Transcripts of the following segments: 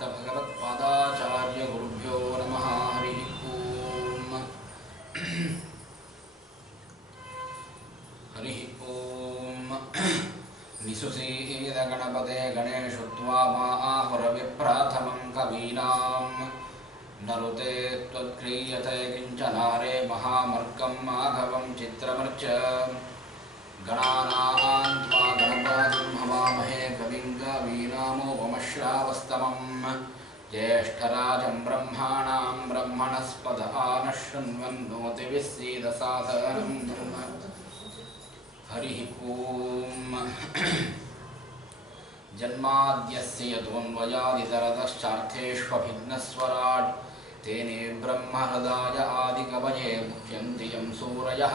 भगवत्पादाचार्यगुरुभ्यो नमः। हरिः ओम्। हरिः ओम्। निसुसीदगणपते गणेषु त्वा माहुरविप्राथमं कवीनां नरुते त्वत्क्रियते किञ्चनारे महामर्कं माघवं चित्रमर्च गणानां त्वा गणपतिं हवामहे कविं कवीनामुपमश्रावस्तमं ज्येष्ठराजं ब्रह्माणां ब्रह्मणस्पद आनः शृण्वन्नोतिभिः सीदसादनं हरिः ओम्। जन्माद्यस्य यतोऽन्वयादितरतश्चार्थेष्वभिघ्नस्वराट् तेने ब्रह्महृदाय आदिकवये मुह्यन्ति यं सूरयः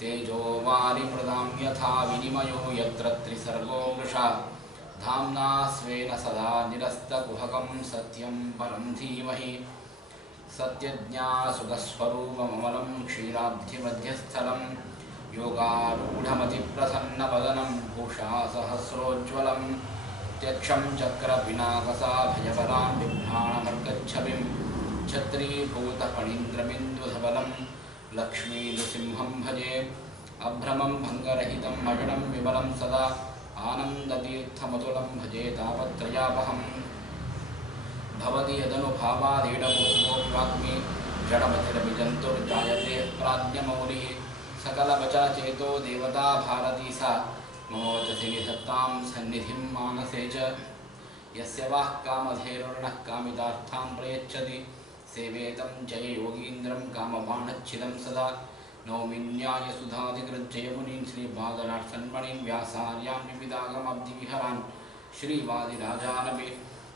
तेजो वारिमृदां यथा विनिमयो यत्र त्रिसर्गो वृषा धाम्ना स्वेन सदा निरस्तकुहकं सत्यं परं धीमहि सत्यज्ञानसुखस्वरूपममलं क्षीराब्धिमध्यस्थलं योगारूढमतिप्रसन्नवदनं भूषा सहस्रोज्ज्वलं त्यक्षं चक्रपिनाकसाभयबलां बिभ्राणमर्गच्छविं छत्रीभूतफणीन्द्रबिन्दुधबलं लक्ष्मीनृसिंहं भजे अभ्रमं भङ्गरहितं अजडं विमलं सदा आनन्दतीर्थमतुलं भजे तापत्रयापहं भवति यदनुभावादीडमोक्षोऽप्याग्नि जडमतिरभिजन्तुर्जायते प्राज्ञमौलिः सकलवचनचेतो देवता भारती सा ममोचसि निधत्तां सन्निधिं मानसे च यस्य वाः कामधेनुर्नः कामितार्थान् प्रयच्छति सेवेतं जय योगीन्द्रं कामबाणच्छिदं सदा नौमिन्यायसुधाधिकृज्जयमुनीं श्रीपादराट्सन्मणिं व्यासार्यां विविधागमब्धिविहरान् श्रीवादिराजानपि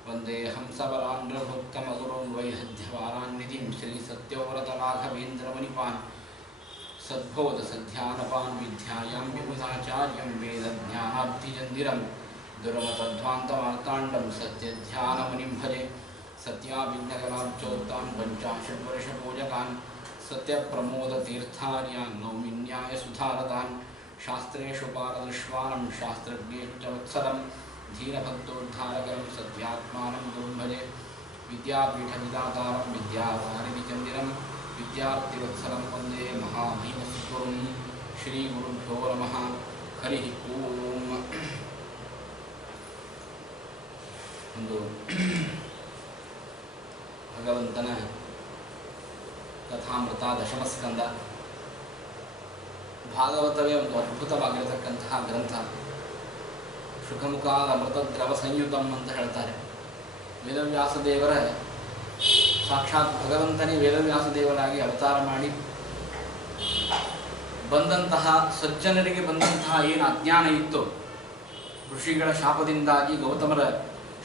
वन्दे हंसवरान् रघुत्तमगुरून् वैदग्ध्यवारान्निधिं श्रीसत्यव्रतराघवेन्द्रमुनिपान् सद्बोधसध्यानपान् विद्यायां विबुधाचार्यं वेदज्ञानाब्धिचन्दिरं दुर्मतध्वान्तमार्ताण्डं सत्यध्यानमुनिं भजे सत्याभिज्ञकलाब्जोत्तान् पञ्चाशद्वर्षपूजकान् सत्यप्रमोदतीर्थार्यान् नौमिन्यायसुधारतान् शास्त्रेषु पारदृश्वानं शास्त्रज्ञेश्च वत्सलं धीरभक्तोद्धारकरं सत्यात्मानं गुरुं भजे विद्यापीठविदातारं विद्यावारिधिचन्दिरं विद्यार्थिवत्सलं वन्दे महाभीमसुगुरुं श्रीगुरुभ्यो नमः। हरिः ओम्। ಒಂದು ಭಗವಂತನ ಕಥಾಮೃತ ದಶಮಸ್ಕಂದ ಭಾಗವತವೇ ಒಂದು ಅದ್ಭುತವಾಗಿರತಕ್ಕಂತಹ ಗ್ರಂಥ. ಶುಕಮುಖಾದ ಅಮೃತದ್ರವ ಸಂಯುತಂ ಅಂತ ಹೇಳ್ತಾರೆ. ವೇದವ್ಯಾಸದೇವರ ಸಾಕ್ಷಾತ್ ಭಗವಂತನೇ ವೇದವ್ಯಾಸದೇವರಾಗಿ ಅವತಾರ ಮಾಡಿ ಬಂದಂತಹ ಸಜ್ಜನರಿಗೆ ಬಂದಂತಹ ಏನು ಅಜ್ಞಾನ ಇತ್ತು, ಋಷಿಗಳ ಶಾಪದಿಂದಾಗಿ ಗೌತಮರ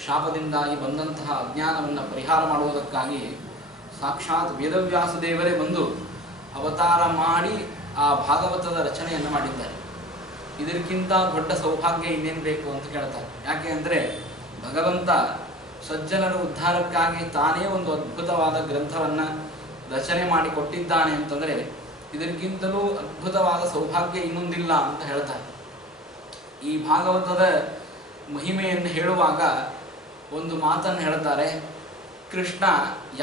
ಶಾಪದಿಂದಾಗಿ ಬಂದಂತಹ ಅಜ್ಞಾನವನ್ನು ಪರಿಹಾರ ಮಾಡುವುದಕ್ಕಾಗಿ ಸಾಕ್ಷಾತ್ ವೇದವ್ಯಾಸದೇವರೇ ಬಂದು ಅವತಾರ ಮಾಡಿ ಆ ಭಾಗವತದ ರಚನೆಯನ್ನು ಮಾಡಿದ್ದಾರೆ. ಇದಕ್ಕಿಂತ ದೊಡ್ಡ ಸೌಭಾಗ್ಯ ಇನ್ನೇನು ಬೇಕು ಅಂತ ಕೇಳ್ತಾರೆ. ಯಾಕೆ ಅಂದರೆ ಭಗವಂತ ಸಜ್ಜನರ ಉದ್ಧಾರಕ್ಕಾಗಿ ತಾನೇ ಒಂದು ಅದ್ಭುತವಾದ ಗ್ರಂಥವನ್ನು ರಚನೆ ಮಾಡಿಕೊಟ್ಟಿದ್ದಾನೆ ಅಂತಂದರೆ ಇದಕ್ಕಿಂತಲೂ ಅದ್ಭುತವಾದ ಸೌಭಾಗ್ಯ ಇನ್ನೊಂದಿಲ್ಲ ಅಂತ ಹೇಳ್ತಾರೆ. ಈ ಭಾಗವತದ ಮಹಿಮೆಯನ್ನು ಹೇಳುವಾಗ ಒಂದು ಮಾತನ್ನು ಹೇಳ್ತಾರೆ. ಕೃಷ್ಣ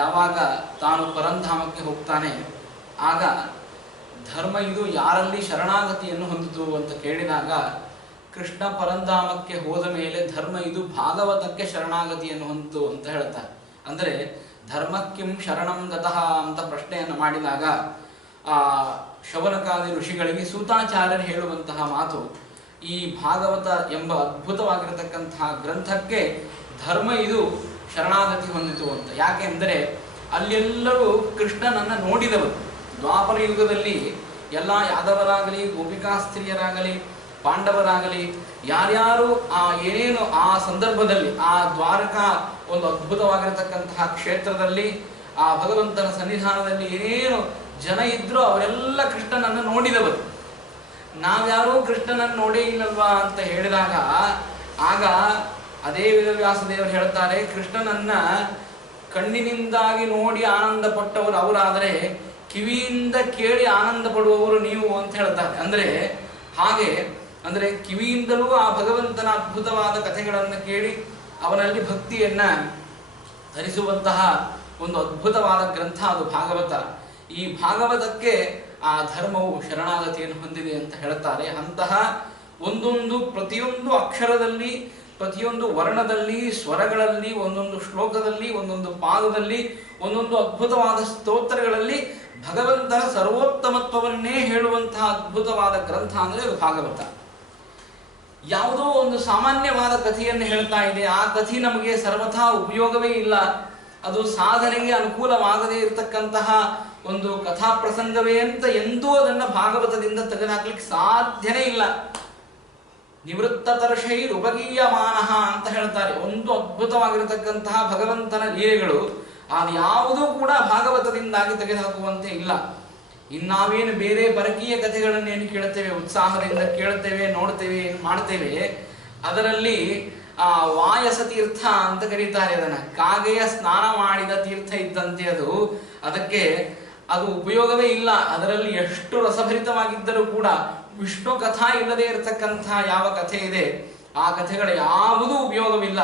ಯಾವಾಗ ತಾನು ಪರಂಧಾಮಕ್ಕೆ ಹೋಗ್ತಾನೆ ಆಗ ಧರ್ಮ ಇದು ಯಾರಲ್ಲಿ ಶರಣಾಗತಿಯನ್ನು ಹೊಂದಿತು ಅಂತ ಕೇಳಿದಾಗ ಕೃಷ್ಣ ಪರಂಧಾಮಕ್ಕೆ ಹೋದ ಮೇಲೆ ಧರ್ಮ ಇದು ಭಾಗವತಕ್ಕೆ ಶರಣಾಗತಿಯನ್ನು ಹೊಂದಿತು ಅಂತ ಹೇಳ್ತಾರೆ. ಅಂದರೆ ಧರ್ಮಕ್ಕಿಂ ಶರಣಂ ಗತಃ ಅಂತ ಪ್ರಶ್ನೆಯನ್ನು ಮಾಡಿದಾಗ ಆ ಶೌನಕಾದಿ ಋಷಿಗಳಿಗೆ ಸೂತಾಚಾರ್ಯರು ಹೇಳುವಂತಹ ಮಾತು, ಈ ಭಾಗವತ ಎಂಬ ಅದ್ಭುತವಾಗಿರತಕ್ಕಂತಹ ಗ್ರಂಥಕ್ಕೆ ಧರ್ಮ ಇದು ಶರಣಾಗತಿ ಹೊಂದಿತು ಅಂತ. ಯಾಕೆ ಅಂದರೆ ಅಲ್ಲೆಲ್ಲರೂ ಕೃಷ್ಣನನ್ನು ನೋಡಿದವರು. ದ್ವಾಪರ ಯುಗದಲ್ಲಿ ಎಲ್ಲ ಯಾದವರಾಗಲಿ ಗೋಪಿಕಾಸ್ತ್ರೀಯರಾಗಲಿ ಪಾಂಡವರಾಗಲಿ ಯಾರ್ಯಾರು ಏನೇನು ಆ ಸಂದರ್ಭದಲ್ಲಿ ಆ ದ್ವಾರಕಾ ಒಂದು ಅದ್ಭುತವಾಗಿರತಕ್ಕಂತಹ ಕ್ಷೇತ್ರದಲ್ಲಿ ಆ ಭಗವಂತನ ಸನ್ನಿಧಾನದಲ್ಲಿ ಏನೇನು ಜನ ಇದ್ರೂ ಅವರೆಲ್ಲ ಕೃಷ್ಣನನ್ನು ನೋಡಿದವರು. ನಾವ್ಯಾರೂ ಕೃಷ್ಣನನ್ನು ನೋಡೇ ಇಲ್ಲಲ್ವಾ ಅಂತ ಹೇಳಿದಾಗ ಆಗ ಅದೇ ವೇದವ್ಯಾಸದೇವರು ಹೇಳ್ತಾರೆ, ಕೃಷ್ಣನನ್ನ ಕಣ್ಣಿನಿಂದಾಗಿ ನೋಡಿ ಆನಂದ ಪಟ್ಟವರು ಅವರಾದರೆ ಕಿವಿಯಿಂದ ಕೇಳಿ ಆನಂದ ಪಡುವವರು ನೀವು ಅಂತ ಹೇಳ್ತಾರೆ. ಅಂದರೆ ಹಾಗೆ ಅಂದರೆ ಕಿವಿಯಿಂದಲೂ ಆ ಭಗವಂತನ ಅದ್ಭುತವಾದ ಕಥೆಗಳನ್ನು ಕೇಳಿ ಅವನಲ್ಲಿ ಭಕ್ತಿಯನ್ನು ಧರಿಸುವಂತಹ ಒಂದು ಅದ್ಭುತವಾದ ಗ್ರಂಥ ಅದು ಭಾಗವತ. ಈ ಭಾಗವತಕ್ಕೆ ಆ ಧರ್ಮವು ಶರಣಾಗತಿಯನ್ನು ಹೊಂದಿದೆ ಅಂತ ಹೇಳ್ತಾರೆ. ಅಂತಹ ಒಂದೊಂದು ಪ್ರತಿಯೊಂದು ಅಕ್ಷರದಲ್ಲಿ, ಪ್ರತಿಯೊಂದು ವರ್ಣದಲ್ಲಿ, ಸ್ವರಗಳಲ್ಲಿ, ಒಂದೊಂದು ಶ್ಲೋಕದಲ್ಲಿ, ಒಂದೊಂದು ಪಾದದಲ್ಲಿ, ಒಂದೊಂದು ಅದ್ಭುತವಾದ ಸ್ತೋತ್ರಗಳಲ್ಲಿ ಭಗವಂತನ ಸರ್ವೋತ್ತಮತ್ವವನ್ನೇ ಹೇಳುವಂತಹ ಅದ್ಭುತವಾದ ಗ್ರಂಥ ಅಂದರೆ ಅದು ಭಾಗವತ. ಯಾವುದೋ ಒಂದು ಸಾಮಾನ್ಯವಾದ ಕಥೆಯನ್ನು ಹೇಳ್ತಾ ಇದೆ, ಆ ಕಥೆ ನಮಗೆ ಸರ್ವಥಾ ಉಪಯೋಗವೇ ಇಲ್ಲ, ಅದು ಸಾಧನೆಗೆ ಅನುಕೂಲವಾಗದೇ ಇರತಕ್ಕಂತಹ ಒಂದು ಕಥಾ ಪ್ರಸಂಗವೇ ಅಂತ ಎಂದೂ ಅದನ್ನು ಭಾಗವತದಿಂದ ತೆಗೆದುಹಾಕ್ಲಿಕ್ಕೆ ಸಾಧ್ಯನೇ ಇಲ್ಲ. ನಿವೃತ್ತ ತರ್ಷೈರ್ ಉಪಗೀಯಮಾನಃ ಅಂತ ಹೇಳ್ತಾರೆ. ಒಂದು ಅದ್ಭುತವಾಗಿರತಕ್ಕಂತಹ ಭಗವಂತನ ಲೀಲೆಗಳು ಅದು ಯಾವುದೂ ಕೂಡ ಭಾಗವತದಿಂದಾಗಿ ತೆಗೆದುಹಾಕುವಂತೆ ಇಲ್ಲ. ಇನ್ನಾವೇನು ಬೇರೆ ಪರಕೀಯ ಕಥೆಗಳನ್ನೇನು ಕೇಳುತ್ತೇವೆ, ಉತ್ಸಾಹದಿಂದ ಕೇಳುತ್ತೇವೆ, ನೋಡ್ತೇವೆ, ಮಾಡ್ತೇವೆ, ಅದರಲ್ಲಿ ವಾಯಸ ತೀರ್ಥ ಅಂತ ಕರೀತಾರೆ ಅದನ್ನ. ಕಾಗೆಯ ಸ್ನಾನ ಮಾಡಿದ ತೀರ್ಥ ಇದ್ದಂತೆ ಅದು. ಅದಕ್ಕೆ ಅದು ಉಪಯೋಗವೇ ಇಲ್ಲ. ಅದರಲ್ಲಿ ಎಷ್ಟು ರಸಭರಿತವಾಗಿದ್ದರೂ ಕೂಡ ವಿಷ್ಣು ಕಥಾ ಇಲ್ಲದೆ ಇರತಕ್ಕಂತಹ ಯಾವ ಕಥೆ ಇದೆ, ಆ ಕಥೆಗಳ ಯಾವುದೂ ಉಪಯೋಗವಿಲ್ಲ.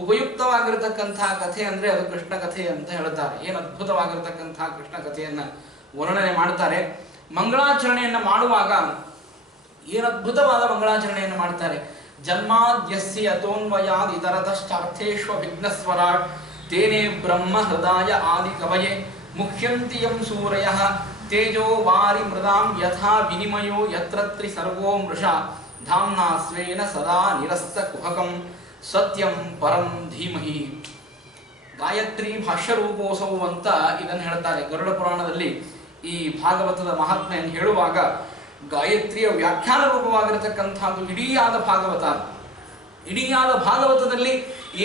ಉಪಯುಕ್ತವಾಗಿರತಕ್ಕಂತಹ ಕಥೆ ಅಂದ್ರೆ ಅದು ಕೃಷ್ಣ ಕಥೆ ಅಂತ ಹೇಳ್ತಾರೆ. ಏನು ಅದ್ಭುತವಾಗಿರತಕ್ಕಂತಹ ಕೃಷ್ಣ ಕಥೆಯನ್ನ ವರ್ಣನೆ ಮಾಡ್ತಾರೆ. ಮಂಗಳಾಚರಣೆಯನ್ನ ಮಾಡುವಾಗ ಏನು ಅದ್ಭುತವಾದ ಮಂಗಳಾಚರಣೆಯನ್ನು ಮಾಡ್ತಾರೆ. ಜನ್ಮಾದ್ಯಸ್ಯ ಯತೋನ್ವಯಾದ್ ಇತರತಶ್ಚಾರ್ಥೇಶ್ವ ವಿಘ್ನಸ್ವರಾಟ್ ತೇನೇ ಬ್ರಹ್ಮ ಹೃದಯ ಆದಿ ಕವಯೇ ಮುಖ್ಯಂತಿ ಯಂ ಸೂರಯಃ ತೇಜೋ ವಾರಿ ಮೃದಾಂ ಯಥಾ ವಿನಿಮಯೋ ಯತ್ರತ್ರಿ ಸರ್ವೋ ಮೃಷಾ ಧಾಮ್ನಾ ಸ್ವೇನ ಸದಾ ನಿರಸ್ತ ಕುಹಕಂ ಸತ್ಯಂ ಪರಂ ಧೀಮಹಿ. ಗಾಯತ್ರಿ ಭಾಷ್ಯರೂಪೋತ್ಸವ ಅಂತ ಇದನ್ನು ಹೇಳ್ತಾರೆ. ಗರುಡ ಪುರಾಣದಲ್ಲಿ ಈ ಭಾಗವತದ ಮಹಾತ್ಮೆಯನ್ನು ಹೇಳುವಾಗ ಗಾಯತ್ರಿಯ ವ್ಯಾಖ್ಯಾನ ರೂಪವಾಗಿರತಕ್ಕಂಥದ್ದು ಇಡೀಯಾದ ಭಾಗವತ. ಇಡೀಯಾದ ಭಾಗವತದಲ್ಲಿ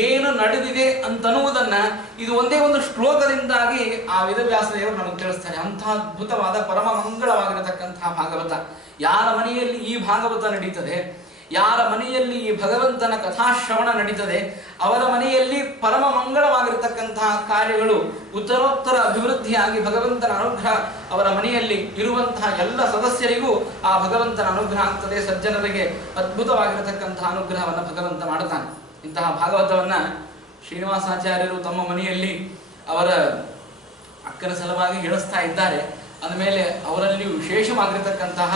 ಏನು ನಡೆದಿದೆ ಅಂತನ್ನುವುದನ್ನ ಇದು ಒಂದೇ ಒಂದು ಶ್ಲೋಕದಿಂದಾಗಿ ಆ ವೇದವ್ಯಾಸದೇವರು ನಮಗೆ ತಿಳಿಸ್ತಾರೆ. ಅಂತಹ ಅದ್ಭುತವಾದ ಪರಮ ಮಂಗಳವಾಗಿರತಕ್ಕಂತಹ ಭಾಗವತ. ಯಾರ ಮನೆಯಲ್ಲಿ ಈ ಭಾಗವತ ನಡೀತದೆ, ಯಾರ ಮನೆಯಲ್ಲಿ ಈ ಭಗವಂತನ ಕಥಾಶ್ರವಣ ನಡೀತದೆ, ಅವರ ಮನೆಯಲ್ಲಿ ಪರಮ ಮಂಗಳವಾಗಿರತಕ್ಕಂತಹ ಕಾರ್ಯಗಳು ಉತ್ತರೋತ್ತರ ಅಭಿವೃದ್ಧಿಯಾಗಿ ಭಗವಂತನ ಅನುಗ್ರಹ ಅವರ ಮನೆಯಲ್ಲಿ ಇರುವಂತಹ ಎಲ್ಲ ಸದಸ್ಯರಿಗೂ ಆ ಭಗವಂತನ ಅನುಗ್ರಹ ಆಗ್ತದೆ. ಸಜ್ಜನರಿಗೆ ಅದ್ಭುತವಾಗಿರತಕ್ಕಂತಹ ಅನುಗ್ರಹವನ್ನು ಭಗವಂತ ಮಾಡುತ್ತಾನೆ. ಇಂತಹ ಭಾಗವತವನ್ನ ಶ್ರೀನಿವಾಸಾಚಾರ್ಯರು ತಮ್ಮ ಮನೆಯಲ್ಲಿ ಅವರ ಅಕ್ಕನ ಸಲುವಾಗಿ ಹೇಳಿಸ್ತಾ ಇದ್ದಾರೆ. ಅಂದಮೇಲೆ ಅವರಲ್ಲಿ ವಿಶೇಷವಾಗಿರತಕ್ಕಂತಹ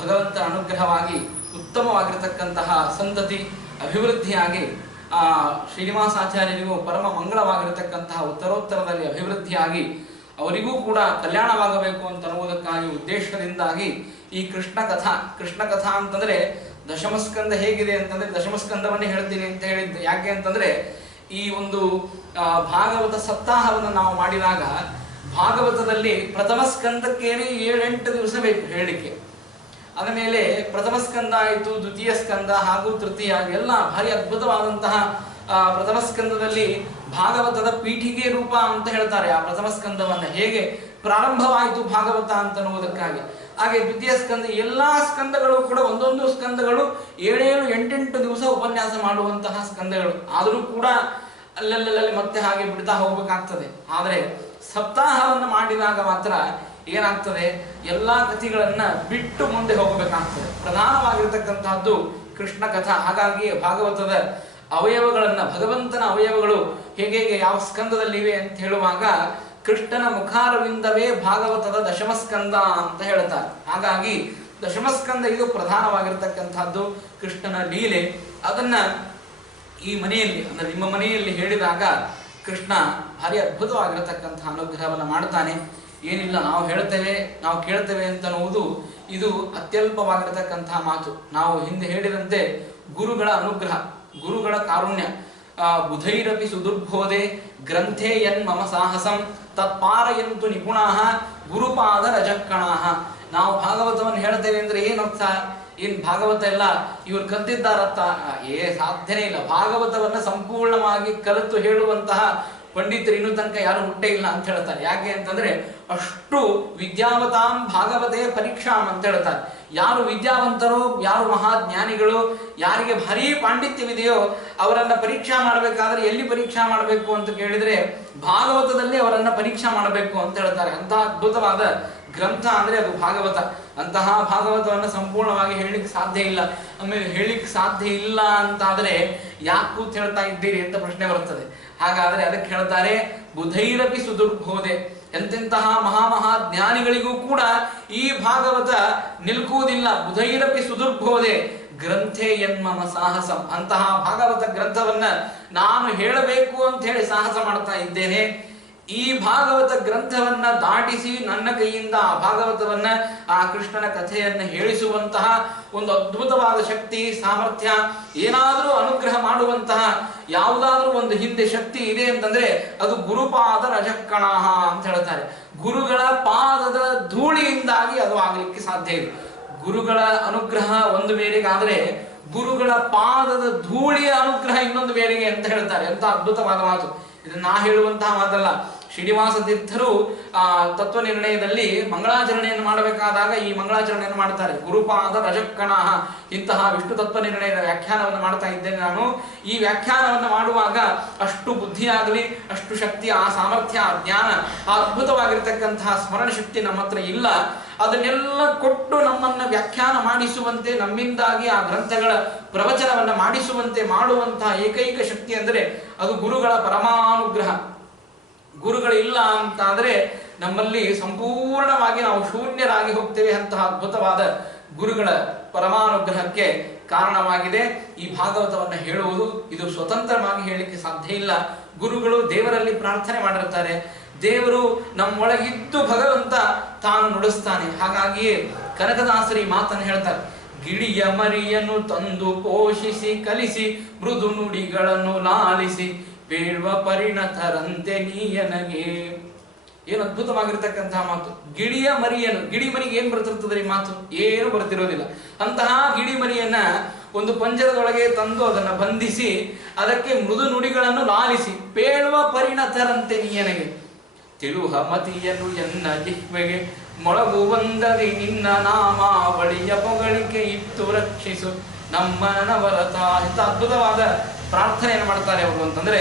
ಭಗವಂತನ ಅನುಗ್ರಹವಾಗಿ ಉತ್ತಮವಾಗಿರತಕ್ಕಂತಹ ಸಂತತಿ ಅಭಿವೃದ್ಧಿಯಾಗಿ ಆ ಶ್ರೀನಿವಾಸಾಚಾರ್ಯರಿಗೂ ಪರಮ ಮಂಗಳವಾಗಿರತಕ್ಕಂತಹ ಉತ್ತರೋತ್ತರದಲ್ಲಿ ಅಭಿವೃದ್ಧಿಯಾಗಿ ಅವರಿಗೂ ಕೂಡ ಕಲ್ಯಾಣವಾಗಬೇಕು ಅಂತ ಅನ್ನುವುದಕ್ಕಾಗಿ ಉದ್ದೇಶದಿಂದಾಗಿ ಈ ಕೃಷ್ಣ ಕಥಾ ಅಂತಂದ್ರೆ ದಶಮಸ್ಕಂದ ಹೇಗಿದೆ ಅಂತಂದ್ರೆ ದಶಮಸ್ಕಂದವನ್ನೇ ಹೇಳ್ತೀನಿ ಅಂತ ಹೇಳಿದ್ದು. ಯಾಕೆ ಅಂತಂದ್ರೆ ಈ ಒಂದು ಭಾಗವತ ಸಪ್ತಾಹವನ್ನು ನಾವು ಮಾಡಿದಾಗ ಭಾಗವತದಲ್ಲಿ ಪ್ರಥಮ ಸ್ಕಂದಕ್ಕೇನೆ 7-8 ದಿವಸ ಬೇಕು ಹೇಳಲಿಕ್ಕೆ. ಆದಮೇಲೆ ಪ್ರಥಮ ಸ್ಕಂದ ಆಯಿತು, ದ್ವಿತೀಯ ಸ್ಕಂದ ಹಾಗೂ ತೃತೀಯ ಎಲ್ಲ ಭಾರಿ ಅದ್ಭುತವಾದಂತಹ ಪ್ರಥಮ ಸ್ಕಂದದಲ್ಲಿ ಭಾಗವತದ ಪೀಠಿಗೆ ರೂಪ ಅಂತ ಹೇಳ್ತಾರೆ. ಆ ಪ್ರಥಮ ಸ್ಕಂದವನ್ನ ಹೇಗೆ ಪ್ರಾರಂಭವಾಯಿತು ಭಾಗವತ ಅಂತ ಅನ್ನುವುದಕ್ಕಾಗಿ. ಹಾಗೆ ದ್ವಿತೀಯ ಸ್ಕಂದ ಎಲ್ಲಾ ಸ್ಕಂದಗಳು ಕೂಡ ಒಂದೊಂದು ಸ್ಕಂದಗಳು 7-8 ದಿವಸ ಉಪನ್ಯಾಸ ಮಾಡುವಂತಹ ಸ್ಕಂದಗಳು. ಆದರೂ ಕೂಡ ಅಲ್ಲಲ್ಲಿ ಮತ್ತೆ ಹಾಗೆ ಬಿಡ್ತಾ ಹೋಗ್ಬೇಕಾಗ್ತದೆ. ಆದರೆ ಸಪ್ತಾಹವನ್ನು ಮಾಡಿದಾಗ ಮಾತ್ರ ಏನಾಗ್ತದೆ, ಎಲ್ಲಾ ಕಥೆಗಳನ್ನ ಬಿಟ್ಟು ಮುಂದೆ ಹೋಗಬೇಕಾಗ್ತದೆ. ಪ್ರಧಾನವಾಗಿರ್ತಕ್ಕಂತಹದ್ದು ಕೃಷ್ಣ ಕಥಾ. ಹಾಗಾಗಿ ಭಾಗವತದ ಅವಯವಗಳನ್ನ, ಭಗವಂತನ ಅವಯವಗಳು ಹೇಗೆ ಯಾವ ಸ್ಕಂದದಲ್ಲಿವೆ ಅಂತ ಹೇಳುವಾಗ ಕೃಷ್ಣನ ಮುಖಾರವಿಂದವೇ ಭಾಗವತದ ದಶಮಸ್ಕಂದ ಅಂತ ಹೇಳ್ತಾರೆ. ಹಾಗಾಗಿ ದಶಮಸ್ಕಂದ ಇದು ಪ್ರಧಾನವಾಗಿರ್ತಕ್ಕಂಥದ್ದು ಕೃಷ್ಣನ ಲೀಲೆ. ಅದನ್ನ ಈ ಮನೆಯಲ್ಲಿ ಅಂದ್ರೆ ನಿಮ್ಮ ಮನೆಯಲ್ಲಿ ಹೇಳಿದಾಗ ಕೃಷ್ಣ ಭಾರಿ ಅದ್ಭುತವಾಗಿರತಕ್ಕಂತಹ ಅನುಗ್ರಹವನ್ನು ಮಾಡ್ತಾನೆ. ಏನಿಲ್ಲ, ನಾವು ಕೇಳ್ತೇವೆ ಅಂತ ಅನ್ನುವುದು ಇದು ಅತ್ಯಲ್ಪವಾಗಿರತಕ್ಕಂತಹ ಮಾತು. ನಾವು ಹಿಂದೆ ಹೇಳಿದಂತೆ ಗುರುಗಳ ಅನುಗ್ರಹ, ಗುರುಗಳ ಕಾರುಣ್ಯ. ಬುಧೈರಪಿ ಸುದುರ್ಬೋಧೆ ಗ್ರಂಥೇ ಯನ್ ಮಮ ಸಾಹಸಂ ತತ್ಪಾರಯಂತು ನಿಪುಣಾಃ ಗುರುಪಾದ ರಜಕ್ಕಣಾಃ. ನಾವು ಭಾಗವತವನ್ನು ಹೇಳ್ತೇವೆ ಅಂದ್ರೆ ಏನರ್ಥ? ಏನ್ ಭಾಗವತ ಎಲ್ಲ ಇವರು ಕಲ್ತಿದ್ದಾರತ್ತ? ಸಾಧ್ಯನೇ ಇಲ್ಲ. ಭಾಗವತವನ್ನ ಸಂಪೂರ್ಣವಾಗಿ ಕಲಿತು ಹೇಳುವಂತಹ ಪಂಡಿತರು ಇನ್ನೂ ತನಕ ಯಾರು ಹುಟ್ಟೇ ಇಲ್ಲ ಅಂತ ಹೇಳ್ತಾರೆ. ಯಾಕೆ ಅಂತಂದ್ರೆ ಅಷ್ಟು ವಿದ್ಯಾವತಾಂ ಭಾಗವತೆ ಪರೀಕ್ಷಾಂ ಅಂತ ಹೇಳ್ತಾರೆ. ಯಾರು ವಿದ್ಯಾವಂತರು, ಯಾರು ಮಹಾಜ್ಞಾನಿಗಳು, ಯಾರಿಗೆ ಭಾರೀ ಪಾಂಡಿತ್ಯವಿದೆಯೋ ಅವರನ್ನ ಪರೀಕ್ಷಾ ಮಾಡಬೇಕಾದ್ರೆ ಎಲ್ಲಿ ಪರೀಕ್ಷಾ ಮಾಡಬೇಕು ಅಂತ ಕೇಳಿದ್ರೆ ಭಾಗವತದಲ್ಲಿ ಅವರನ್ನ ಪರೀಕ್ಷಾ ಮಾಡಬೇಕು ಅಂತ ಹೇಳ್ತಾರೆ. ಅಂತಹ ಅದ್ಭುತವಾದ ಗ್ರಂಥ ಅಂದ್ರೆ ಅದು ಭಾಗವತ. ಅಂತಹ ಭಾಗವತವನ್ನು ಸಂಪೂರ್ಣವಾಗಿ ಹೇಳಲಿಕ್ಕೆ ಸಾಧ್ಯ ಇಲ್ಲ. ಆಮೇಲೆ ಹೇಳಲಿಕ್ಕೆ ಸಾಧ್ಯ ಇಲ್ಲ ಅಂತಾದ್ರೆ ಯಾಕೆ ಕೂತ್ ಹೇಳ್ತಾ ಇದ್ದೀರಿ ಅಂತ ಪ್ರಶ್ನೆ ಬರುತ್ತದೆ. ಹಾಗಾದ್ರೆ ಅದಕ್ಕೆ ಹೇಳ್ತಾರೆ ಬುಧೈರಪಿ ಸುದುರ್ಬೋಧೆ. ಎಂತೆಂತಹ ಮಹಾಮಹಾಜ್ಞಾನಿಗಳಿಗೂ ಕೂಡ ಈ ಭಾಗವತ ನಿಲ್ಕುವುದಿಲ್ಲ. ಬುಧೈರಪಿ ಸುದುರ್ಬೋಧೆ ಗ್ರಂಥೆ ಎನ್ಮಮ ಸಾಹಸಂ. ಅಂತಹ ಭಾಗವತ ಗ್ರಂಥವನ್ನ ನಾನು ಹೇಳಬೇಕು ಅಂತ ಹೇಳಿ ಸಾಹಸ ಮಾಡ್ತಾ ಇದ್ದೇನೆ. ಈ ಭಾಗವತ ಗ್ರಂಥವನ್ನ ದಾಟಿಸಿ ನನ್ನ ಕೈಯಿಂದ ಆ ಭಾಗವತವನ್ನ, ಆ ಕೃಷ್ಣನ ಕಥೆಯನ್ನು ಹೇಳಿಸುವಂತಹ ಒಂದು ಅದ್ಭುತವಾದ ಶಕ್ತಿ, ಸಾಮರ್ಥ್ಯ, ಏನಾದರೂ ಅನುಗ್ರಹ ಮಾಡುವಂತಹ ಯಾವುದಾದ್ರೂ ಒಂದು ಹಿಂದೆ ಶಕ್ತಿ ಇದೆ ಅಂತಂದ್ರೆ ಅದು ಗುರುಪಾದ ರಜಕ್ಕಣಾಹ ಅಂತ ಹೇಳ್ತಾರೆ. ಗುರುಗಳ ಪಾದದ ಧೂಳಿಯಿಂದಾಗಿ ಅದು ಆಗಲಿಕ್ಕೆ ಸಾಧ್ಯ ಇದೆ. ಗುರುಗಳ ಅನುಗ್ರಹ ಒಂದು ಬೇರೆಗಾದ್ರೆ ಗುರುಗಳ ಪಾದದ ಧೂಳಿಯ ಅನುಗ್ರಹ ಇನ್ನೊಂದು ಬೇರೆಗೆ ಅಂತ ಹೇಳ್ತಾರೆ. ಎಂತ ಅದ್ಭುತವಾದ ಮಾತು. ಇದನ್ನ ನಾ ಹೇಳುವಂತಹ ಮಾತಲ್ಲ. ಶ್ರೀನಿವಾಸ ತೀರ್ಥರು ತತ್ವ ನಿರ್ಣಯದಲ್ಲಿ ಮಂಗಳಾಚರಣೆಯನ್ನು ಮಾಡಬೇಕಾದಾಗ ಈ ಮಂಗಳಾಚರಣೆಯನ್ನು ಮಾಡ್ತಾರೆ. ಗುರುಪಾದ ರಜಕ್ಕಣಾಹ. ಇಂತಹ ವಿಷ್ಣು ತತ್ವ ನಿರ್ಣಯದ ವ್ಯಾಖ್ಯಾನವನ್ನು ಮಾಡ್ತಾ ಇದ್ದೇನೆ ನಾನು. ಈ ವ್ಯಾಖ್ಯಾನವನ್ನು ಮಾಡುವಾಗ ಅಷ್ಟು ಬುದ್ಧಿಯಾಗಲಿ, ಅಷ್ಟು ಶಕ್ತಿ, ಆ ಸಾಮರ್ಥ್ಯ, ಆ ಜ್ಞಾನ, ಆ ಅದ್ಭುತವಾಗಿರ್ತಕ್ಕಂತಹ ಸ್ಮರಣ ಶಕ್ತಿ ನಮ್ಮ ಹತ್ರ ಇಲ್ಲ. ಅದನ್ನೆಲ್ಲ ಕೊಟ್ಟು ನಮ್ಮನ್ನ ವ್ಯಾಖ್ಯಾನ ಮಾಡಿಸುವಂತೆ, ನಮ್ಮಿಂದಾಗಿ ಆ ಗ್ರಂಥಗಳ ಪ್ರವಚನವನ್ನ ಮಾಡಿಸುವಂತೆ ಮಾಡುವಂತಹ ಏಕೈಕ ಶಕ್ತಿ ಅಂದರೆ ಅದು ಗುರುಗಳ ಪರಮಾನುಗ್ರಹ. ಗುರುಗಳಿಲ್ಲ ಅಂತಾದ್ರೆ ನಮ್ಮಲ್ಲಿ ಸಂಪೂರ್ಣವಾಗಿ ನಾವು ಶೂನ್ಯರಾಗಿ ಹೋಗ್ತೇವೆ. ಅಂತಹ ಅದ್ಭುತವಾದ ಗುರುಗಳ ಪರಮಾನುಗ್ರಹಕ್ಕೆ ಕಾರಣವಾಗಿದೆ ಈ ಭಾಗವತವನ್ನು ಹೇಳುವುದು. ಇದು ಸ್ವತಂತ್ರವಾಗಿ ಹೇಳಲಿಕ್ಕೆ ಸಾಧ್ಯ ಇಲ್ಲ. ಗುರುಗಳು ದೇವರಲ್ಲಿ ಪ್ರಾರ್ಥನೆ ಮಾಡಿರ್ತಾರೆ. ದೇವರು ನಮ್ಮೊಳಗಿದ್ದು ಭಗವಂತ ತಾನು ನುಡಿಸ್ತಾನೆ. ಹಾಗಾಗಿಯೇ ಕನಕದಾಸರಿ ಮಾತನ್ನು ಹೇಳ್ತಾರೆ. ಗಿಳಿಯ ಮರಿಯನ್ನು ತಂದು ಪೋಷಿಸಿ ಕಲಿಸಿ ಮೃದು ನುಡಿಗಳನ್ನು ಲಾಲಿಸಿ ಬೇಡುವ ಪರಿಣತರಂತೆ ನೀಯನಗೆ. ಏನು ಅದ್ಭುತವಾಗಿರ್ತಕ್ಕಂತಹ ಮಾತು. ಗಿಳಿಯ ಮರಿಯನ್ನು, ಗಿಳಿ ಮರಿಗೆ ಏನ್ ಬರ್ತಿರ್ತದ್ರಿ ಮಾತು? ಏನು ಬರ್ತಿರೋದಿಲ್ಲ. ಅಂತಹ ಗಿಳಿ ಮರಿಯನ್ನ ಒಂದು ಪಂಜರದೊಳಗೆ ತಂದು ಅದನ್ನ ಬಂಧಿಸಿ ಅದಕ್ಕೆ ಮೃದು ನುಡಿಗಳನ್ನು ಲಾಲಿಸಿ ಬೇಡುವ ಪರಿಣತರಂತೆ ನೀಯನಗೆ. ತಿಳುಹ ಮತಿಯನ್ನು ಎನ್ನ ಜಿಹ್ವೆಗೆ ಮೊಳಗು ಬಂದದಿ ನಿನ್ನ ನಾಮಾವಳಿಯ ಪೊಗಳಿಕೆ ಇತ್ತು ರಕ್ಷಿಸು ನಮ್ಮ ನವರತ. ಇಂಥ ಅದ್ಭುತವಾದ ಪ್ರಾರ್ಥನೆಯನ್ನು ಮಾಡ್ತಾರೆ ಅವರು. ಅಂತಂದ್ರೆ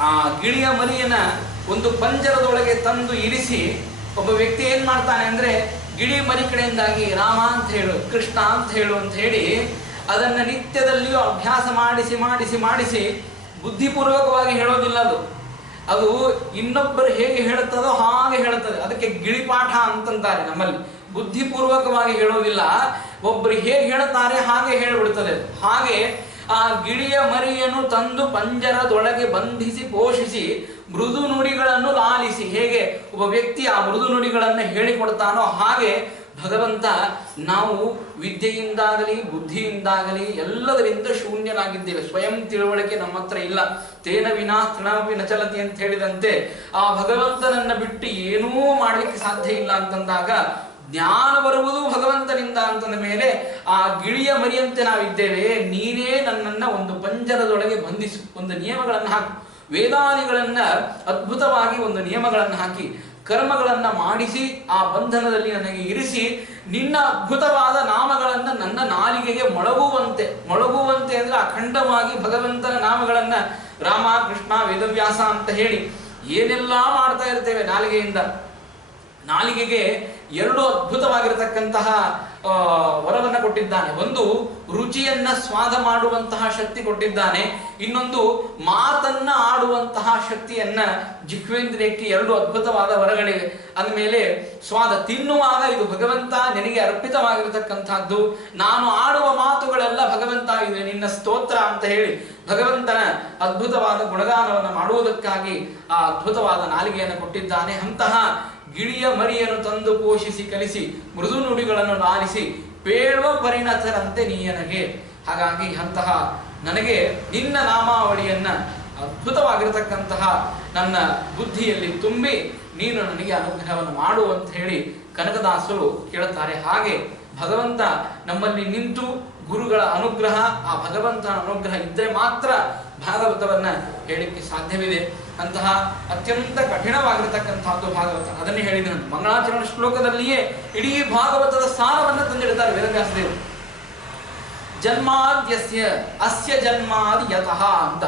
ಆ ಗಿಳಿಯ ಮರಿಯನ್ನ ಒಂದು ಪಂಜರದೊಳಗೆ ತಂದು ಇರಿಸಿ ಒಬ್ಬ ವ್ಯಕ್ತಿ ಏನ್ ಮಾಡ್ತಾನೆ ಅಂದ್ರೆ ಗಿಳಿ ಮರಿ ಕಡೆಯಿಂದಾಗಿ ರಾಮ ಅಂತ ಹೇಳು, ಕೃಷ್ಣ ಅಂತ ಹೇಳು ಅಂತ ಹೇಳಿ ಅದನ್ನ ನಿತ್ಯದಲ್ಲಿಯೂ ಅಭ್ಯಾಸ ಮಾಡಿಸಿ ಮಾಡಿಸಿ ಮಾಡಿಸಿ ಬುದ್ಧಿಪೂರ್ವಕವಾಗಿ ಹೇಳೋದಿಲ್ಲ. ಅದು ಇನ್ನೊಬ್ಬರು ಹೇಗೆ ಹೇಳುತ್ತದೋ ಹಾಗೆ ಹೇಳುತ್ತದೆ. ಅದಕ್ಕೆ ಗಿಳಿಪಾಠ ಅಂತಂತಾರೆ ನಮ್ಮಲ್ಲಿ. ಬುದ್ಧಿಪೂರ್ವಕವಾಗಿ ಹೇಳೋದಿಲ್ಲ, ಒಬ್ಬರು ಹೇಗೆ ಹೇಳುತ್ತಾರೆ ಹಾಗೆ ಹೇಳಿಬಿಡುತ್ತದೆ. ಹಾಗೆ ಆ ಗಿಳಿಯ ಮರಿಯನ್ನು ತಂದು ಪಂಜರದೊಳಗೆ ಬಂಧಿಸಿ ಪೋಷಿಸಿ ಮೃದು ನುಡಿಗಳನ್ನು ಲಾಲಿಸಿ, ಹೇಗೆ ಒಬ್ಬ ವ್ಯಕ್ತಿ ಆ ಮೃದು ನುಡಿಗಳನ್ನು ಹೇಳಿಕೊಡ್ತಾನೋ ಹಾಗೆ ಭಗವಂತ ನಾವು ವಿದ್ಯೆಯಿಂದಾಗಲಿ ಬುದ್ಧಿಯಿಂದಾಗಲಿ ಎಲ್ಲದರಿಂದ ಶೂನ್ಯರಾಗಿದ್ದೇವೆ. ಸ್ವಯಂ ತಿಳುವಳಿಕೆ ನಮ್ಮ ಹತ್ರ ಇಲ್ಲ. ತೇನ ವಿನಾ ತೃಣಮಪಿ ನಚಲತಿ ಅಂತ ಹೇಳಿದಂತೆ ಆ ಭಗವಂತನನ್ನ ಬಿಟ್ಟು ಏನೂ ಮಾಡಲಿಕ್ಕೆ ಸಾಧ್ಯ ಇಲ್ಲ ಅಂತಂದಾಗ ಜ್ಞಾನ ಬರುವುದು ಭಗವಂತನಿಂದ ಅಂತಂದ ಮೇಲೆ ಆ ಗಿಳಿಯ ಮರಿಯಂತೆ ನಾವಿದ್ದೇವೆ. ನೀನೇ ನನ್ನನ್ನ ಒಂದು ಪಂಜರದೊಳಗೆ ಬಂಧಿಸು, ಒಂದು ನಿಯಮಗಳನ್ನು ಹಾಕಿ, ವೇದಾದಿಗಳನ್ನ ಅದ್ಭುತವಾಗಿ ಒಂದು ನಿಯಮಗಳನ್ನು ಹಾಕಿ ಕರ್ಮಗಳನ್ನ ಮಾಡಿಸಿ ಆ ಬಂಧನದಲ್ಲಿ ನನಗೆ ಇರಿಸಿ ನಿನ್ನ ಅದ್ಭುತವಾದ ನಾಮಗಳನ್ನ ನನ್ನ ನಾಲಿಗೆಗೆ ಮೊಳಗುವಂತೆ ಅಂದ್ರೆ ಅಖಂಡವಾಗಿ ಭಗವಂತನ ನಾಮಗಳನ್ನ ರಾಮ, ಕೃಷ್ಣ, ವೇದವ್ಯಾಸ ಅಂತ ಹೇಳಿ ಏನೆಲ್ಲ ಮಾಡ್ತಾ ಇರ್ತೇವೆ ನಾಲಿಗೆಯಿಂದ. ನಾಲಿಗೆಗೆ ಎರಡು ಅದ್ಭುತವಾಗಿರತಕ್ಕಂತಹ ವರವನ್ನ ಕೊಟ್ಟಿದ್ದಾನೆ. ಒಂದು ರುಚಿಯನ್ನ ಸ್ವಾದ ಮಾಡುವಂತಹ ಶಕ್ತಿ ಕೊಟ್ಟಿದ್ದಾನೆ, ಇನ್ನೊಂದು ಮಾತನ್ನ ಆಡುವಂತಹ ಶಕ್ತಿಯನ್ನ ಜಿಹ್ವೇಂದ್ರಿಯಕ್ಕೆ. ಎರಡು ಅದ್ಭುತವಾದ ವರಗಳಿವೆ. ಅಂದಮೇಲೆ ಸ್ವಾದ ತಿನ್ನುವಾಗ ಇದು ಭಗವಂತ ನಿನಗೆ ಅರ್ಪಿತವಾಗಿರತಕ್ಕಂತಹದ್ದು, ನಾನು ಆಡುವ ಮಾತುಗಳೆಲ್ಲ ಭಗವಂತ ಇದು ನಿನ್ನ ಸ್ತೋತ್ರ ಅಂತ ಹೇಳಿ ಭಗವಂತನ ಅದ್ಭುತವಾದ ಗುಣಗಾನವನ್ನು ಮಾಡುವುದಕ್ಕಾಗಿ ಆ ಅದ್ಭುತವಾದ ನಾಲಿಗೆಯನ್ನು ಕೊಟ್ಟಿದ್ದಾನೆ. ಅಂತಹ ಗಿಳಿಯ ಮರಿಯನ್ನು ತಂದು ಪೋಷಿಸಿ ಕಲಿಸಿ ಮೃದು ನುಡಿಗಳನ್ನು ಲಾಲಿಸಿ ಬೇಡುವ ಪರಿಣತರಂತೆ ನೀಯನಗೆ. ಹಾಗಾಗಿ ಅಂತಹ ನನಗೆ ನಿನ್ನ ನಾಮಾವಳಿಯನ್ನ ಅದ್ಭುತವಾಗಿರತಕ್ಕಂತಹ ನನ್ನ ಬುದ್ಧಿಯಲ್ಲಿ ತುಂಬಿ ನೀನು ನನಗೆ ಅನುಗ್ರಹವನ್ನು ಮಾಡು ಅಂತ ಹೇಳಿ ಕನಕದಾಸರು ಕೇಳುತ್ತಾರೆ. ಹಾಗೆ ಭಗವಂತ ನಮ್ಮಲ್ಲಿ ನಿಂತು ಗುರುಗಳ ಅನುಗ್ರಹ, ಆ ಭಗವಂತನ ಅನುಗ್ರಹ ಇದ್ದರೆ ಮಾತ್ರ ಭಾಗವತವನ್ನ ಹೇಳಲಿಕ್ಕೆ ಸಾಧ್ಯವಿದೆ. ಅಂತಹ ಅತ್ಯಂತ ಕಠಿಣವಾಗಿರತಕ್ಕಂಥದ್ದು ಭಾಗವತ. ಅದನ್ನೇ ಹೇಳಿದ ಮಂಗಳಾಚರಣ ಶ್ಲೋಕದಲ್ಲಿಯೇ ಇಡೀ ಭಾಗವತದ ಸಾರವನ್ನು ತಂದಿಡ್ತಾರೆ ವೇದವ್ಯಾಸದೇವರು. ಜನ್ಮಾದ್ಯಸ್ಯ ಅಸ್ಯ ಜನ್ಮಾದಿ ಯತಃ ಅಂತ.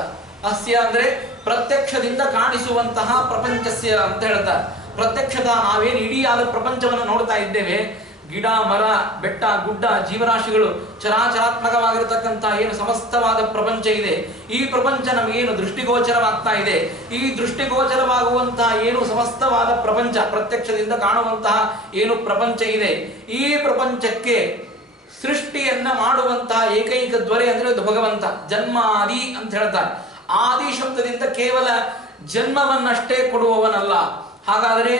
ಅಸ್ಯ ಅಂದ್ರೆ ಪ್ರತ್ಯಕ್ಷದಿಂದ ಕಾಣಿಸುವಂತಹ ಪ್ರಪಂಚಸ್ಯ ಅಂತ ಹೇಳ್ತಾರೆ. ಪ್ರತ್ಯಕ್ಷದ ನಾವೇನು ಇಡೀ ಆದ ಪ್ರಪಂಚವನ್ನು ನೋಡ್ತಾ ಇದ್ದೇವೆ, ಗಿಡ ಮರ ಬೆಟ್ಟ ಗುಡ್ಡ ಜೀವರಾಶಿಗಳು ಚರಾಚರಾತ್ಮಕವಾಗಿರತಕ್ಕಂಥ ಏನು ಸಮಸ್ತವಾದ ಪ್ರಪಂಚ ಇದೆ, ಈ ಪ್ರಪಂಚ ನಮಗೇನು ದೃಷ್ಟಿಗೋಚರವಾಗ್ತಾ ಇದೆ, ಈ ದೃಷ್ಟಿಗೋಚರವಾಗುವಂತಹ ಏನು ಸಮಸ್ತವಾದ ಪ್ರಪಂಚ ಪ್ರತ್ಯಕ್ಷದಿಂದ ಕಾಣುವಂತಹ ಏನು ಪ್ರಪಂಚ ಇದೆ, ಈ ಪ್ರಪಂಚಕ್ಕೆ ಸೃಷ್ಟಿಯನ್ನ ಮಾಡುವಂತಹ ಏಕೈಕ ದ್ವರೆ ಅಂದ್ರೆ ಅದು ಭಗವಂತ. ಜನ್ಮಾದಿ ಅಂತ ಹೇಳ್ತಾರೆ. ಆದಿ ಶಬ್ದದಿಂದ ಕೇವಲ ಜನ್ಮವನ್ನಷ್ಟೇ ಕೊಡುವವನಲ್ಲ. ಹಾಗಾದರೆ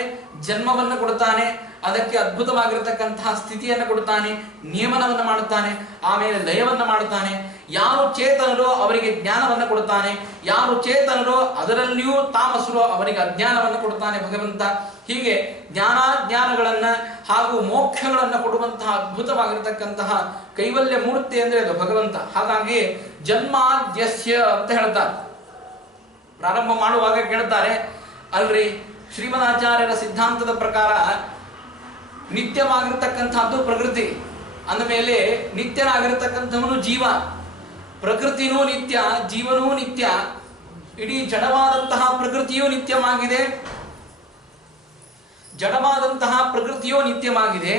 ಜನ್ಮವನ್ನು ಕೊಡ್ತಾನೆ, ಅದಕ್ಕೆ ಅದ್ಭುತವಾಗಿರತಕ್ಕಂತಹ ಸ್ಥಿತಿಯನ್ನು ಕೊಡ್ತಾನೆ, ನಿಯಮನವನ್ನು ಮಾಡುತ್ತಾನೆ, ಆಮೇಲೆ ಲಯವನ್ನು ಮಾಡುತ್ತಾನೆ. ಯಾರು ಚೇತನರೋ ಅವರಿಗೆ ಜ್ಞಾನವನ್ನು ಕೊಡ್ತಾನೆ, ಯಾರು ಚೇತನರೋ ಅದರಲ್ಲಿಯೂ ತಾಮಸರೋ ಅವರಿಗೆ ಅಜ್ಞಾನವನ್ನು ಕೊಡ್ತಾನೆ ಭಗವಂತ. ಹೀಗೆ ಜ್ಞಾನಾಜ್ಞಾನಗಳನ್ನ ಹಾಗೂ ಮೋಕ್ಷಗಳನ್ನು ಕೊಡುವಂತಹ ಅದ್ಭುತವಾಗಿರತಕ್ಕಂತಹ ಕೈವಲ್ಯ ಮೂರ್ತಿ ಅಂದ್ರೆ ಅದು ಭಗವಂತ. ಹಾಗಾಗಿ ಜನ್ಮಾದ್ಯಸ್ಯ ಅಂತ ಹೇಳ್ತಾರೆ. ಪ್ರಾರಂಭ ಮಾಡುವಾಗ ಕೇಳ್ತಾರೆ, ಅಲ್ರಿ ಶ್ರೀಮದಾಚಾರ್ಯರ ಸಿದ್ಧಾಂತದ ಪ್ರಕಾರ ನಿತ್ಯವಾಗಿರ್ತಕ್ಕಂಥದ್ದು ಪ್ರಕೃತಿ, ಅಂದಮೇಲೆ ನಿತ್ಯನಾಗಿರ್ತಕ್ಕಂಥವನು ಜೀವ, ಪ್ರಕೃತಿನೂ ನಿತ್ಯ, ಜೀವನೂ ನಿತ್ಯ, ಇಡೀ ಜಡವಾದಂತಹ ಪ್ರಕೃತಿಯೂ ನಿತ್ಯವಾಗಿದೆ, ಜಡವಾದಂತಹ ಪ್ರಕೃತಿಯೂ ನಿತ್ಯವಾಗಿದೆ,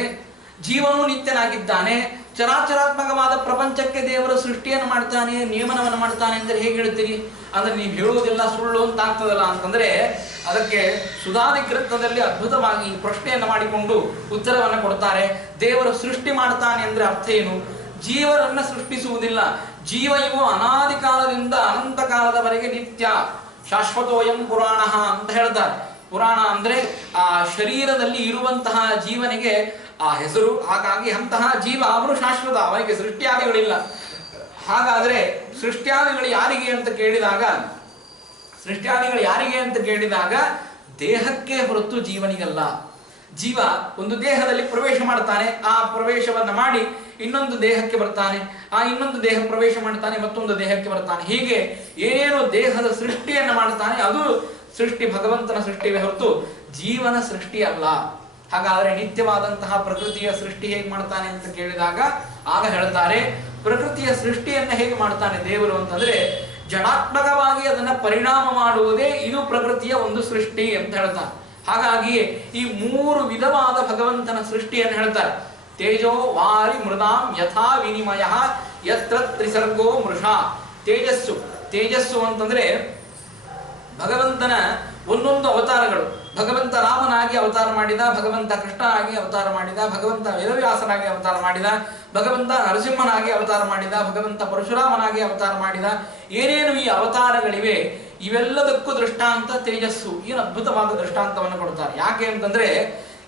ಜೀವನೂ ನಿತ್ಯನಾಗಿದ್ದಾನೆ. ಚರಾಚರಾತ್ಮಕವಾದ ಪ್ರಪಂಚಕ್ಕೆ ದೇವರು ಸೃಷ್ಟಿಯನ್ನು ಮಾಡ್ತಾನೆ, ನಿಯಮನವನ್ನು ಮಾಡ್ತಾನೆ ಅಂದ್ರೆ ಹೇಗೆ ಹೇಳ್ತೀರಿ? ಅಂದ್ರೆ ನೀವು ಹೇಳುವುದಿಲ್ಲ ಸುಳ್ಳು ಅಂತ ಆಗ್ತದಲ್ಲ ಅಂತಂದ್ರೆ ಅದಕ್ಕೆ ಸುಧಾದಿ ಗ್ರಂಥದಲ್ಲಿ ಅದ್ಭುತವಾಗಿ ಪ್ರಶ್ನೆಯನ್ನು ಮಾಡಿಕೊಂಡು ಉತ್ತರವನ್ನು ಕೊಡ್ತಾರೆ. ದೇವರು ಸೃಷ್ಟಿ ಮಾಡ್ತಾನೆ ಅಂದ್ರೆ ಅರ್ಥ ಏನು? ಜೀವರನ್ನ ಸೃಷ್ಟಿಸುವುದಿಲ್ಲ. ಜೀವ ಇವು ಅನಾದಿ ಕಾಲದಿಂದ ಅನಂತ ಕಾಲದವರೆಗೆ ನಿತ್ಯ, ಶಾಶ್ವತೋಯಂ ಪುರಾಣ ಅಂತ ಹೇಳ್ತಾರೆ. ಪುರಾಣ ಅಂದ್ರೆ ಆ ಶರೀರದಲ್ಲಿ ಇರುವಂತಹ ಜೀವನಿಗೆ ಆ ಹೆಸರು. ಹಾಗಾಗಿ ಅಂತಹ ಜೀವ ಅವನು ಶಾಶ್ವತ, ಅವನಿಗೆ ಸೃಷ್ಟಿಯಾದಿಗಳಿಲ್ಲ. ಹಾಗಾದ್ರೆ ಸೃಷ್ಟಿಯಾದಿಗಳು ಯಾರಿಗೆ ಅಂತ ಕೇಳಿದಾಗ ದೇಹಕ್ಕೆ ಹೊರತು ಜೀವನಿಗಲ್ಲ. ಜೀವ ಒಂದು ದೇಹದಲ್ಲಿ ಪ್ರವೇಶ ಮಾಡ್ತಾನೆ, ಆ ಪ್ರವೇಶವನ್ನ ಮಾಡಿ ಇನ್ನೊಂದು ದೇಹಕ್ಕೆ ಬರ್ತಾನೆ, ಆ ಇನ್ನೊಂದು ದೇಹ ಪ್ರವೇಶ ಮಾಡ್ತಾನೆ, ಮತ್ತೊಂದು ದೇಹಕ್ಕೆ ಬರ್ತಾನೆ. ಹೀಗೆ ಏನೇನು ದೇಹದ ಸೃಷ್ಟಿಯನ್ನ ಮಾಡ್ತಾನೆ ಅದು ಸೃಷ್ಟಿ, ಭಗವಂತನ ಸೃಷ್ಟಿವೇ ಹೊರತು ಜೀವನ ಸೃಷ್ಟಿ ಅಲ್ಲ. ಹಾಗಾದ್ರೆ ನಿತ್ಯವಾದಂತಹ ಪ್ರಕೃತಿಯ ಸೃಷ್ಟಿ ಹೇಗೆ ಮಾಡ್ತಾನೆ ಅಂತ ಕೇಳಿದಾಗ ಆಗ ಹೇಳ್ತಾರೆ, ಪ್ರಕೃತಿಯ ಸೃಷ್ಟಿಯನ್ನ ಹೇಗೆ ಮಾಡ್ತಾನೆ ದೇವರು ಅಂತಂದ್ರೆ ಜಡಾತ್ಮಕವಾಗಿ ಅದನ್ನ ಪರಿಣಾಮ ಮಾಡುವುದೇ ಇದು ಪ್ರಕೃತಿಯ ಒಂದು ಸೃಷ್ಟಿ ಅಂತ ಹೇಳ್ತಾರೆ. ಹಾಗಾಗಿ ಈ ಮೂರು ವಿಧವಾದ ಭಗವಂತನ ಸೃಷ್ಟಿಯನ್ನು ಹೇಳ್ತಾರೆ. ತೇಜೋ ವಾರಿ ಮೃದಾಂ ಯಥಾ ವಿನಿಮಯ ಯತ್ರ ತ್ರಿಸರ್ಗೋ ಮೃಷಾ. ತೇಜಸ್ಸು ಅಂತಂದ್ರೆ ಭಗವಂತನ ಒಂದೊಂದು ಅವತಾರಗಳು. ಭಗವಂತ ರಾಮನಾಗಿ ಅವತಾರ ಮಾಡಿದ, ಭಗವಂತ ಕೃಷ್ಣನಾಗಿ ಅವತಾರ ಮಾಡಿದ, ಭಗವಂತ ವೇದವ್ಯಾಸನಾಗಿ ಅವತಾರ ಮಾಡಿದ, ಭಗವಂತ ನರಸಿಂಹನಾಗಿ ಅವತಾರ ಮಾಡಿದ, ಭಗವಂತ ಪರಶುರಾಮನಾಗಿ ಅವತಾರ ಮಾಡಿದ. ಏನೇನು ಈ ಅವತಾರಗಳಿವೆ ಇವೆಲ್ಲದಕ್ಕೂ ದೃಷ್ಟಾಂತ ತೇಜಸ್ಸು. ಏನು ಅದ್ಭುತವಾದ ದೃಷ್ಟಾಂತವನ್ನು ಕೊಡ್ತಾರೆ. ಯಾಕೆ ಅಂತಂದ್ರೆ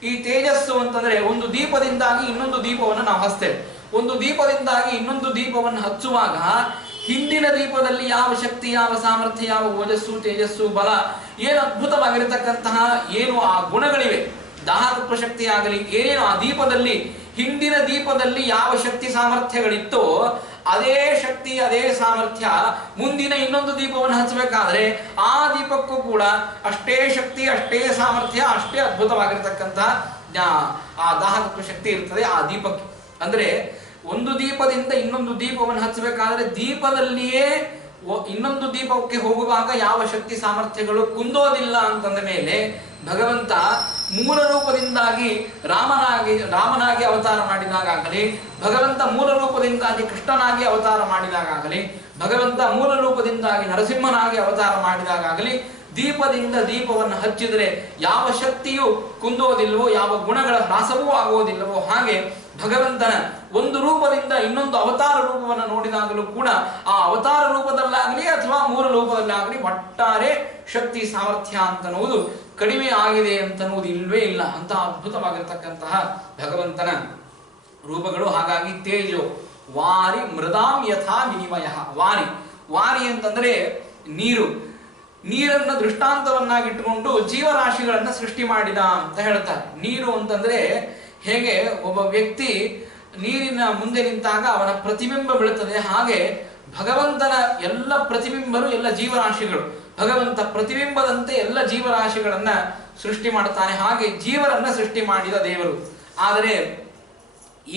ಈ ತೇಜಸ್ಸು ಅಂತಂದ್ರೆ ಒಂದು ದೀಪದಿಂದಾಗಿ ಇನ್ನೊಂದು ದೀಪವನ್ನು ನಾವು ಹಚ್ತೇವೆ. ಒಂದು ದೀಪದಿಂದಾಗಿ ಇನ್ನೊಂದು ದೀಪವನ್ನು ಹಚ್ಚುವಾಗ ಹಿಂದಿನ ದೀಪದಲ್ಲಿ ಯಾವ ಶಕ್ತಿ, ಯಾವ ಸಾಮರ್ಥ್ಯ, ಯಾವ ಓಜಸ್ಸು, ತೇಜಸ್ಸು, ಬಲ, ಏನು ಅದ್ಭುತವಾಗಿರತಕ್ಕಂತಹ ಏನು ಆ ಗುಣಗಳಿವೆ, ದಾಹತತ್ವ ಶಕ್ತಿ ಆಗಲಿ, ಏನೇನು ಆ ದೀಪದಲ್ಲಿ ಹಿಂದಿನ ದೀಪದಲ್ಲಿ ಯಾವ ಶಕ್ತಿ ಸಾಮರ್ಥ್ಯಗಳಿತ್ತೋ ಅದೇ ಶಕ್ತಿ ಅದೇ ಸಾಮರ್ಥ್ಯ ಮುಂದಿನ ಇನ್ನೊಂದು ದೀಪವನ್ನು ಹಚ್ಚಬೇಕಾದ್ರೆ ಆ ದೀಪಕ್ಕೂ ಕೂಡ ಅಷ್ಟೇ ಶಕ್ತಿ, ಅಷ್ಟೇ ಸಾಮರ್ಥ್ಯ, ಅಷ್ಟೇ ಅದ್ಭುತವಾಗಿರತಕ್ಕಂತಹ ಆ ದಾಹತತ್ವ ಶಕ್ತಿ ಇರ್ತದೆ ಆ ದೀಪಕ್ಕೆ. ಅಂದ್ರೆ ಒಂದು ದೀಪದಿಂದ ಇನ್ನೊಂದು ದೀಪವನ್ನು ಹಚ್ಚಬೇಕಾದ್ರೆ ದೀಪದಲ್ಲಿಯೇ ಇನ್ನೊಂದು ದೀಪಕ್ಕೆ ಹೋಗುವಾಗ ಯಾವ ಶಕ್ತಿ ಸಾಮರ್ಥ್ಯಗಳು ಕುಂದೋದಿಲ್ಲ ಅಂತಂದ ಮೇಲೆ ಭಗವಂತ ಮೂಲ ರೂಪದಿಂದಾಗಿ ರಾಮನಾಗಿ ಅವತಾರ ಮಾಡಿದಾಗಲಿ, ಭಗವಂತ ಮೂಲ ರೂಪದಿಂದಾಗಿ ಕೃಷ್ಣನಾಗಿ ಅವತಾರ ಮಾಡಿದಾಗಲಿ, ಭಗವಂತ ಮೂಲ ರೂಪದಿಂದಾಗಿ ನರಸಿಂಹನಾಗಿ ಅವತಾರ ಮಾಡಿದಾಗಲಿ ದೀಪದಿಂದ ದೀಪವನ್ನು ಹಚ್ಚಿದರೆ ಯಾವ ಶಕ್ತಿಯು ಕುಂದೋದಿಲ್ವೋ, ಯಾವ ಗುಣಗಳ ಹ್ರಾಸವೂ ಆಗುವುದಿಲ್ಲವೋ, ಹಾಗೆ ಭಗವಂತನ ಒಂದು ರೂಪದಿಂದ ಇನ್ನೊಂದು ಅವತಾರ ರೂಪವನ್ನು ನೋಡಿದಾಗಲೂ ಕೂಡ ಆ ಅವತಾರ ರೂಪದಲ್ಲಾಗಲಿ ಅಥವಾ ಮೂಲ ರೂಪದಲ್ಲಾಗಲಿ ಒಟ್ಟಾರೆ ಶಕ್ತಿ ಸಾಮರ್ಥ್ಯ ಅಂತನ್ನುವುದು ಕಡಿಮೆ ಆಗಿದೆ ಅಂತನ್ನುವುದು ಇಲ್ವೇ ಇಲ್ಲ. ಅಂತಹ ಅದ್ಭುತವಾಗಿರ್ತಕ್ಕಂತಹ ಭಗವಂತನ ರೂಪಗಳು. ಹಾಗಾಗಿ ತೇಜೋ ವಾರಿ ಮೃದಾಂ ಯಥಾ ವಿನಿಮಯ. ವಾರಿ ಅಂತಂದ್ರೆ ನೀರನ್ನ ದೃಷ್ಟಾಂತವನ್ನಾಗಿಟ್ಟುಕೊಂಡು ಜೀವರಾಶಿಗಳನ್ನ ಸೃಷ್ಟಿ ಮಾಡಿದ ಅಂತ ಹೇಳ್ತಾರೆ. ನೀರು ಅಂತಂದ್ರೆ ಹೇಗೆ ಒಬ್ಬ ವ್ಯಕ್ತಿ ನೀರಿನ ಮುಂದೆ ನಿಂತಾಗ ಅವನ ಪ್ರತಿಬಿಂಬ ಬೀಳುತ್ತದೆ, ಹಾಗೆ ಭಗವಂತನ ಎಲ್ಲ ಪ್ರತಿಬಿಂಬರು ಎಲ್ಲ ಜೀವರಾಶಿಗಳು. ಭಗವಂತ ಪ್ರತಿಬಿಂಬದಂತೆ ಎಲ್ಲ ಜೀವರಾಶಿಗಳನ್ನ ಸೃಷ್ಟಿ ಮಾಡ್ತಾನೆ. ಹಾಗೆ ಜೀವರನ್ನ ಸೃಷ್ಟಿ ಮಾಡಿದ ದೇವರು. ಆದರೆ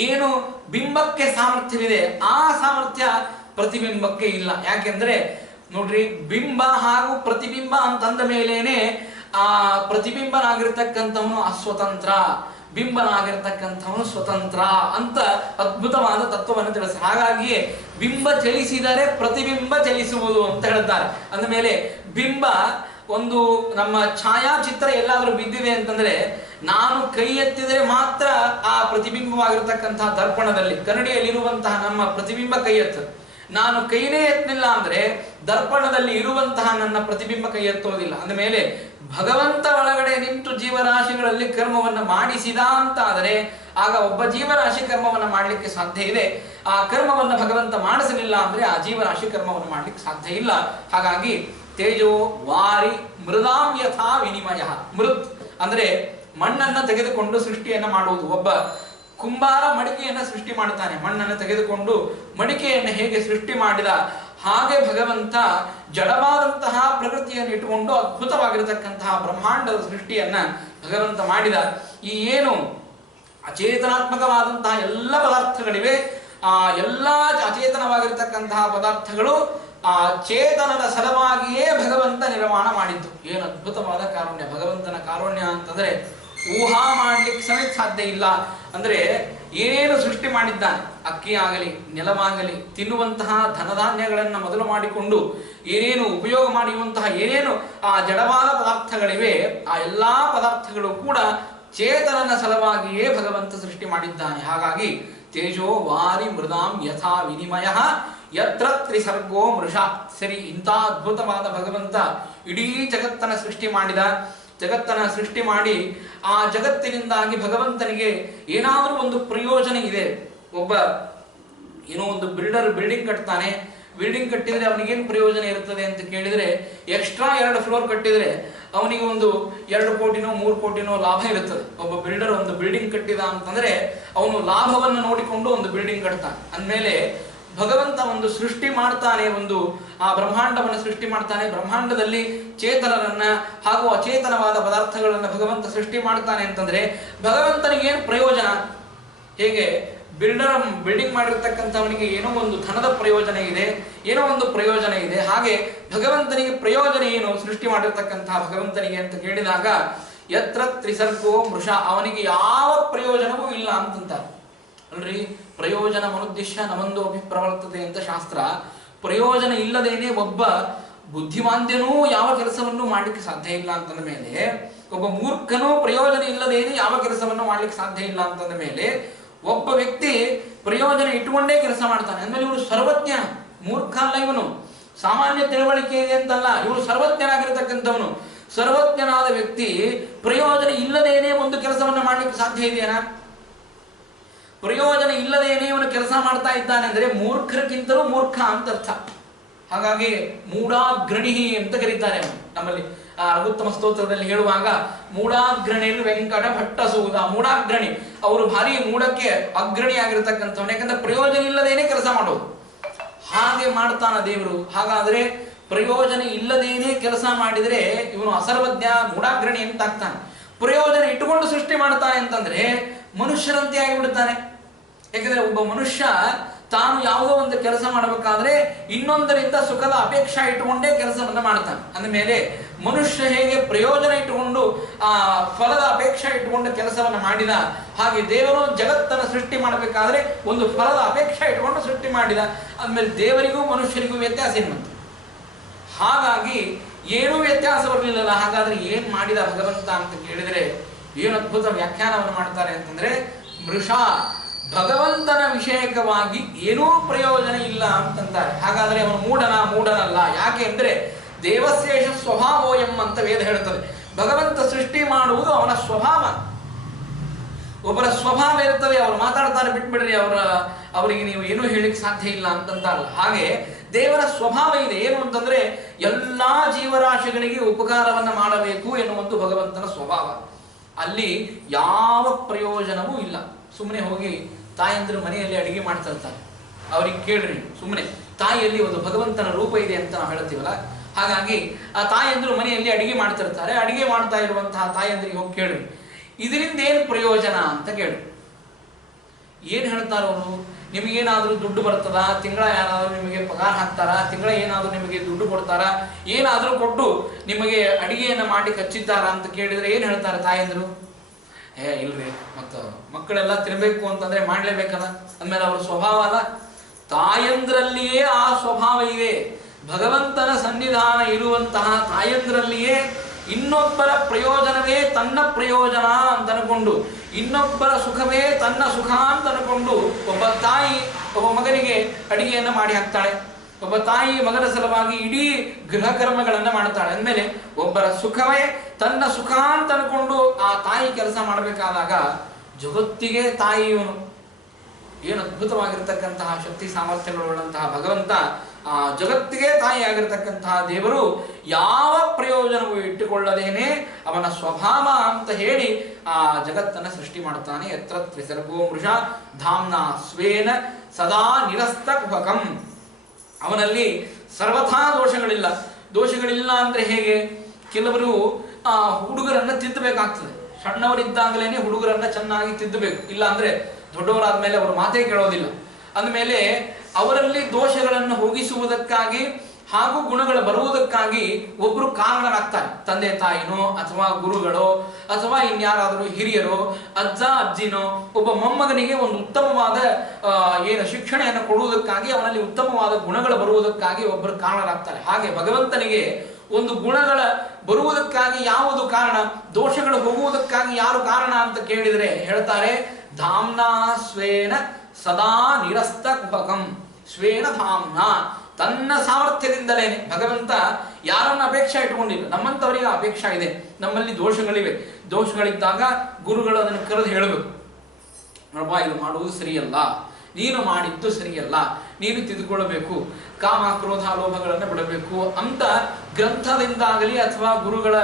ಏನು ಬಿಂಬಕ್ಕೆ ಸಾಮರ್ಥ್ಯವಿದೆ ಆ ಸಾಮರ್ಥ್ಯ ಪ್ರತಿಬಿಂಬಕ್ಕೆ ಇಲ್ಲ. ಯಾಕೆಂದ್ರೆ ನೋಡ್ರಿ, ಬಿಂಬ ಹಾಗೂ ಪ್ರತಿಬಿಂಬ ಅಂತಂದ ಮೇಲೇನೆ ಆ ಪ್ರತಿಬಿಂಬನಾಗಿರ್ತಕ್ಕಂಥವನು ಅಸ್ವತಂತ್ರ. ಬಿಂಬನಾಗಿರ್ತಕ್ಕಂಥವನು ಸ್ವತಂತ್ರ ಅಂತ ಅದ್ಭುತವಾದ ತತ್ವವನ್ನು ತಿಳಿಸ್ತಾರೆ. ಹಾಗಾಗಿಯೇ ಬಿಂಬ ಚಲಿಸಿದರೆ ಪ್ರತಿಬಿಂಬ ಚಲಿಸುವುದು ಅಂತ ಹೇಳ್ತಾರೆ. ಅಂದಮೇಲೆ ಬಿಂಬ ಒಂದು ನಮ್ಮ ಛಾಯಾಚಿತ್ರ ಎಲ್ಲಾದರೂ ಬಿದ್ದಿದೆ ಅಂತಂದ್ರೆ ನಾನು ಕೈ ಎತ್ತಿದರೆ ಮಾತ್ರ ಆ ಪ್ರತಿಬಿಂಬವಾಗಿರ್ತಕ್ಕಂತಹ ದರ್ಪಣದಲ್ಲಿ ಕನ್ನಡಿಯಲ್ಲಿರುವಂತಹ ನಮ್ಮ ಪ್ರತಿಬಿಂಬ ಕೈ ಎತ್ತದು. ನಾನು ಕೈನೇ ಎತ್ತಲಿಲ್ಲ ಅಂದ್ರೆ ದರ್ಪಣದಲ್ಲಿ ಇರುವಂತಹ ನನ್ನ ಪ್ರತಿಬಿಂಬ ಕೈ ಎತ್ತೋದಿಲ್ಲ. ಅಂದಮೇಲೆ ಭಗವಂತ ಒಳಗಡೆ ನಿಂತು ಜೀವರಾಶಿಗಳಲ್ಲಿ ಕರ್ಮವನ್ನು ಮಾಡಿಸಿದ ಅಂತಾದರೆ ಆಗ ಒಬ್ಬ ಜೀವರಾಶಿ ಕರ್ಮವನ್ನು ಮಾಡಲಿಕ್ಕೆ ಸಾಧ್ಯ ಇದೆ. ಆ ಕರ್ಮವನ್ನು ಭಗವಂತ ಮಾಡಿಸಲಿಲ್ಲ ಅಂದ್ರೆ ಆ ಜೀವರಾಶಿ ಕರ್ಮವನ್ನು ಮಾಡಲಿಕ್ಕೆ ಸಾಧ್ಯ ಇಲ್ಲ. ಹಾಗಾಗಿ ತೇಜೋ ವಾರಿ ಮೃದಾಂ ಯಥಾ ವಿನಿಮಯ. ಮೃತ್ ಅಂದ್ರೆ ಮಣ್ಣನ್ನು ತೆಗೆದುಕೊಂಡು ಸೃಷ್ಟಿಯನ್ನ ಮಾಡುವುದು. ಒಬ್ಬ ಕುಂಬಾರ ಮಡಿಕೆಯನ್ನು ಸೃಷ್ಟಿ ಮಾಡ್ತಾನೆ. ಮಣ್ಣನ್ನು ತೆಗೆದುಕೊಂಡು ಮಡಿಕೆಯನ್ನು ಹೇಗೆ ಸೃಷ್ಟಿ ಮಾಡಿದ ಹಾಗೆ ಭಗವಂತ ಜಡವಾದಂತಹ ಪ್ರಕೃತಿಯನ್ನು ಇಟ್ಟುಕೊಂಡು ಅದ್ಭುತವಾಗಿರತಕ್ಕಂತಹ ಬ್ರಹ್ಮಾಂಡದ ಸೃಷ್ಟಿಯನ್ನ ಭಗವಂತ ಮಾಡಿದ. ಈ ಏನು ಅಚೇತನಾತ್ಮಕವಾದಂತಹ ಎಲ್ಲ ಪದಾರ್ಥಗಳಿವೆ, ಆ ಎಲ್ಲ ಅಚೇತನವಾಗಿರ್ತಕ್ಕಂತಹ ಪದಾರ್ಥಗಳು ಆ ಚೇತನದ ಸಲುವಾಗಿಯೇ ಭಗವಂತ ನಿರ್ಮಾಣ ಮಾಡಿದ್ದು. ಏನು ಅದ್ಭುತವಾದ ಕಾರುಣ್ಯ! ಭಗವಂತನ ಕಾರುಣ್ಯ ಅಂತಂದ್ರೆ ಊಹಾ ಮಾಡ್ಲಿಕ್ಕೆ ಸಮೇತ ಸಾಧ್ಯ ಇಲ್ಲ. ಅಂದ್ರೆ ಏನೇನು ಸೃಷ್ಟಿ ಮಾಡಿದ್ದಾನೆ, ಅಕ್ಕಿ ಆಗಲಿ ನೆಲವಾಗಲಿ ತಿನ್ನುವಂತಹ ಧನಧಾನ್ಯಗಳನ್ನ ಮೊದಲು ಮಾಡಿಕೊಂಡು ಏನೇನು ಉಪಯೋಗ ಮಾಡುವಂತಹ ಏನೇನು ಆ ಜಡವಾದ ಪದಾರ್ಥಗಳಿವೆ ಆ ಎಲ್ಲಾ ಪದಾರ್ಥಗಳು ಕೂಡ ಚೇತನನ ಸಲುವಾಗಿಯೇ ಭಗವಂತ ಸೃಷ್ಟಿ ಮಾಡಿದ್ದಾನೆ. ಹಾಗಾಗಿ ತೇಜೋ ವಾರಿ ಮೃದಾಂ ಯಥಾ ವಿನಿಮಯ ಯತ್ರ ತ್ರಿಸರ್ಗೋ ಮೃಷಾ. ಸರಿ, ಇಂಥ ಅದ್ಭುತವಾದ ಭಗವಂತ ಇಡೀ ಜಗತ್ತನ್ನ ಸೃಷ್ಟಿ ಮಾಡಿದ. ಜಗತ್ತನ್ನ ಸೃಷ್ಟಿ ಮಾಡಿ ಆ ಜಗತ್ತಿನಿಂದಾಗಿ ಭಗವಂತನಿಗೆ ಏನಾದರೂ ಒಂದು ಪ್ರಯೋಜನ ಇದೆ. ಒಬ್ಬ ಏನೋ ಒಂದು ಬಿಲ್ಡಿಂಗ್ ಕಟ್ತಾನೆ. ಬಿಲ್ಡಿಂಗ್ ಕಟ್ಟಿದ್ರೆ ಅವನಿಗೇನು ಪ್ರಯೋಜನ ಇರ್ತದೆ ಅಂತ ಕೇಳಿದ್ರೆ, ಎಕ್ಸ್ಟ್ರಾ 2 ಫ್ಲೋರ್ ಕಟ್ಟಿದ್ರೆ ಅವನಿಗೆ ಒಂದು 2 ಕೋಟಿನೋ 3 ಕೋಟಿನೋ ಲಾಭ ಇರುತ್ತದೆ. ಒಬ್ಬ ಬಿಲ್ಡರ್ ಒಂದು ಬಿಲ್ಡಿಂಗ್ ಕಟ್ಟಿದ ಅಂತಂದ್ರೆ ಅವನು ಲಾಭವನ್ನು ನೋಡಿಕೊಂಡು ಒಂದು ಬಿಲ್ಡಿಂಗ್ ಕಟ್ತಾನೆ. ಅಂದಮೇಲೆ ಭಗವಂತ ಒಂದು ಸೃಷ್ಟಿ ಮಾಡ್ತಾನೆ, ಒಂದು ಆ ಬ್ರಹ್ಮಾಂಡವನ್ನು ಸೃಷ್ಟಿ ಮಾಡ್ತಾನೆ. ಬ್ರಹ್ಮಾಂಡದಲ್ಲಿ ಚೇತನರನ್ನ ಹಾಗೂ ಅಚೇತನವಾದ ಪದಾರ್ಥಗಳನ್ನ ಭಗವಂತ ಸೃಷ್ಟಿ ಮಾಡ್ತಾನೆ ಅಂತಂದ್ರೆ ಭಗವಂತನಿಗೆ ಏನು ಪ್ರಯೋಜನ? ಹೇಗೆ ಬಿಲ್ಡಿಂಗ್ ಮಾಡಿರ್ತಕ್ಕಂಥವನಿಗೆ ಏನೋ ಒಂದು ಧನದ ಪ್ರಯೋಜನ ಇದೆ, ಏನೋ ಒಂದು ಪ್ರಯೋಜನ ಇದೆ, ಹಾಗೆ ಭಗವಂತನಿಗೆ ಪ್ರಯೋಜನ ಏನು ಸೃಷ್ಟಿ ಮಾಡಿರ್ತಕ್ಕಂತಹ ಭಗವಂತನಿಗೆ ಅಂತ ಕೇಳಿದಾಗ ಯತ್ರ ತ್ರಿಸರ್ಗೋ ಮೃಷ, ಅವನಿಗೆ ಯಾವ ಪ್ರಯೋಜನವೂ ಇಲ್ಲ ಅಂತಂತಾರೆ. ಅಲ್ರಿ, ಪ್ರಯೋಜನ ಮನುದ್ದಿಶ್ಯ ನಮಂದು ಅಭಿಪ್ರವರ್ತದೆ ಅಂತ ಶಾಸ್ತ್ರ. ಪ್ರಯೋಜನ ಇಲ್ಲದೇನೆ ಒಬ್ಬ ಬುದ್ಧಿಮಾಂದ್ಯನೂ ಯಾವ ಕೆಲಸವನ್ನು ಮಾಡ್ಲಿಕ್ಕೆ ಸಾಧ್ಯ ಇಲ್ಲ ಅಂತಂದ ಮೇಲೆ, ಒಬ್ಬ ಮೂರ್ಖನೂ ಪ್ರಯೋಜನ ಇಲ್ಲದೇನೆ ಯಾವ ಕೆಲಸವನ್ನು ಮಾಡ್ಲಿಕ್ಕೆ ಸಾಧ್ಯ ಇಲ್ಲ ಅಂತಂದ ಮೇಲೆ, ಒಬ್ಬ ವ್ಯಕ್ತಿ ಪ್ರಯೋಜನ ಇಟ್ಟುಕೊಂಡೇ ಕೆಲಸ ಮಾಡ್ತಾನೆ ಅಂದ್ಮೇಲೆ ಇವನು ಸರ್ವಜ್ಞ. ಮೂರ್ಖ ಅಲ್ಲ ಇವನು, ಸಾಮಾನ್ಯ ತಿಳುವಳಿಕೆ ಇದೆ ಅಂತಲ್ಲ, ಇವನು ಸರ್ವಜ್ಞನಾಗಿರ್ತಕ್ಕಂಥವನು. ಸರ್ವಜ್ಞನಾದ ವ್ಯಕ್ತಿ ಪ್ರಯೋಜನ ಇಲ್ಲದೇನೆ ಒಂದು ಕೆಲಸವನ್ನು ಮಾಡ್ಲಿಕ್ಕೆ ಸಾಧ್ಯ ಇದೆಯಾ? ಪ್ರಯೋಜನ ಇಲ್ಲದೇನೆ ಇವನು ಕೆಲಸ ಮಾಡ್ತಾ ಇದ್ದಾನೆ ಅಂದ್ರೆ ಮೂರ್ಖರಿಗಿಂತಲೂ ಮೂರ್ಖ ಅಂತ ಅರ್ಥ. ಹಾಗಾಗಿ ಮೂಢಾಗ್ರಣಿ ಅಂತ ಕರೀತಾರೆ. ನಮ್ಮಲ್ಲಿ ಆ ರಘುತ್ತಮ ಸ್ತೋತ್ರದಲ್ಲಿ ಹೇಳುವಾಗ ಮೂಢಾಗ್ರಣಿ ವೆಂಕಟ ಭಟ್ಟಸೂದ. ಮೂಢಾಗ್ರಣಿ, ಅವರು ಭಾರಿ ಮೂಢಕ್ಕೆ ಅಗ್ರಣಿ ಆಗಿರ್ತಕ್ಕಂಥವನು. ಯಾಕಂದ್ರೆ ಪ್ರಯೋಜನ ಇಲ್ಲದೇನೆ ಕೆಲಸ ಮಾಡೋದು. ಹಾಗೆ ಮಾಡ್ತಾನ ದೇವರು. ಹಾಗಾದ್ರೆ ಪ್ರಯೋಜನ ಇಲ್ಲದೇನೆ ಕೆಲಸ ಮಾಡಿದ್ರೆ ಇವನು ಅಸರ್ವಜ್ಞ ಮೂಢಾಗ್ರಣಿ ಅಂತ ಆಗ್ತಾನೆ. ಪ್ರಯೋಜನ ಇಟ್ಟುಕೊಂಡು ಸೃಷ್ಟಿ ಮಾಡ್ತಾನೆ ಅಂತಂದ್ರೆ ಮನುಷ್ಯರಂತೆ ಆಗಿಬಿಡ್ತಾನೆ. ಯಾಕಂದ್ರೆ ಒಬ್ಬ ಮನುಷ್ಯ ತಾನು ಯಾವುದೋ ಒಂದು ಕೆಲಸ ಮಾಡಬೇಕಾದ್ರೆ ಇನ್ನೊಂದರಿಂದ ಸುಖದ ಅಪೇಕ್ಷೆ ಇಟ್ಟುಕೊಂಡೇ ಕೆಲಸವನ್ನ ಮಾಡ್ತಾನೆ. ಅಂದಮೇಲೆ ಮನುಷ್ಯ ಹೇಗೆ ಪ್ರಯೋಜನ ಇಟ್ಟುಕೊಂಡು ಆ ಫಲದ ಅಪೇಕ್ಷೆ ಇಟ್ಟುಕೊಂಡು ಕೆಲಸವನ್ನ ಮಾಡಿದ, ಹಾಗೆ ದೇವರು ಜಗತ್ತನ್ನು ಸೃಷ್ಟಿ ಮಾಡಬೇಕಾದ್ರೆ ಒಂದು ಫಲದ ಅಪೇಕ್ಷೆ ಇಟ್ಟುಕೊಂಡು ಸೃಷ್ಟಿ ಮಾಡಿದ. ಅಂದ್ಮೇಲೆ ದೇವರಿಗೂ ಮನುಷ್ಯರಿಗೂ ವ್ಯತ್ಯಾಸ ಏನು? ಹಾಗಾಗಿ ಏನೂ ವ್ಯತ್ಯಾಸ ಬರಲಿಲ್ಲಲ್ಲ. ಹಾಗಾದ್ರೆ ಏನ್ ಮಾಡಿದ ಭಗವಂತ ಅಂತ ಕೇಳಿದ್ರೆ ಏನು ಅದ್ಭುತ ವ್ಯಾಖ್ಯಾನವನ್ನು ಮಾಡ್ತಾರೆ ಅಂತಂದ್ರೆ, ಮೃಷಾ, ಭಗವಂತನ ವಿಷಯಕವಾಗಿ ಏನೂ ಪ್ರಯೋಜನ ಇಲ್ಲ ಅಂತಂತಾರೆ. ಹಾಗಾದ್ರೆ ಅವನು ಮೂಢನಲ್ಲ. ಯಾಕೆ ಅಂದ್ರೆ ದೇವಶೇಷ ಸ್ವಭಾವೋಯಂ ಅಂತ ವೇದ ಹೇಳ್ತದೆ. ಭಗವಂತ ಸೃಷ್ಟಿ ಮಾಡುವುದು ಅವನ ಸ್ವಭಾವ. ಒಬ್ಬರ ಸ್ವಭಾವ ಇರ್ತದೆ, ಅವ್ರು ಮಾತಾಡ್ತಾರೆ ಬಿಟ್ಬಿಡ್ರಿ, ಅವರಿಗೆ ನೀವು ಏನೂ ಹೇಳಿಕ್ ಸಾಧ್ಯ ಇಲ್ಲ ಅಂತಂತಾರಲ್ಲ. ಹಾಗೆ ದೇವರ ಸ್ವಭಾವ ಇದೆ. ಏನು ಅಂತಂದ್ರೆ ಎಲ್ಲಾ ಜೀವರಾಶಿಗಳಿಗೆ ಉಪಕಾರವನ್ನ ಮಾಡಬೇಕು ಎನ್ನುವಂಥ ಭಗವಂತನ ಸ್ವಭಾವ. ಅಲ್ಲಿ ಯಾವ ಪ್ರಯೋಜನವೂ ಇಲ್ಲ. ಸುಮ್ಮನೆ ಹೋಗಿ ತಾಯಂದ್ರು ಮನೆಯಲ್ಲಿ ಅಡಿಗೆ ಮಾಡ್ತಿರ್ತಾರೆ, ಅವ್ರಿಗೆ ಕೇಳ್ರಿ. ಸುಮ್ಮನೆ ತಾಯಿಯಲ್ಲಿ ಒಂದು ಭಗವಂತನ ರೂಪ ಇದೆ ಅಂತ ನಾವು ಹೇಳ್ತೀವಲ್ಲ, ಹಾಗಾಗಿ ಆ ತಾಯಂದ್ರು ಮನೆಯಲ್ಲಿ ಅಡಿಗೆ ಮಾಡ್ತಿರ್ತಾರೆ. ಅಡಿಗೆ ಮಾಡ್ತಾ ಇರುವಂತಹ ತಾಯಂದ್ರಿಗೆ ಹೋಗಿ ಕೇಳ್ರಿ, ಇದರಿಂದ ಏನು ಪ್ರಯೋಜನ ಅಂತ ಕೇಳಿ. ಏನ್ ಹೇಳ್ತಾರ ಅವರು? ನಿಮಗೇನಾದ್ರೂ ದುಡ್ಡು ಬರ್ತದ? ತಿಂಗಳ ಏನಾದ್ರೂ ನಿಮಗೆ ಪಗಾರ ಹಾಕ್ತಾರ? ತಿಂಗಳ ಏನಾದ್ರೂ ನಿಮಗೆ ದುಡ್ಡು ಕೊಡ್ತಾರ? ಏನಾದ್ರೂ ಕೊಟ್ಟು ನಿಮಗೆ ಅಡಿಗೆಯನ್ನ ಮಾಡಿ ಹಚ್ಚಿದ್ದಾರ ಅಂತ ಕೇಳಿದ್ರೆ ಏನ್ ಹೇಳ್ತಾರೆ ತಾಯಂದ್ರು? ಇಲ್ರಿ ಮತ್ತು ಮಕ್ಕಳೆಲ್ಲ ತಿನ್ಬೇಕು ಅಂತಂದ್ರೆ ಮಾಡ್ಲೇಬೇಕಲ್ಲ ಅಂದ್ಮೇಲೆ ಅವ್ರ ಸ್ವಭಾವ ಅಲ್ಲ. ತಾಯಂದ್ರಲ್ಲಿಯೇ ಆ ಸ್ವಭಾವ ಇದೆ. ಭಗವಂತನ ಸನ್ನಿಧಾನ ಇರುವಂತಹ ತಾಯಂದ್ರಲ್ಲಿಯೇ ಇನ್ನೊಬ್ಬರ ಪ್ರಯೋಜನವೇ ತನ್ನ ಪ್ರಯೋಜನ ಅಂತ ಅನ್ಕೊಂಡು, ಇನ್ನೊಬ್ಬರ ಸುಖವೇ ತನ್ನ ಸುಖ ಅಂತ ಅನ್ಕೊಂಡು ಒಬ್ಬ ತಾಯಿ ಒಬ್ಬ ಮಗನಿಗೆ ಅಡಿಗೆಯನ್ನು ಮಾಡಿ ಹಾಕ್ತಾಳೆ. ಒಬ್ಬ ತಾಯಿ ಮಗನ ಸಲುವಾಗಿ ಇಡೀ ಗೃಹ ಕರ್ಮಗಳನ್ನು ಮಾಡ್ತಾಳೆ. ಅಂದಮೇಲೆ ಒಬ್ಬರ ಸುಖವೇ ತನ್ನ ಸುಖ ಅಂತ ಅನ್ಕೊಂಡು ಆ ತಾಯಿ ಕೆಲಸ ಮಾಡಬೇಕಾದಾಗ ಜಗತ್ತಿಗೆ ತಾಯಿ ಇವನು. ಏನು ಅದ್ಭುತವಾಗಿರ್ತಕ್ಕಂತಹ ಶಕ್ತಿ ಸಾಮರ್ಥ್ಯಗಳುಳ್ಳಂತಹ ಭಗವಂತ ಆ ಜಗತ್ತಿಗೆ ತಾಯಿಯಾಗಿರ್ತಕ್ಕಂತಹ ದೇವರು ಯಾವ ಪ್ರಯೋಜನವೂ ಇಟ್ಟುಕೊಳ್ಳದೇನೆ ಅವನ ಸ್ವಭಾವ ಅಂತ ಹೇಳಿ ಆ ಜಗತ್ತನ್ನು ಸೃಷ್ಟಿ ಮಾಡುತ್ತಾನೆ. ಯತ್ರ ತ್ರಿಸರ್ಗೋ ಮೃಷ ಧಾಮ್ನ ಸ್ವೇನ ಸದಾ ನಿರಸ್ತ ಕುಹಕಂ. ಅವನಲ್ಲಿ ಸರ್ವಥಾ ದೋಷಗಳಿಲ್ಲ. ದೋಷಗಳಿಲ್ಲ ಅಂದ್ರೆ ಹೇಗೆ? ಕೆಲವರು ಹುಡುಗರನ್ನ ತಿದ್ದಬೇಕಾಗ್ತದೆ. ಸಣ್ಣವರಿದ್ದಾಗಲೇನೆ ಹುಡುಗರನ್ನ ಚೆನ್ನಾಗಿ ತಿದ್ದಬೇಕು, ಇಲ್ಲ ಅಂದ್ರೆ ದೊಡ್ಡವರಾದ್ಮೇಲೆ ಅವರು ಮಾತೇ ಕೇಳೋದಿಲ್ಲ. ಅಂದಮೇಲೆ ಅವರಲ್ಲಿ ದೋಷಗಳನ್ನು ಹೋಗಿಸುವುದಕ್ಕಾಗಿ ಹಾಗೂ ಗುಣಗಳು ಬರುವುದಕ್ಕಾಗಿ ಒಬ್ರು ಕಾರಣರಾಗ್ತಾರೆ. ತಂದೆ ತಾಯಿನೋ ಅಥವಾ ಗುರುಗಳೋ ಅಥವಾ ಇನ್ಯಾರಾದರೂ ಹಿರಿಯರೋ, ಅಜ್ಜ ಅಜ್ಜಿನೋ, ಒಬ್ಬ ಮೊಮ್ಮಗನಿಗೆ ಒಂದು ಉತ್ತಮವಾದ ಶಿಕ್ಷಣೆಯನ್ನು ಕೊಡುವುದಕ್ಕಾಗಿ ಅವನಲ್ಲಿ ಉತ್ತಮವಾದ ಗುಣಗಳು ಬರುವುದಕ್ಕಾಗಿ ಒಬ್ಬರು ಕಾರಣರಾಗ್ತಾರೆ. ಹಾಗೆ ಭಗವಂತನಿಗೆ ಒಂದು ಗುಣಗಳ ಬರುವುದಕ್ಕಾಗಿ ಯಾವುದು ಕಾರಣ, ದೋಷಗಳು ಹೋಗುವುದಕ್ಕಾಗಿ ಯಾರು ಕಾರಣ ಅಂತ ಕೇಳಿದರೆ ಹೇಳ್ತಾರೆ ಧಾಮ್ನಾ ಸ್ವೇನ ಸದಾ ನಿರಸ್ತ ಕುಹಕಂ. ಸ್ವೇನ ಧಾಮ್ನ, ತನ್ನ ಸಾಮರ್ಥ್ಯದಿಂದಲೇ ಭಗವಂತ ಯಾರನ್ನ ಅಪೇಕ್ಷೆ ಇಟ್ಕೊಂಡಿಲ್ಲ. ನಮ್ಮಂಥವರಿಗೆ ಅಪೇಕ್ಷೆ ಇದೆ, ನಮ್ಮಲ್ಲಿ ದೋಷಗಳಿವೆ. ದೋಷಗಳಿದ್ದಾಗ ಗುರುಗಳು ಅದನ್ನು ಕರೆದು ಹೇಳಬೇಕು, ನೋಡಪ್ಪ ಇದು ಮಾಡುವುದು ಸರಿಯಲ್ಲ, ನೀನು ಮಾಡಿದ್ದು ಸರಿಯಲ್ಲ, ನೀನು ತಿದ್ದುಕೊಳ್ಳಬೇಕು, ಕಾಮ ಕ್ರೋಧ ಲೋಭಗಳನ್ನು ಬಿಡಬೇಕು ಅಂತ ಗ್ರಂಥದಿಂದಾಗಲಿ ಅಥವಾ ಗುರುಗಳ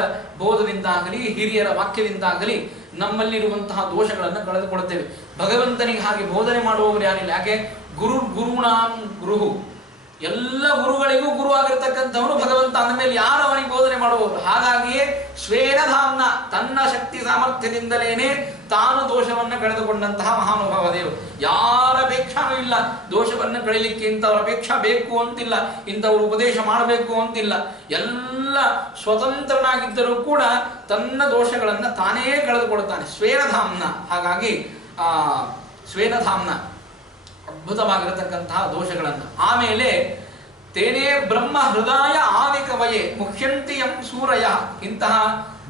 ಬೋಧದಿಂದಾಗಲಿ ಹಿರಿಯರ ವಾಕ್ಯದಿಂದಾಗಲಿ ನಮ್ಮಲ್ಲಿರುವಂತಹ ದೋಷಗಳನ್ನು ಕಳೆದುಕೊಡುತ್ತೇವೆ. ಭಗವಂತನಿಗೆ ಹಾಗೆ ಬೋಧನೆ ಮಾಡುವವರು ಯಾರಿಲ್ಲ. ಯಾಕೆ? ಗುರುಣಾಂ ಗುರು, ಎಲ್ಲ ಗುರುಗಳಿಗೂ ಗುರು ಆಗಿರ್ತಕ್ಕಂಥವನು ಭಗವಂತ. ಅಂದಮೇಲೆ ಯಾರು ಅವನಿಗೆ ಬೋಧನೆ ಮಾಡುವವರು? ಹಾಗಾಗಿಯೇ ಶ್ವೇನಧಾಮ್ನ, ತನ್ನ ಶಕ್ತಿ ಸಾಮರ್ಥ್ಯದಿಂದಲೇನೆ ತಾನು ದೋಷವನ್ನು ಕಳೆದುಕೊಂಡಂತಹ ಮಹಾನುಭಾವ ದೇವರು. ಯಾರ ಅಪೇಕ್ಷಾನೂ ಇಲ್ಲ ದೋಷವನ್ನು ಕಳೀಲಿಕ್ಕೆ. ಇಂಥವ್ರ ಅಪೇಕ್ಷಾ ಬೇಕು ಅಂತಿಲ್ಲ, ಇಂಥವ್ರು ಉಪದೇಶ ಮಾಡಬೇಕು ಅಂತಿಲ್ಲ. ಎಲ್ಲ ಸ್ವತಂತ್ರನಾಗಿದ್ದರೂ ಕೂಡ ತನ್ನ ದೋಷಗಳನ್ನು ತಾನೇ ಕಳೆದುಕೊಳ್ತಾನೆ. ಶ್ವೇನಧಾಮ್ನ, ಹಾಗಾಗಿ ಶ್ವೇನಧಾಮ್ನ ಅದ್ಭುತವಾಗಿರತಕ್ಕಂತಹ ದೋಷಗಳನ್ನು. ಆಮೇಲೆ ತೇನೇ ಬ್ರಹ್ಮ ಹೃದಯ ಆದಿಕವಯೇ ಮುಖ್ಯಂತಿಯಂ ಸೂರಯ. ಇಂತಹ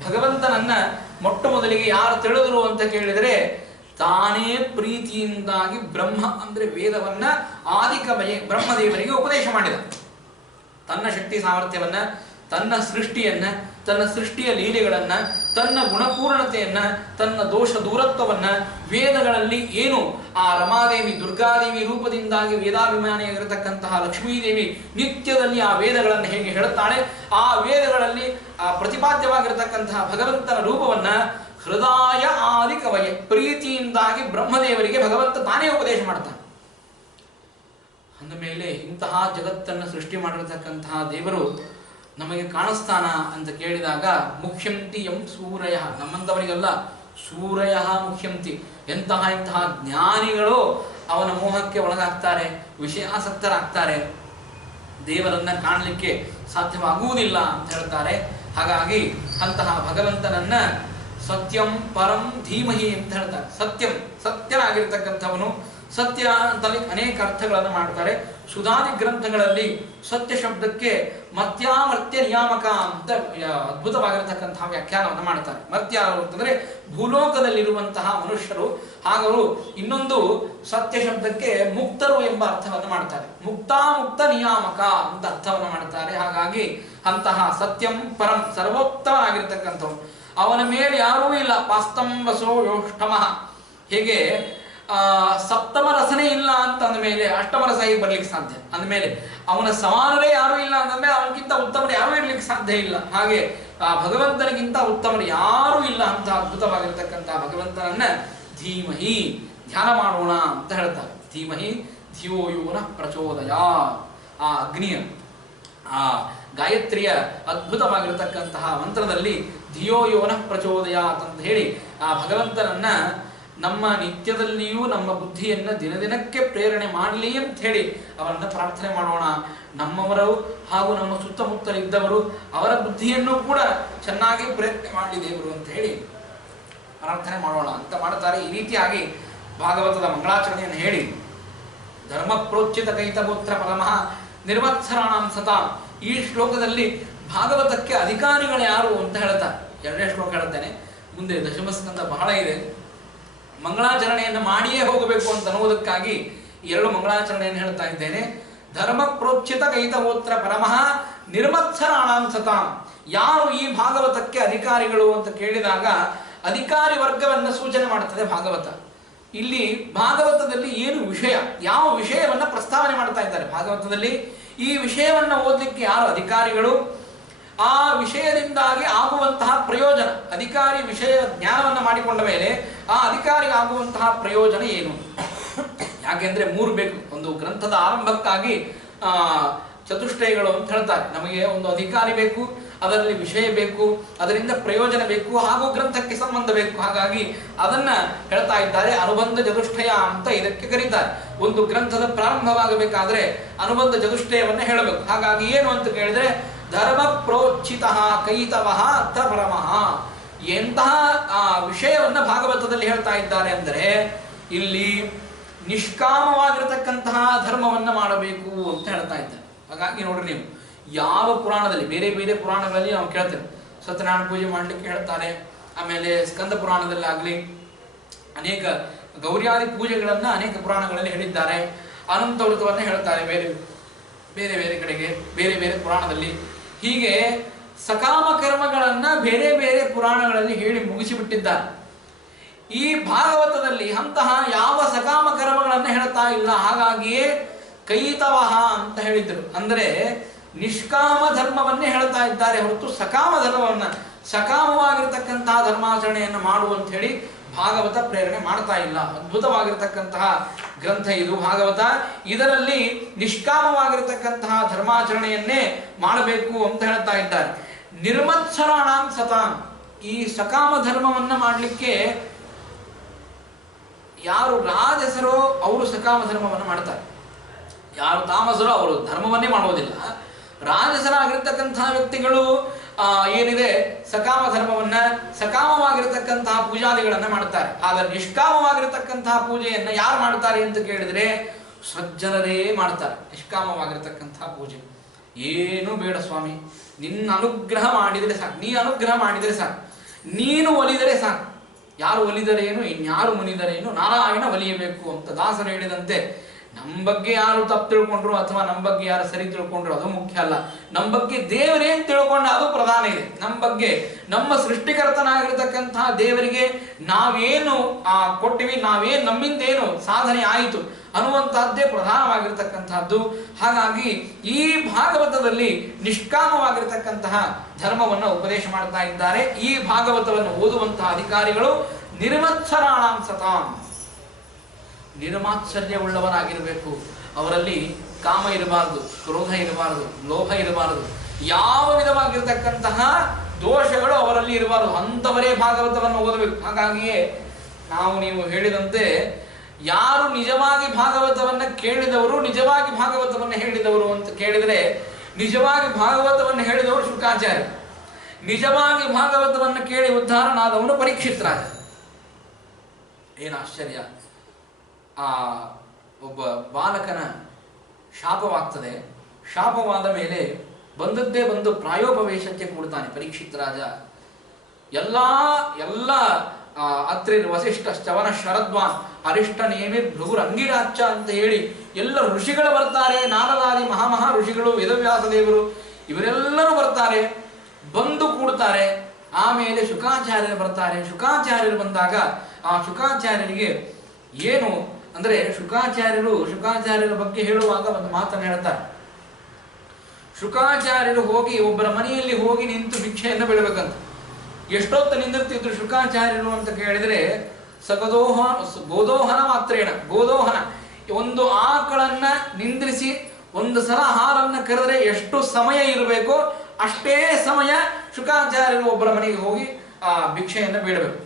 ಭಗವಂತನನ್ನ ಮೊಟ್ಟ ಮೊದಲಿಗೆ ಯಾರು ತಿಳಿದರು ಅಂತ ಕೇಳಿದರೆ ತಾನೇ ಪ್ರೀತಿಯಿಂದಾಗಿ ಬ್ರಹ್ಮ ಅಂದ್ರೆ ವೇದವನ್ನ ಆದಿಕವಯೇ ಬ್ರಹ್ಮದೇವರಿಗೆ ಉಪದೇಶ ಮಾಡಿದ. ತನ್ನ ಶಕ್ತಿ ಸಾಮರ್ಥ್ಯವನ್ನ, ತನ್ನ ಸೃಷ್ಟಿಯನ್ನ, ತನ್ನ ಸೃಷ್ಟಿಯ ಲೀಲೆಗಳನ್ನ, ತನ್ನ ಗುಣಪೂರ್ಣತೆಯನ್ನ, ತನ್ನ ದೋಷ ದೂರತ್ವವನ್ನ, ವೇದಗಳಲ್ಲಿ ಏನು ಆ ರಮಾದೇವಿ ದುರ್ಗಾದೇವಿ ರೂಪದಿಂದಾಗಿ ವೇದಾಭಿಮಾನಿಯಾಗಿರತಕ್ಕಂತಹ ಲಕ್ಷ್ಮೀದೇವಿ ನಿತ್ಯದಲ್ಲಿ ಆ ವೇದಗಳನ್ನು ಹೇಗೆ ಹೇಳುತ್ತಾಳೆ, ಆ ವೇದಗಳಲ್ಲಿ ಆ ಪ್ರತಿಪಾದ್ಯವಾಗಿರತಕ್ಕಂತಹ ಭಗವಂತನ ರೂಪವನ್ನ ಹೃದಯ ಆದಿ ಕವಯೆ ಪ್ರೀತಿಯಿಂದಾಗಿ ಬ್ರಹ್ಮದೇವರಿಗೆ ಭಗವಂತ ತಾನೇ ಉಪದೇಶ ಮಾಡ್ತಾನೆ. ಅಂದ ಮೇಲೆ ಇಂತಹ ಜಗತ್ತನ್ನು ಸೃಷ್ಟಿ ಮಾಡಿರತಕ್ಕಂತಹ ದೇವರು ನಮಗೆ ಕಾಣಿಸ್ತಾನ ಅಂತ ಕೇಳಿದಾಗ ಮುಖ್ಯಂತಿ ಎಂ ಸೂರಯ, ನಮ್ಮಂಥವರಿಗೆಲ್ಲ ಸೂರಯ ಮುಖ್ಯಂತಿ. ಇಂತಹ ಜ್ಞಾನಿಗಳು ಅವನ ಮೋಹಕ್ಕೆ ಒಳಗಾಗ್ತಾರೆ, ವಿಷಯಾಸಕ್ತರಾಗ್ತಾರೆ, ದೇವರನ್ನ ಕಾಣಲಿಕ್ಕೆ ಸಾಧ್ಯವಾಗುವುದಿಲ್ಲ ಅಂತ ಹೇಳ್ತಾರೆ. ಹಾಗಾಗಿ ಅಂತಹ ಭಗವಂತನನ್ನ ಸತ್ಯಂ ಪರಂ ಧೀಮಹಿ ಅಂತ ಹೇಳ್ತಾರೆ. ಸತ್ಯಂ, ಸತ್ಯನಾಗಿರ್ತಕ್ಕಂಥವನು. ಸತ್ಯ ಅಂತಲ್ಲಿ ಅನೇಕ ಅರ್ಥಗಳನ್ನು ಮಾಡ್ತಾರೆ. ಸುಧಾದಿ ಗ್ರಂಥಗಳಲ್ಲಿ ಸತ್ಯ ಶಬ್ದಕ್ಕೆ ಮರ್ತ್ಯಾಮರ್ತ್ಯ ನಿಯಾಮಕ ಅಂತ ಅದ್ಭುತವಾಗಿರತಕ್ಕಂತಹ ವ್ಯಾಖ್ಯಾನವನ್ನು ಮಾಡ್ತಾರೆ. ಮರ್ತ್ಯ ಅಂತಂದ್ರೆ ಭೂಲೋಕದಲ್ಲಿರುವಂತಹ ಮನುಷ್ಯರು. ಹಾಗವರು ಇನ್ನೊಂದು ಸತ್ಯ ಶಬ್ದಕ್ಕೆ ಮುಕ್ತರು ಎಂಬ ಅರ್ಥವನ್ನು ಮಾಡ್ತಾರೆ. ಮುಕ್ತಾಮುಕ್ತ ನಿಯಾಮಕ ಅಂತ ಅರ್ಥವನ್ನು ಮಾಡ್ತಾರೆ. ಹಾಗಾಗಿ ಅಂತಹ ಸತ್ಯಂ ಪರಂ ಸರ್ವೋತ್ತಮನಾಗಿರ್ತಕ್ಕಂಥವ್ರು, ಅವನ ಮೇಲೆ ಯಾರೂ ಇಲ್ಲ. ಪಾಸ್ತಂಬಸೋ ಯೋಷ್ಟಮಃ, ಹೇಗೆ ಸಪ್ತಮ ರಸನೇ ಇಲ್ಲ ಅಂತ ಅಂದಮೇಲೆ ಅಷ್ಟಮ ರಸ ಹೇಗೆ ಬರ್ಲಿಕ್ಕೆ ಸಾಧ್ಯ? ಅಂದಮೇಲೆ ಅವನ ಸಮಾನರೇ ಯಾರೂ ಇಲ್ಲ ಅಂದಮೇಲೆ ಅವನಿಗಿಂತ ಉತ್ತಮರು ಯಾರೂ ಇರ್ಲಿಕ್ಕೆ ಸಾಧ್ಯ ಇಲ್ಲ. ಹಾಗೆ ಆ ಭಗವಂತನಿಗಿಂತ ಉತ್ತಮರು ಯಾರೂ ಇಲ್ಲ ಅಂತ ಅದ್ಭುತವಾಗಿರ್ತಕ್ಕಂತಹ ಭಗವಂತನನ್ನ ಧೀಮಹಿ ಧ್ಯಾನ ಮಾಡೋಣ ಅಂತ ಹೇಳ್ತಾರೆ. ಧೀಮಹಿ ಧಿಯೋ ಯೋನ ಪ್ರಚೋದಯ. ಆ ಅಗ್ನಿಯ ಆ ಗಾಯತ್ರಿಯ ಅದ್ಭುತವಾಗಿರತಕ್ಕಂತಹ ಮಂತ್ರದಲ್ಲಿ ಧಿಯೋ ಯೋನ ಪ್ರಚೋದಯ ಅಂತ ಹೇಳಿ ಆ ಭಗವಂತನನ್ನ ನಮ್ಮ ನಿತ್ಯದಲ್ಲಿಯೂ ನಮ್ಮ ಬುದ್ಧಿಯನ್ನು ದಿನದಿನಕ್ಕೆ ಪ್ರೇರಣೆ ಮಾಡಲಿ ಅಂತ ಹೇಳಿ ಅವರನ್ನ ಪ್ರಾರ್ಥನೆ ಮಾಡೋಣ. ನಮ್ಮವರು ಹಾಗೂ ನಮ್ಮ ಸುತ್ತಮುತ್ತಲಿದ್ದವರು ಅವರ ಬುದ್ಧಿಯನ್ನು ಕೂಡ ಚೆನ್ನಾಗಿ ಪ್ರಯತ್ನ ಮಾಡಲಿ ದೇವರು ಅಂತ ಹೇಳಿ ಪ್ರಾರ್ಥನೆ ಮಾಡೋಣ ಅಂತ ಮಾಡುತ್ತಾರೆ. ಈ ರೀತಿಯಾಗಿ ಭಾಗವತದ ಮಂಗಳಾಚರಣೆಯನ್ನು ಹೇಳಿ ಧರ್ಮ ಪ್ರೋಚ್ಚಿತ ಕೈತಗೋತ್ರ ಪರಮಃ ನಿರ್ವತ್ಸರಾಣಾಂ ಸತಾಂ, ಈ ಶ್ಲೋಕದಲ್ಲಿ ಭಾಗವತಕ್ಕೆ ಅಧಿಕಾರಿಗಳು ಯಾರು ಅಂತ ಹೇಳ್ತಾರೆ. ಎರಡನೇ ಶ್ಲೋಕ ಹೇಳ್ತೇನೆ, ಮುಂದೆ ದಶಮಸ್ಕಂದ ಬಹಳ ಇದೆ. ಮಂಗಳಾಚರಣೆಯನ್ನು ಮಾಡಿಯೇ ಹೋಗಬೇಕು ಅಂತ ಅನ್ನುವುದಕ್ಕಾಗಿ ಎರಡು ಮಂಗಳಾಚರಣೆಯನ್ನು ಹೇಳ್ತಾ ಇದ್ದೇನೆ. ಧರ್ಮ ಪ್ರೋಚ್ಚಿತ ಕೈತಗೋತ್ರ ಪರಮಃ ನಿರ್ಮತ್ಸರಾಣಾಂ ಸತಾಂ, ಯಾರು ಈ ಭಾಗವತಕ್ಕೆ ಅಧಿಕಾರಿಗಳು ಅಂತ ಕೇಳಿದಾಗ ಅಧಿಕಾರಿ ವರ್ಗವನ್ನು ಸೂಚನೆ ಮಾಡುತ್ತದೆ ಭಾಗವತ. ಇಲ್ಲಿ ಭಾಗವತದಲ್ಲಿ ಏನು ವಿಷಯ, ಯಾವ ವಿಷಯವನ್ನು ಪ್ರಸ್ತಾವನೆ ಮಾಡ್ತಾ ಇದ್ದಾರೆ ಭಾಗವತದಲ್ಲಿ, ಈ ವಿಷಯವನ್ನು ಓದಲಿಕ್ಕೆ ಯಾರು ಅಧಿಕಾರಿಗಳು, ಆ ವಿಷಯದಿಂದಾಗಿ ಆಗುವಂತಹ ಪ್ರಯೋಜನ, ಅಧಿಕಾರಿ ವಿಷಯ ಜ್ಞಾನವನ್ನು ಮಾಡಿಕೊಂಡ ಮೇಲೆ ಆ ಅಧಿಕಾರಿಗೆ ಆಗುವಂತಹ ಪ್ರಯೋಜನ ಏನು. ಯಾಕೆಂದ್ರೆ ಮೂರು ಬೇಕು. ಒಂದು ಗ್ರಂಥದ ಆರಂಭಕ್ಕಾಗಿ ಚತುಷ್ಟಯಗಳು ಅಂತ ಹೇಳ್ತಾರೆ. ನಮಗೆ ಒಂದು ಅಧಿಕಾರಿ ಬೇಕು, ಅದರಲ್ಲಿ ವಿಷಯ ಬೇಕು, ಅದರಿಂದ ಪ್ರಯೋಜನ ಬೇಕು, ಹಾಗೂ ಗ್ರಂಥಕ್ಕೆ ಸಂಬಂಧ ಬೇಕು. ಹಾಗಾಗಿ ಅದನ್ನ ಹೇಳ್ತಾ ಇದ್ದಾರೆ. ಅನುಬಂಧ ಚತುಷ್ಟಯ ಅಂತ ಇದಕ್ಕೆ ಕರೀತಾರೆ. ಒಂದು ಗ್ರಂಥದ ಪ್ರಾರಂಭವಾಗಬೇಕಾದ್ರೆ ಅನುಬಂಧ ಚತುಷ್ಟಯವನ್ನ ಹೇಳಬೇಕು. ಹಾಗಾಗಿ ಏನು ಅಂತ ಕೇಳಿದ್ರೆ ಧರ್ಮ ಪ್ರೋಚ್ಚಿತ ಕೈತವಃ ಅತ್ರ ಪರಮಃ, ಎಂತಹ ವಿಷಯವನ್ನ ಭಾಗವತದಲ್ಲಿ ಹೇಳ್ತಾ ಇದ್ದಾರೆ ಅಂದರೆ ಇಲ್ಲಿ ನಿಷ್ಕಾಮವಾಗಿರತಕ್ಕಂತಹ ಧರ್ಮವನ್ನ ಮಾಡಬೇಕು ಅಂತ ಹೇಳ್ತಾ ಇದ್ದಾರೆ. ಹಾಗಾಗಿ ನೋಡ್ರಿ, ನೀವು ಯಾವ ಪುರಾಣದಲ್ಲಿ, ಬೇರೆ ಬೇರೆ ಪುರಾಣಗಳಲ್ಲಿ ನಾವು ಕೇಳ್ತೇವೆ ಸತ್ಯನಾರಾಯಣ ಪೂಜೆ ಮಾಡಲಿಕ್ಕೆ ಹೇಳ್ತಾರೆ. ಆಮೇಲೆ ಸ್ಕಂದ ಪುರಾಣದಲ್ಲಿ ಆಗಲಿ ಅನೇಕ ಗೌರಿಯಾದಿ ಪೂಜೆಗಳನ್ನ ಅನೇಕ ಪುರಾಣಗಳಲ್ಲಿ ಹೇಳಿದ್ದಾರೆ. ಅನಂತ ವೃತವನ್ನ ಹೇಳ್ತಾರೆ ಬೇರೆ ಬೇರೆ ಬೇರೆ ಕಡೆಗೆ, ಬೇರೆ ಬೇರೆ ಪುರಾಣದಲ್ಲಿ. ಹೀಗೆ ಸಕಾಮ ಕರ್ಮಗಳನ್ನ ಬೇರೆ ಬೇರೆ ಪುರಾಣಗಳಲ್ಲಿ ಹೇಳಿ ಮುಗಿಸಿಬಿಟ್ಟಿದ್ದಾರೆ. ಈ ಭಾಗವತದಲ್ಲಿ ಅಂತಹ ಯಾವ ಸಕಾಮ ಕರ್ಮಗಳನ್ನ ಹೇಳ್ತಾ ಇಲ್ಲ. ಹಾಗಾಗಿಯೇ ಕೈತವಃ ಅಂತ ಹೇಳಿದ್ರು. ಅಂದರೆ ನಿಷ್ಕಾಮ ಧರ್ಮವನ್ನೇ ಹೇಳ್ತಾ ಇದ್ದಾರೆ ಹೊರತು ಸಕಾಮ ಧರ್ಮವನ್ನ, ಸಕಾಮವಾಗಿರ್ತಕ್ಕಂತಹ ಧರ್ಮಾಚರಣೆಯನ್ನು ಮಾಡುವಂತ ಹೇಳಿ ಭಾಗವತ ಪ್ರೇರಣೆ ಮಾಡ್ತಾ ಇಲ್ಲ. ಅದ್ಭುತವಾಗಿರ್ತಕ್ಕಂತಹ ಗ್ರಂಥ ಇದು ಭಾಗವತ. ಇದರಲ್ಲಿ ನಿಷ್ಕಾಮವಾಗಿರ್ತಕ್ಕಂತಹ ಧರ್ಮಾಚರಣೆಯನ್ನೇ ಮಾಡಬೇಕು ಅಂತ ಹೇಳ್ತಾ ಇದ್ದಾರೆ. ನಿರ್ಮತ್ಸರಾಣಾಂ ಸತಾಂ, ಈ ಸಕಾಮ ಧರ್ಮವನ್ನ ಮಾಡಲಿಕ್ಕೆ ಯಾರು ರಾಜಸರೋ ಅವರು ಸಕಾಮ ಧರ್ಮವನ್ನು ಮಾಡ್ತಾರೆ, ಯಾರು ತಾಮಸರೋ ಅವರು ಧರ್ಮವನ್ನೇ ಮಾಡುವುದಿಲ್ಲ. ರಾಜಸರಾಗಿರ್ತಕ್ಕಂತಹ ವ್ಯಕ್ತಿಗಳು ಏನಿದೆ ಸಕಾಮ ಧರ್ಮವನ್ನ, ಸಕಾಮವಾಗಿರತಕ್ಕಂತಹ ಪೂಜಾದಿಗಳನ್ನ ಮಾಡ್ತಾರೆ. ಆದರೆ ನಿಷ್ಕಾಮವಾಗಿರತಕ್ಕಂತಹ ಪೂಜೆಯನ್ನ ಯಾರು ಮಾಡ್ತಾರೆ ಅಂತ ಕೇಳಿದ್ರೆ ಸಜ್ಜನರೇ ಮಾಡ್ತಾರೆ. ನಿಷ್ಕಾಮವಾಗಿರತಕ್ಕಂತಹ ಪೂಜೆ ಏನು ಬೇಡ ಸ್ವಾಮಿ, ನಿನ್ನ ಅನುಗ್ರಹ ಮಾಡಿದರೆ ಸಾಕು, ನೀ ಅನುಗ್ರಹ ಮಾಡಿದರೆ ಸಾಕು, ನೀನು ಒಲಿದರೆ ಸಾಕು. ಯಾರು ಒಲಿದರೇನು, ಇನ್ಯಾರು ಮುನಿದರೇನು, ನಾರಾಯಣ ಒಲಿಯಬೇಕು ಅಂತ ದಾಸರು ಹೇಳಿದಂತೆ ನಮ್ಮ ಬಗ್ಗೆ ಯಾರು ತಪ್ಪು ತಿಳ್ಕೊಂಡ್ರು ಅಥವಾ ನಮ್ಮ ಬಗ್ಗೆ ಯಾರು ಸರಿ ತಿಳ್ಕೊಂಡ್ರು ಅದು ಮುಖ್ಯ ಅಲ್ಲ. ನಮ್ಮ ಬಗ್ಗೆ ದೇವರೇನು ತಿಳ್ಕೊಂಡ ಅದು ಪ್ರಧಾನ ಇದೆ. ನಮ್ಮ ಬಗ್ಗೆ ನಮ್ಮ ಸೃಷ್ಟಿಕರ್ತನಾಗಿರ್ತಕ್ಕಂತಹ ದೇವರಿಗೆ ನಾವೇನು ಕೊಟ್ಟಿವಿ, ನಾವೇನು ನಮ್ಮಿಂದ ಏನು ಸಾಧನೆ ಆಯಿತು ಅನ್ನುವಂತಹದ್ದೇ ಪ್ರಧಾನವಾಗಿರ್ತಕ್ಕಂತಹದ್ದು. ಹಾಗಾಗಿ ಈ ಭಾಗವತದಲ್ಲಿ ನಿಷ್ಕಾಮವಾಗಿರ್ತಕ್ಕಂತಹ ಧರ್ಮವನ್ನು ಉಪದೇಶ ಮಾಡ್ತಾ ಇದ್ದಾರೆ. ಈ ಭಾಗವತವನ್ನು ಓದುವಂತಹ ಅಧಿಕಾರಿಗಳು ನಿರ್ಮತ್ಸರಾಣಾಂ ಸತಾಂ, ನಿರ್ಮಾತ್ಸರ್ಯವುಳ್ಳವರಾಗಿರಬೇಕು. ಅವರಲ್ಲಿ ಕಾಮ ಇರಬಾರದು, ಕ್ರೋಧ ಇರಬಾರದು, ಲೋಭ ಇರಬಾರದು, ಯಾವ ವಿಧವಾಗಿರ್ತಕ್ಕಂತಹ ದೋಷಗಳು ಅವರಲ್ಲಿ ಇರಬಾರದು. ಅಂಥವರೇ ಭಾಗವತವನ್ನು ಓದಬೇಕು. ಹಾಗಾಗಿಯೇ ನೀವು ಹೇಳಿದಂತೆ ಯಾರು ನಿಜವಾಗಿ ಭಾಗವತವನ್ನು ಕೇಳಿದವರು, ನಿಜವಾಗಿ ಭಾಗವತವನ್ನು ಹೇಳಿದವರು ಅಂತ ಕೇಳಿದರೆ ನಿಜವಾಗಿ ಭಾಗವತವನ್ನು ಹೇಳಿದವರು ಶುಕಾಚಾರ್ಯ, ನಿಜವಾಗಿ ಭಾಗವತವನ್ನು ಕೇಳಿ ಉದ್ಧಾರನಾದವನು ಪರೀಕ್ಷಿತ್ ರಾಜ. ಏನು ಆಶ್ಚರ್ಯ! ಒಬ್ಬ ಬಾಲಕನ ಶಾಪವಾಗ್ತದೆ. ಶಾಪವಾದ ಮೇಲೆ ಬಂದದ್ದೇ ಬಂದು ಪ್ರಾಯೋಪವೇಶಕ್ಕೆ ಕೂಡ್ತಾನೆ ಪರೀಕ್ಷಿತ್ ರಾಜ. ಎಲ್ಲ ಅತ್ರಿರ್ ವಸಿಷ್ಠ ಶ್ರವಣ ಶರದ್ವಾನ್ ಅರಿಷ್ಟ ನೇಮಿ ಭೃಗುರ್ ಅಂಗಿರಾಚ್ಚ ಅಂತ ಹೇಳಿ ಎಲ್ಲ ಋಷಿಗಳು ಬರ್ತಾರೆ. ನಾರದಾದಿ ಮಹಾಮಹಾ ಋಷಿಗಳು, ವೇದವ್ಯಾಸ ದೇವರು ಇವರೆಲ್ಲರೂ ಬರ್ತಾರೆ, ಬಂದು ಕೂಡ್ತಾರೆ. ಆಮೇಲೆ ಶುಕಾಚಾರ್ಯರು ಬರ್ತಾರೆ. ಶುಕಾಚಾರ್ಯರು ಬಂದಾಗ ಆ ಶುಕಾಚಾರ್ಯರಿಗೆ ಏನು ಅಂದ್ರೆ ಶುಕಾಚಾರ್ಯರ ಬಗ್ಗೆ ಹೇಳುವಾಗ ಒಂದು ಮಾತನ್ನು ಹೇಳ್ತಾರೆ. ಶುಕಾಚಾರ್ಯರು ಹೋಗಿ ಒಬ್ಬರ ಮನೆಯಲ್ಲಿ ಹೋಗಿ ನಿಂತು ಭಿಕ್ಷೆಯನ್ನು ಬಿಡಬೇಕಂತ. ಎಷ್ಟೊತ್ತು ನಿಂದಿರ್ತಿದ್ರು ಶುಕಾಚಾರ್ಯರು ಅಂತ ಕೇಳಿದ್ರೆ ಗೋದೋಹನ ಮಾತ್ರೇಣ, ಗೋದೋಹನ, ಒಂದು ಆಕಳನ್ನ ನಿಂದ್ರಿಸಿ ಒಂದು ಸಲ ಹಾಲನ್ನ ಕರೆದ್ರೆ ಎಷ್ಟು ಸಮಯ ಇರಬೇಕೋ ಅಷ್ಟೇ ಸಮಯ ಶುಕಾಚಾರ್ಯರು ಒಬ್ಬರ ಮನೆಗೆ ಹೋಗಿ ಆ ಭಿಕ್ಷೆಯನ್ನು ಬೇಡಬೇಕು.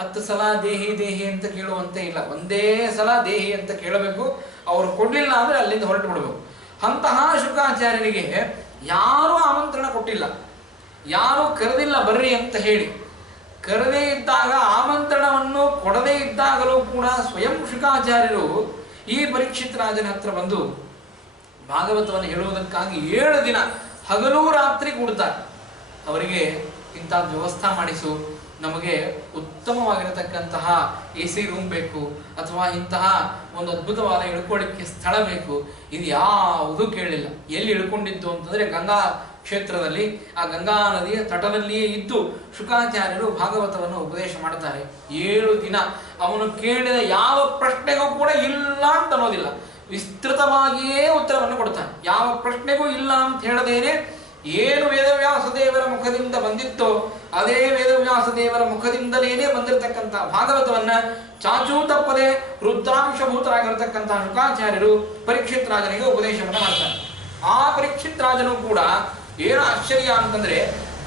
10 ಸಲ ದೇಹಿ ದೇಹಿ ಅಂತ ಕೇಳುವಂತೆ ಇಲ್ಲ, ಒಂದೇ ಸಲ ದೇಹಿ ಅಂತ ಕೇಳಬೇಕು. ಅವರು ಕೊಡ್ಲಿಲ್ಲ ಅಂದ್ರೆ ಅಲ್ಲಿಂದ ಹೊರಟು ಬಿಡಬೇಕು. ಅಂತಹ ಶುಕಾಚಾರ್ಯರಿಗೆ ಯಾರೂ ಆಮಂತ್ರಣ ಕೊಟ್ಟಿಲ್ಲ, ಯಾರೂ ಕರೆದಿಲ್ಲ ಬರ್ರಿ ಅಂತ ಹೇಳಿ. ಕರೆದೇ ಇದ್ದಾಗ ಆಮಂತ್ರಣವನ್ನು ಕೊಡದೇ ಇದ್ದಾಗಲೂ ಕೂಡ ಸ್ವಯಂ ಶುಕಾಚಾರ್ಯರು ಈ ಪರೀಕ್ಷಿತ್ ರಾಜನ ಹತ್ರ ಬಂದು ಭಾಗವತವನ್ನು ಹೇಳುವುದಕ್ಕಾಗಿ 7 ದಿನ ಹಗಲು ರಾತ್ರಿ ಕೂಡ್ತಾರೆ. ಅವರಿಗೆ ಇಂಥ ವ್ಯವಸ್ಥೆ ಮಾಡಿಸು, ನಮಗೆ ಉತ್ತಮವಾಗಿರತಕ್ಕಂತಹ AC ರೂಮ್ ಬೇಕು, ಅಥವಾ ಇಂತಹ ಒಂದು ಅದ್ಭುತವಾದ ಇಳ್ಕೊಳ್ಳಿಕ್ಕೆ ಸ್ಥಳ ಬೇಕು, ಇದು ಯಾವುದೂ ಕೇಳಲಿಲ್ಲ. ಎಲ್ಲಿ ಇಳ್ಕೊಂಡಿದ್ದು ಅಂತಂದ್ರೆ ಗಂಗಾ ಕ್ಷೇತ್ರದಲ್ಲಿ, ಆ ಗಂಗಾ ನದಿಯ ತಟದಲ್ಲಿಯೇ ಇದ್ದು ಶುಕಾಚಾರ್ಯರು ಭಾಗವತವನ್ನು ಉಪದೇಶ ಮಾಡ್ತಾರೆ. 7 ದಿನ ಅವನು ಕೇಳಿದ ಯಾವ ಪ್ರಶ್ನೆಗೂ ಕೂಡ ಇಲ್ಲ ಅಂತ ಅನ್ನೋದಿಲ್ಲ, ವಿಸ್ತೃತವಾಗಿಯೇ ಉತ್ತರವನ್ನು ಕೊಡ್ತಾನೆ. ಯಾವ ಪ್ರಶ್ನೆಗೂ ಇಲ್ಲ ಅಂತ ಹೇಳದೇನೆ ಏನು ವೇದವ್ಯಾಸ ದೇವರ ಮುಖದಿಂದ ಬಂದಿತ್ತೋ ಅದೇ ವೇದವ್ಯಾಸ ದೇವರ ಮುಖದಿಂದಲೇನೆ ಬಂದಿರತಕ್ಕಂತಹ ಭಾಗವತವನ್ನ ಚಾಚೂ ತಪ್ಪದೆ ರುದ್ರಾಂಶಭೂತರಾಗಿರತಕ್ಕಂತಹ ಶುಕಾಚಾರ್ಯರು ಪರೀಕ್ಷಿತ್ ರಾಜನಿಗೆ ಉಪದೇಶವನ್ನು ಮಾಡ್ತಾರೆ. ಆ ಪರೀಕ್ಷಿತ್ ರಾಜನು ಕೂಡ ಏನು ಆಶ್ಚರ್ಯ ಅಂತಂದ್ರೆ,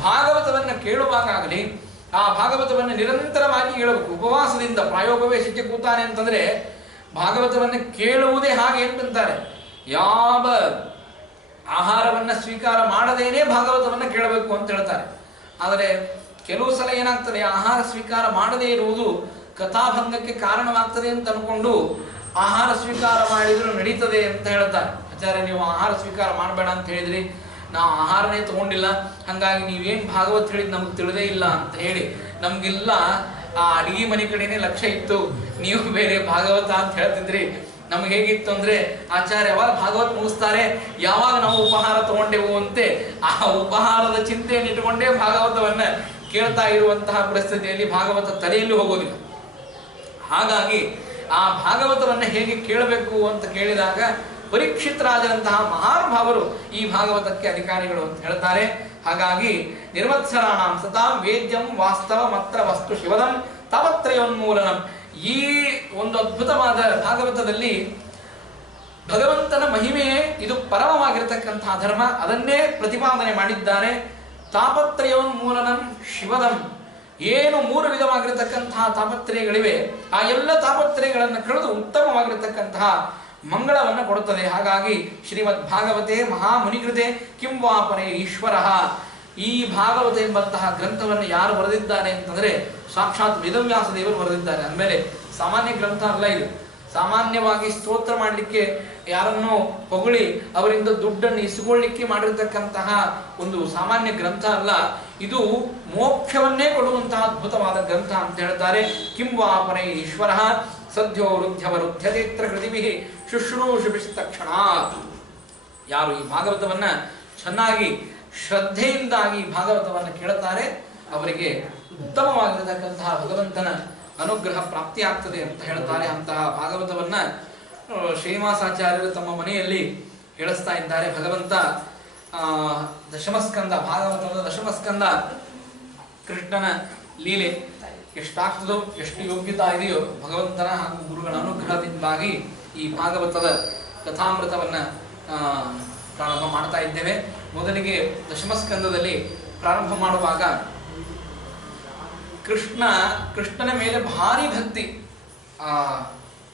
ಭಾಗವತವನ್ನ ಕೇಳುವಾಗಲಿ ಆ ಭಾಗವತವನ್ನು ನಿರಂತರವಾಗಿ ಹೇಳಬೇಕು. ಉಪವಾಸದಿಂದ ಪ್ರಾಯೋಪವೇಶಕ್ಕೆ ಕೂತಾನೆ ಅಂತಂದ್ರೆ ಭಾಗವತವನ್ನು ಕೇಳುವುದೇ ಹಾಗೆ ಅಂತಂತಾರೆ. ಯಾವ ಆಹಾರವನ್ನ ಸ್ವೀಕಾರ ಮಾಡದೇನೆ ಭಾಗವತವನ್ನ ಕೇಳಬೇಕು ಅಂತ ಹೇಳ್ತಾರೆ. ಆದರೆ ಕೆಲವು ಸಲ ಏನಾಗ್ತದೆ, ಆಹಾರ ಸ್ವೀಕಾರ ಮಾಡದೇ ಇರುವುದು ಕಥಾಭಂಗಕ್ಕೆ ಕಾರಣವಾಗ್ತದೆ ಅಂತ ಅನ್ಕೊಂಡು ಆಹಾರ ಸ್ವೀಕಾರ ಮಾಡಿದ್ರು ನಡೀತದೆ ಅಂತ ಹೇಳ್ತಾರೆ. ಆಚಾರ್ಯ, ನೀವು ಆಹಾರ ಸ್ವೀಕಾರ ಮಾಡಬೇಡ ಅಂತ ಹೇಳಿದ್ರಿ, ನಾವು ಆಹಾರನೇ ತಗೊಂಡಿಲ್ಲ, ಹಾಗಾಗಿ ನೀವೇನು ಭಾಗವತ್ ಹೇಳಿದ್ ನಮ್ಗೆ ತಿಳಿದೇ ಇಲ್ಲ ಅಂತ ಹೇಳಿ ನಮ್ಗೆಲ್ಲ ಆ ಅಡಿಗೆ ಮನೆ ಕಡೆನೇ ಲಕ್ಷ್ಯ ಇತ್ತು, ನೀವು ಬೇರೆ ಭಾಗವತ ಅಂತ ಹೇಳ್ತಿದ್ರಿ. ನಮ್ಗೆ ಹೇಗಿತ್ತು ಅಂದ್ರೆ, ಆಚಾರ್ಯ ಯಾವಾಗ ಭಾಗವತ್ ಮುಗಿಸ್ತಾರೆ, ಯಾವಾಗ ನಾವು ಉಪಹಾರ ತಗೊಂಡೆವು ಅಂತೆ ಆ ಉಪಹಾರದ ಚಿಂತೆಯನ್ನು ಇಟ್ಟುಕೊಂಡೇ ಭಾಗವತವನ್ನ ಕೇಳ್ತಾ ಇರುವಂತಹ ಪರಿಸ್ಥಿತಿಯಲ್ಲಿ ಭಾಗವತ ತಲೆಯಲ್ಲಿ ಹೋಗೋದಿಲ್ಲ. ಹಾಗಾಗಿ ಆ ಭಾಗವತವನ್ನ ಹೇಗೆ ಕೇಳಬೇಕು ಅಂತ ಕೇಳಿದಾಗ ಪರೀಕ್ಷಿತ್ ರಾಜರಂತಹ ಮಹಾನುಭಾವರು ಈ ಭಾಗವತಕ್ಕೆ ಅಧಿಕಾರಿಗಳು ಅಂತ ಹೇಳ್ತಾರೆ. ಹಾಗಾಗಿ ನಿರ್ವತ್ಸರಾಣಾಂ ಸತಾಂ ವೇದ್ಯಂ ವಾಸ್ತವ ಮಾತ್ರ ವಸ್ತು ಶಿವದಂ ತಾವತ್ರಯೋನ್ಮೂಲನಂ, ಈ ಒಂದು ಅದ್ಭುತವಾದ ಭಾಗವತದಲ್ಲಿ ಭಗವಂತನ ಮಹಿಮೆಯೇ ಇದು ಪರಮವಾಗಿರತಕ್ಕಂತಹ ಧರ್ಮ, ಅದನ್ನೇ ಪ್ರತಿಪಾದನೆ ಮಾಡಿದ್ದಾರೆ. ತಾಪತ್ರಯೋನ್ಮೂಲನಂ ಶಿವದಂ, ಏನು 3 ವಿಧವಾಗಿರತಕ್ಕಂತಹ ತಾಪತ್ರಯಗಳಿವೆ, ಆ ಎಲ್ಲ ತಾಪತ್ರಯಗಳನ್ನು ಕಳೆದು ಉತ್ತಮವಾಗಿರತಕ್ಕಂತಹ ಮಂಗಳವನ್ನು ಕೊಡುತ್ತದೆ. ಹಾಗಾಗಿ ಶ್ರೀಮದ್ ಭಾಗವತೆ ಮಹಾಮುನಿಕೃತೆ ಕಿಂ ವಾಪರೇ ಈಶ್ವರ, ಈ ಭಾಗವತ ಎಂಬಂತಹ ಗ್ರಂಥವನ್ನು ಯಾರು ಬರೆದಿದ್ದಾರೆ ಅಂತಂದ್ರೆ ಸಾಕ್ಷಾತ್ ವೇದವ್ಯಾಸ ದೇವರು ಬರೆದಿದ್ದಾರೆ. ಅಂದಮೇಲೆ ಸಾಮಾನ್ಯ ಗ್ರಂಥ ಅಲ್ಲ ಇದು. ಸಾಮಾನ್ಯವಾಗಿ ಸ್ತೋತ್ರ ಮಾಡಲಿಕ್ಕೆ, ಯಾರನ್ನೋ ಹೊಗಳಿ ಅವರಿಂದ ದುಡ್ಡನ್ನು ಇಸ್ಕೊಳ್ಳಿಕ್ಕೆ ಮಾಡಿರ್ತಕ್ಕಂತಹ ಒಂದು ಸಾಮಾನ್ಯ ಗ್ರಂಥ ಅಲ್ಲ ಇದು. ಮೋಕ್ಷವನ್ನೇ ಕೊಡುವಂತಹ ಅದ್ಭುತವಾದ ಗ್ರಂಥ ಅಂತ ಹೇಳ್ತಾರೆ. ಕಿಂ ವಾಪರೇ ಈಶ್ವರ ಸದ್ಯೋ ವೃದ್ಧವರುದ್ಧದೇತ್ರ ಕೃತಿಭಿ ಶುಶ್ರೂಷುಭಿಸ್ತಕ್ಷಣ, ಯಾರು ಈ ಭಾಗವತವನ್ನ ಚೆನ್ನಾಗಿ ಶ್ರದ್ಧೆಯಿಂದಾಗಿ ಭಾಗವತವನ್ನು ಕೇಳುತ್ತಾರೆ ಅವರಿಗೆ ಉತ್ತಮವಾಗಿರತಕ್ಕಂತಹ ಭಗವಂತನ ಅನುಗ್ರಹ ಪ್ರಾಪ್ತಿಯಾಗ್ತದೆ ಅಂತ ಹೇಳ್ತಾರೆ. ಅಂತಹ ಭಾಗವತವನ್ನ ಶ್ರೀನಿವಾಸಾಚಾರ್ಯರು ತಮ್ಮ ಮನೆಯಲ್ಲಿ ಹೇಳಿಸ್ತಾ ಇದ್ದಾರೆ. ಭಗವಂತ ದಶಮಸ್ಕಂದ, ಭಾಗವತದ ದಶಮಸ್ಕಂದ ಕೃಷ್ಣನ ಲೀಲೆ ಎಷ್ಟಾಗ್ತದೋ, ಎಷ್ಟು ಯೋಗ್ಯತಾ ಇದೆಯೋ ಭಗವಂತನ ಹಾಗೂ ಗುರುಗಳ ಅನುಗ್ರಹದಿಂದಾಗಿ ಈ ಭಾಗವತದ ಕಥಾಮೃತವನ್ನ ಪ್ರಾರಂಭ ಮಾಡ್ತಾ ಇದ್ದೇವೆ. ಮೊದಲಿಗೆ ದಶಮಸ್ಕಂದದಲ್ಲಿ ಪ್ರಾರಂಭ ಮಾಡುವಾಗ ಕೃಷ್ಣನ ಮೇಲೆ ಭಾರಿ ಭಕ್ತಿ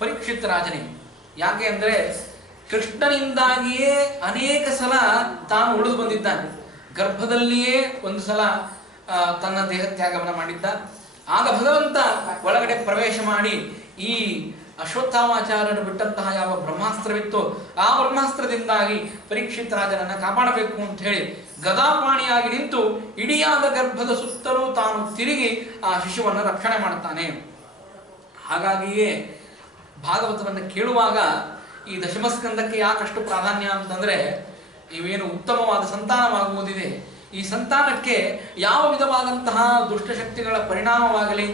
ಪರೀಕ್ಷಿತ್ ರಾಜನಿಗೆ. ಯಾಕೆ ಅಂದ್ರೆ ಕೃಷ್ಣನಿಂದಾಗಿಯೇ ಅನೇಕ ಸಲ ತಾನು ಉಳಿದು ಬಂದಿದ್ದಾನೆ. ಗರ್ಭದಲ್ಲಿಯೇ ಒಂದು ಸಲ ತನ್ನ ದೇಹತ್ಯಾಗವನ್ನು ಮಾಡಿದ್ದ. ಆಗ ಭಗವಂತ ಒಳಗಡೆ ಪ್ರವೇಶ ಮಾಡಿ ಈ ಅಶ್ವತ್ಥಾಮಾಚಾರ್ಯನು ಬಿಟ್ಟಂತಹ ಯಾವ ಬ್ರಹ್ಮಾಸ್ತ್ರವಿತ್ತೋ ಆ ಬ್ರಹ್ಮಾಸ್ತ್ರದಿಂದಾಗಿ ಪರೀಕ್ಷಿತ್ ರಾಜನನ್ನ ಕಾಪಾಡಬೇಕು ಅಂತ ಹೇಳಿ ಗದಾಪಾಣಿಯಾಗಿ ನಿಂತು ಇಡಿಯಾದ ಗರ್ಭದ ಸುತ್ತಲೂ ತಾನು ತಿರುಗಿ ಆ ಶಿಶುವನ್ನು ರಕ್ಷಣೆ ಮಾಡುತ್ತಾನೆ. ಹಾಗಾಗಿಯೇ ಭಾಗವತವನ್ನು ಕೇಳುವಾಗ ಈ ದಶಮಸ್ಕಂದಕ್ಕೆ ಯಾಕಷ್ಟು ಪ್ರಾಧಾನ್ಯ ಅಂತಂದ್ರೆ, ಇವೇನು ಉತ್ತಮವಾದ ಸಂತಾನವಾಗುವುದಿದೆ, ಈ ಸಂತಾನಕ್ಕೆ ಯಾವ ವಿಧವಾದಂತಹ ದುಷ್ಟಶಕ್ತಿಗಳ ಪರಿಣಾಮವಾಗಲಿ,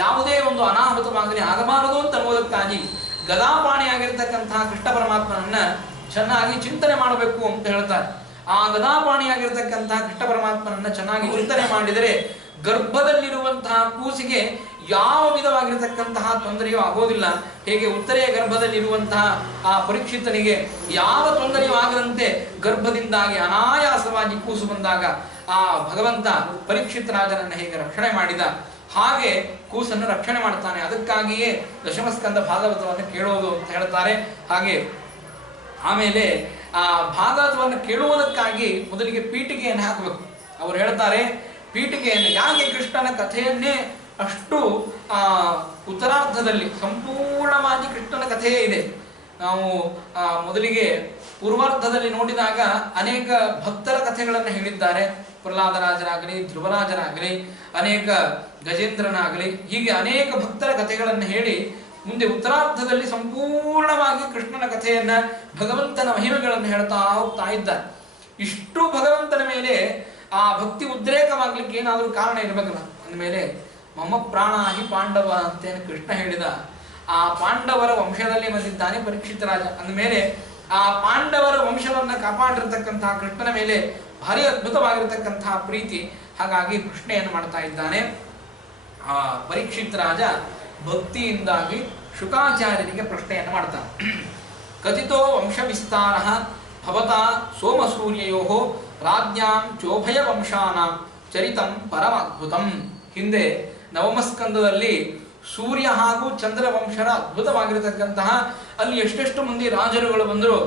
ಯಾವುದೇ ಒಂದು ಅನಾಹುತವಾಗಲಿ ಆಗಬಾರದು ಅಂತ ಅನ್ನೋದಕ್ಕಾಗಿ ಗದಾಪಾಣಿಯಾಗಿರ್ತಕ್ಕಂತಹ ಕೃಷ್ಣ ಪರಮಾತ್ಮನನ್ನ ಚೆನ್ನಾಗಿ ಚಿಂತನೆ ಮಾಡಬೇಕು ಅಂತ ಹೇಳ್ತಾರೆ. ಆ ಗದಾಪಾಣಿಯಾಗಿರ್ತಕ್ಕಂತಹ ಕೃಷ್ಣ ಪರಮಾತ್ಮನನ್ನ ಚೆನ್ನಾಗಿ ಚಿಂತನೆ ಮಾಡಿದರೆ ಗರ್ಭದಲ್ಲಿರುವಂತಹ ಕೂಸಿಗೆ ಯಾವ ವಿಧವಾಗಿರತಕ್ಕಂತಹ ತೊಂದರೆಯೂ ಆಗೋದಿಲ್ಲ. ಹೇಗೆ ಉತ್ತರೆಯ ಗರ್ಭದಲ್ಲಿರುವಂತಹ ಆ ಪರೀಕ್ಷಿತನಿಗೆ ಯಾವ ತೊಂದರೆಯೂ ಆಗದಂತೆ ಗರ್ಭದಿಂದಾಗಿ ಅನಾಯಾಸವಾಗಿ ಕೂಸು ಬಂದಾಗ ಆ ಭಗವಂತ ಪರೀಕ್ಷಿತ್ ರಾಜನನ್ನ ಹೇಗೆ ರಕ್ಷಣೆ ಮಾಡಿದ, ಹಾಗೆ ಕೂಸನ್ನು ರಕ್ಷಣೆ ಮಾಡ್ತಾನೆ. ಅದಕ್ಕಾಗಿಯೇ ದಶಮಸ್ಕಂದ ಭಾಗವತವನ್ನು ಕೇಳೋದು ಅಂತ ಹೇಳ್ತಾರೆ. ಹಾಗೆ ಆಮೇಲೆ ಆ ಭಾಗವತವನ್ನು ಕೇಳುವುದಕ್ಕಾಗಿ ಮೊದಲಿಗೆ ಪೀಠಿಗೆಯನ್ನು ಹಾಕಬೇಕು. ಅವರು ಹೇಳ್ತಾರೆ, ಪೀಠಿಕೆಯನ್ನು ಯಾಕೆ ಕೃಷ್ಣನ ಕಥೆಯನ್ನೇ ಅಷ್ಟು ಉತ್ತರಾರ್ಧದಲ್ಲಿ ಸಂಪೂರ್ಣವಾಗಿ ಕೃಷ್ಣನ ಕಥೆಯೇ ಇದೆ. ನಾವು ಮೊದಲಿಗೆ ಪೂರ್ವಾರ್ಧದಲ್ಲಿ ನೋಡಿದಾಗ ಅನೇಕ ಭಕ್ತರ ಕಥೆಗಳನ್ನು ಹೇಳಿದ್ದಾರೆ. ಪ್ರಹ್ಲಾದರಾಜರಾಗಲಿ, ಧ್ರುವರಾಜರಾಗಲಿ, ಅನೇಕ ಗಜೇಂದ್ರನಾಗಲಿ, ಹೀಗೆ ಅನೇಕ ಭಕ್ತರ ಕಥೆಗಳನ್ನು ಹೇಳಿ ಮುಂದೆ ಉತ್ತರಾರ್ಧದಲ್ಲಿ ಸಂಪೂರ್ಣವಾಗಿ ಕೃಷ್ಣನ ಕಥೆಯನ್ನ, ಭಗವಂತನ ಮಹಿಮೆಗಳನ್ನು ಹೇಳ್ತಾ ಹೋಗ್ತಾ ಇದ್ದಾರೆ. ಇಷ್ಟು ಭಗವಂತನ ಮೇಲೆ ಆ ಭಕ್ತಿ ಉದ್ರೇಕವಾಗ್ಲಿಕ್ಕೆ ಏನಾದರೂ ಕಾರಣ ಇರಬೇಕಲ್ಲ. ಅಂದಮೇಲೆ ಮಮ ಪ್ರಾಣಾಹಿ ಪಾಂಡವ ಅಂತೇನು ಕೃಷ್ಣ ಹೇಳಿದ, ಆ ಪಾಂಡವರ ವಂಶದಲ್ಲಿ ಬಂದಿದ್ದಾನೆ ಪರೀಕ್ಷಿತ ರಾಜ. ಅಂದಮೇಲೆ ಆ ಪಾಂಡವರ ವಂಶವನ್ನ ಕಾಪಾಡಿರ್ತಕ್ಕಂತಹ ಕೃಷ್ಣನ ಮೇಲೆ ಭಾರಿ ಅದ್ಭುತವಾಗಿರತಕ್ಕಂತಹ ಪ್ರೀತಿ. ಹಾಗಾಗಿ ಪ್ರಶ್ನೆಯನ್ನು ಮಾಡ್ತಾ ಇದ್ದಾನೆ ಆ ಪರೀಕ್ಷಿತ ರಾಜ. ಭಕ್ತಿಯಿಂದಾಗಿ ಶುಕಾಚಾರ್ಯನಿಗೆ ಪ್ರಶ್ನೆಯನ್ನು ಮಾಡ್ತಾನೆ. ಕಥಿತೋ ವಂಶ ವಿಸ್ತಾರ ಭವತಾ ಸೋಮಸೂರ್ಯಯೋ ರಾಜ್ಞಾಂ ಚೋಭಯ ವಂಶಾನಾಂ ಚರಿತಂ ಪರಮಾದ್ಭುತಂ. ಹಿಂದೆ ನವಮಸ್ಕಂದದಲ್ಲಿ ಸೂರ್ಯ ಹಾಗೂ ಚಂದ್ರ ವಂಶರ ಅದ್ಭುತವಾಗಿರತಕ್ಕಂತಹ ಅಲ್ಲಿ ಎಷ್ಟೆಷ್ಟು ಮಂದಿ ರಾಜರುಗಳು ಬಂದರು,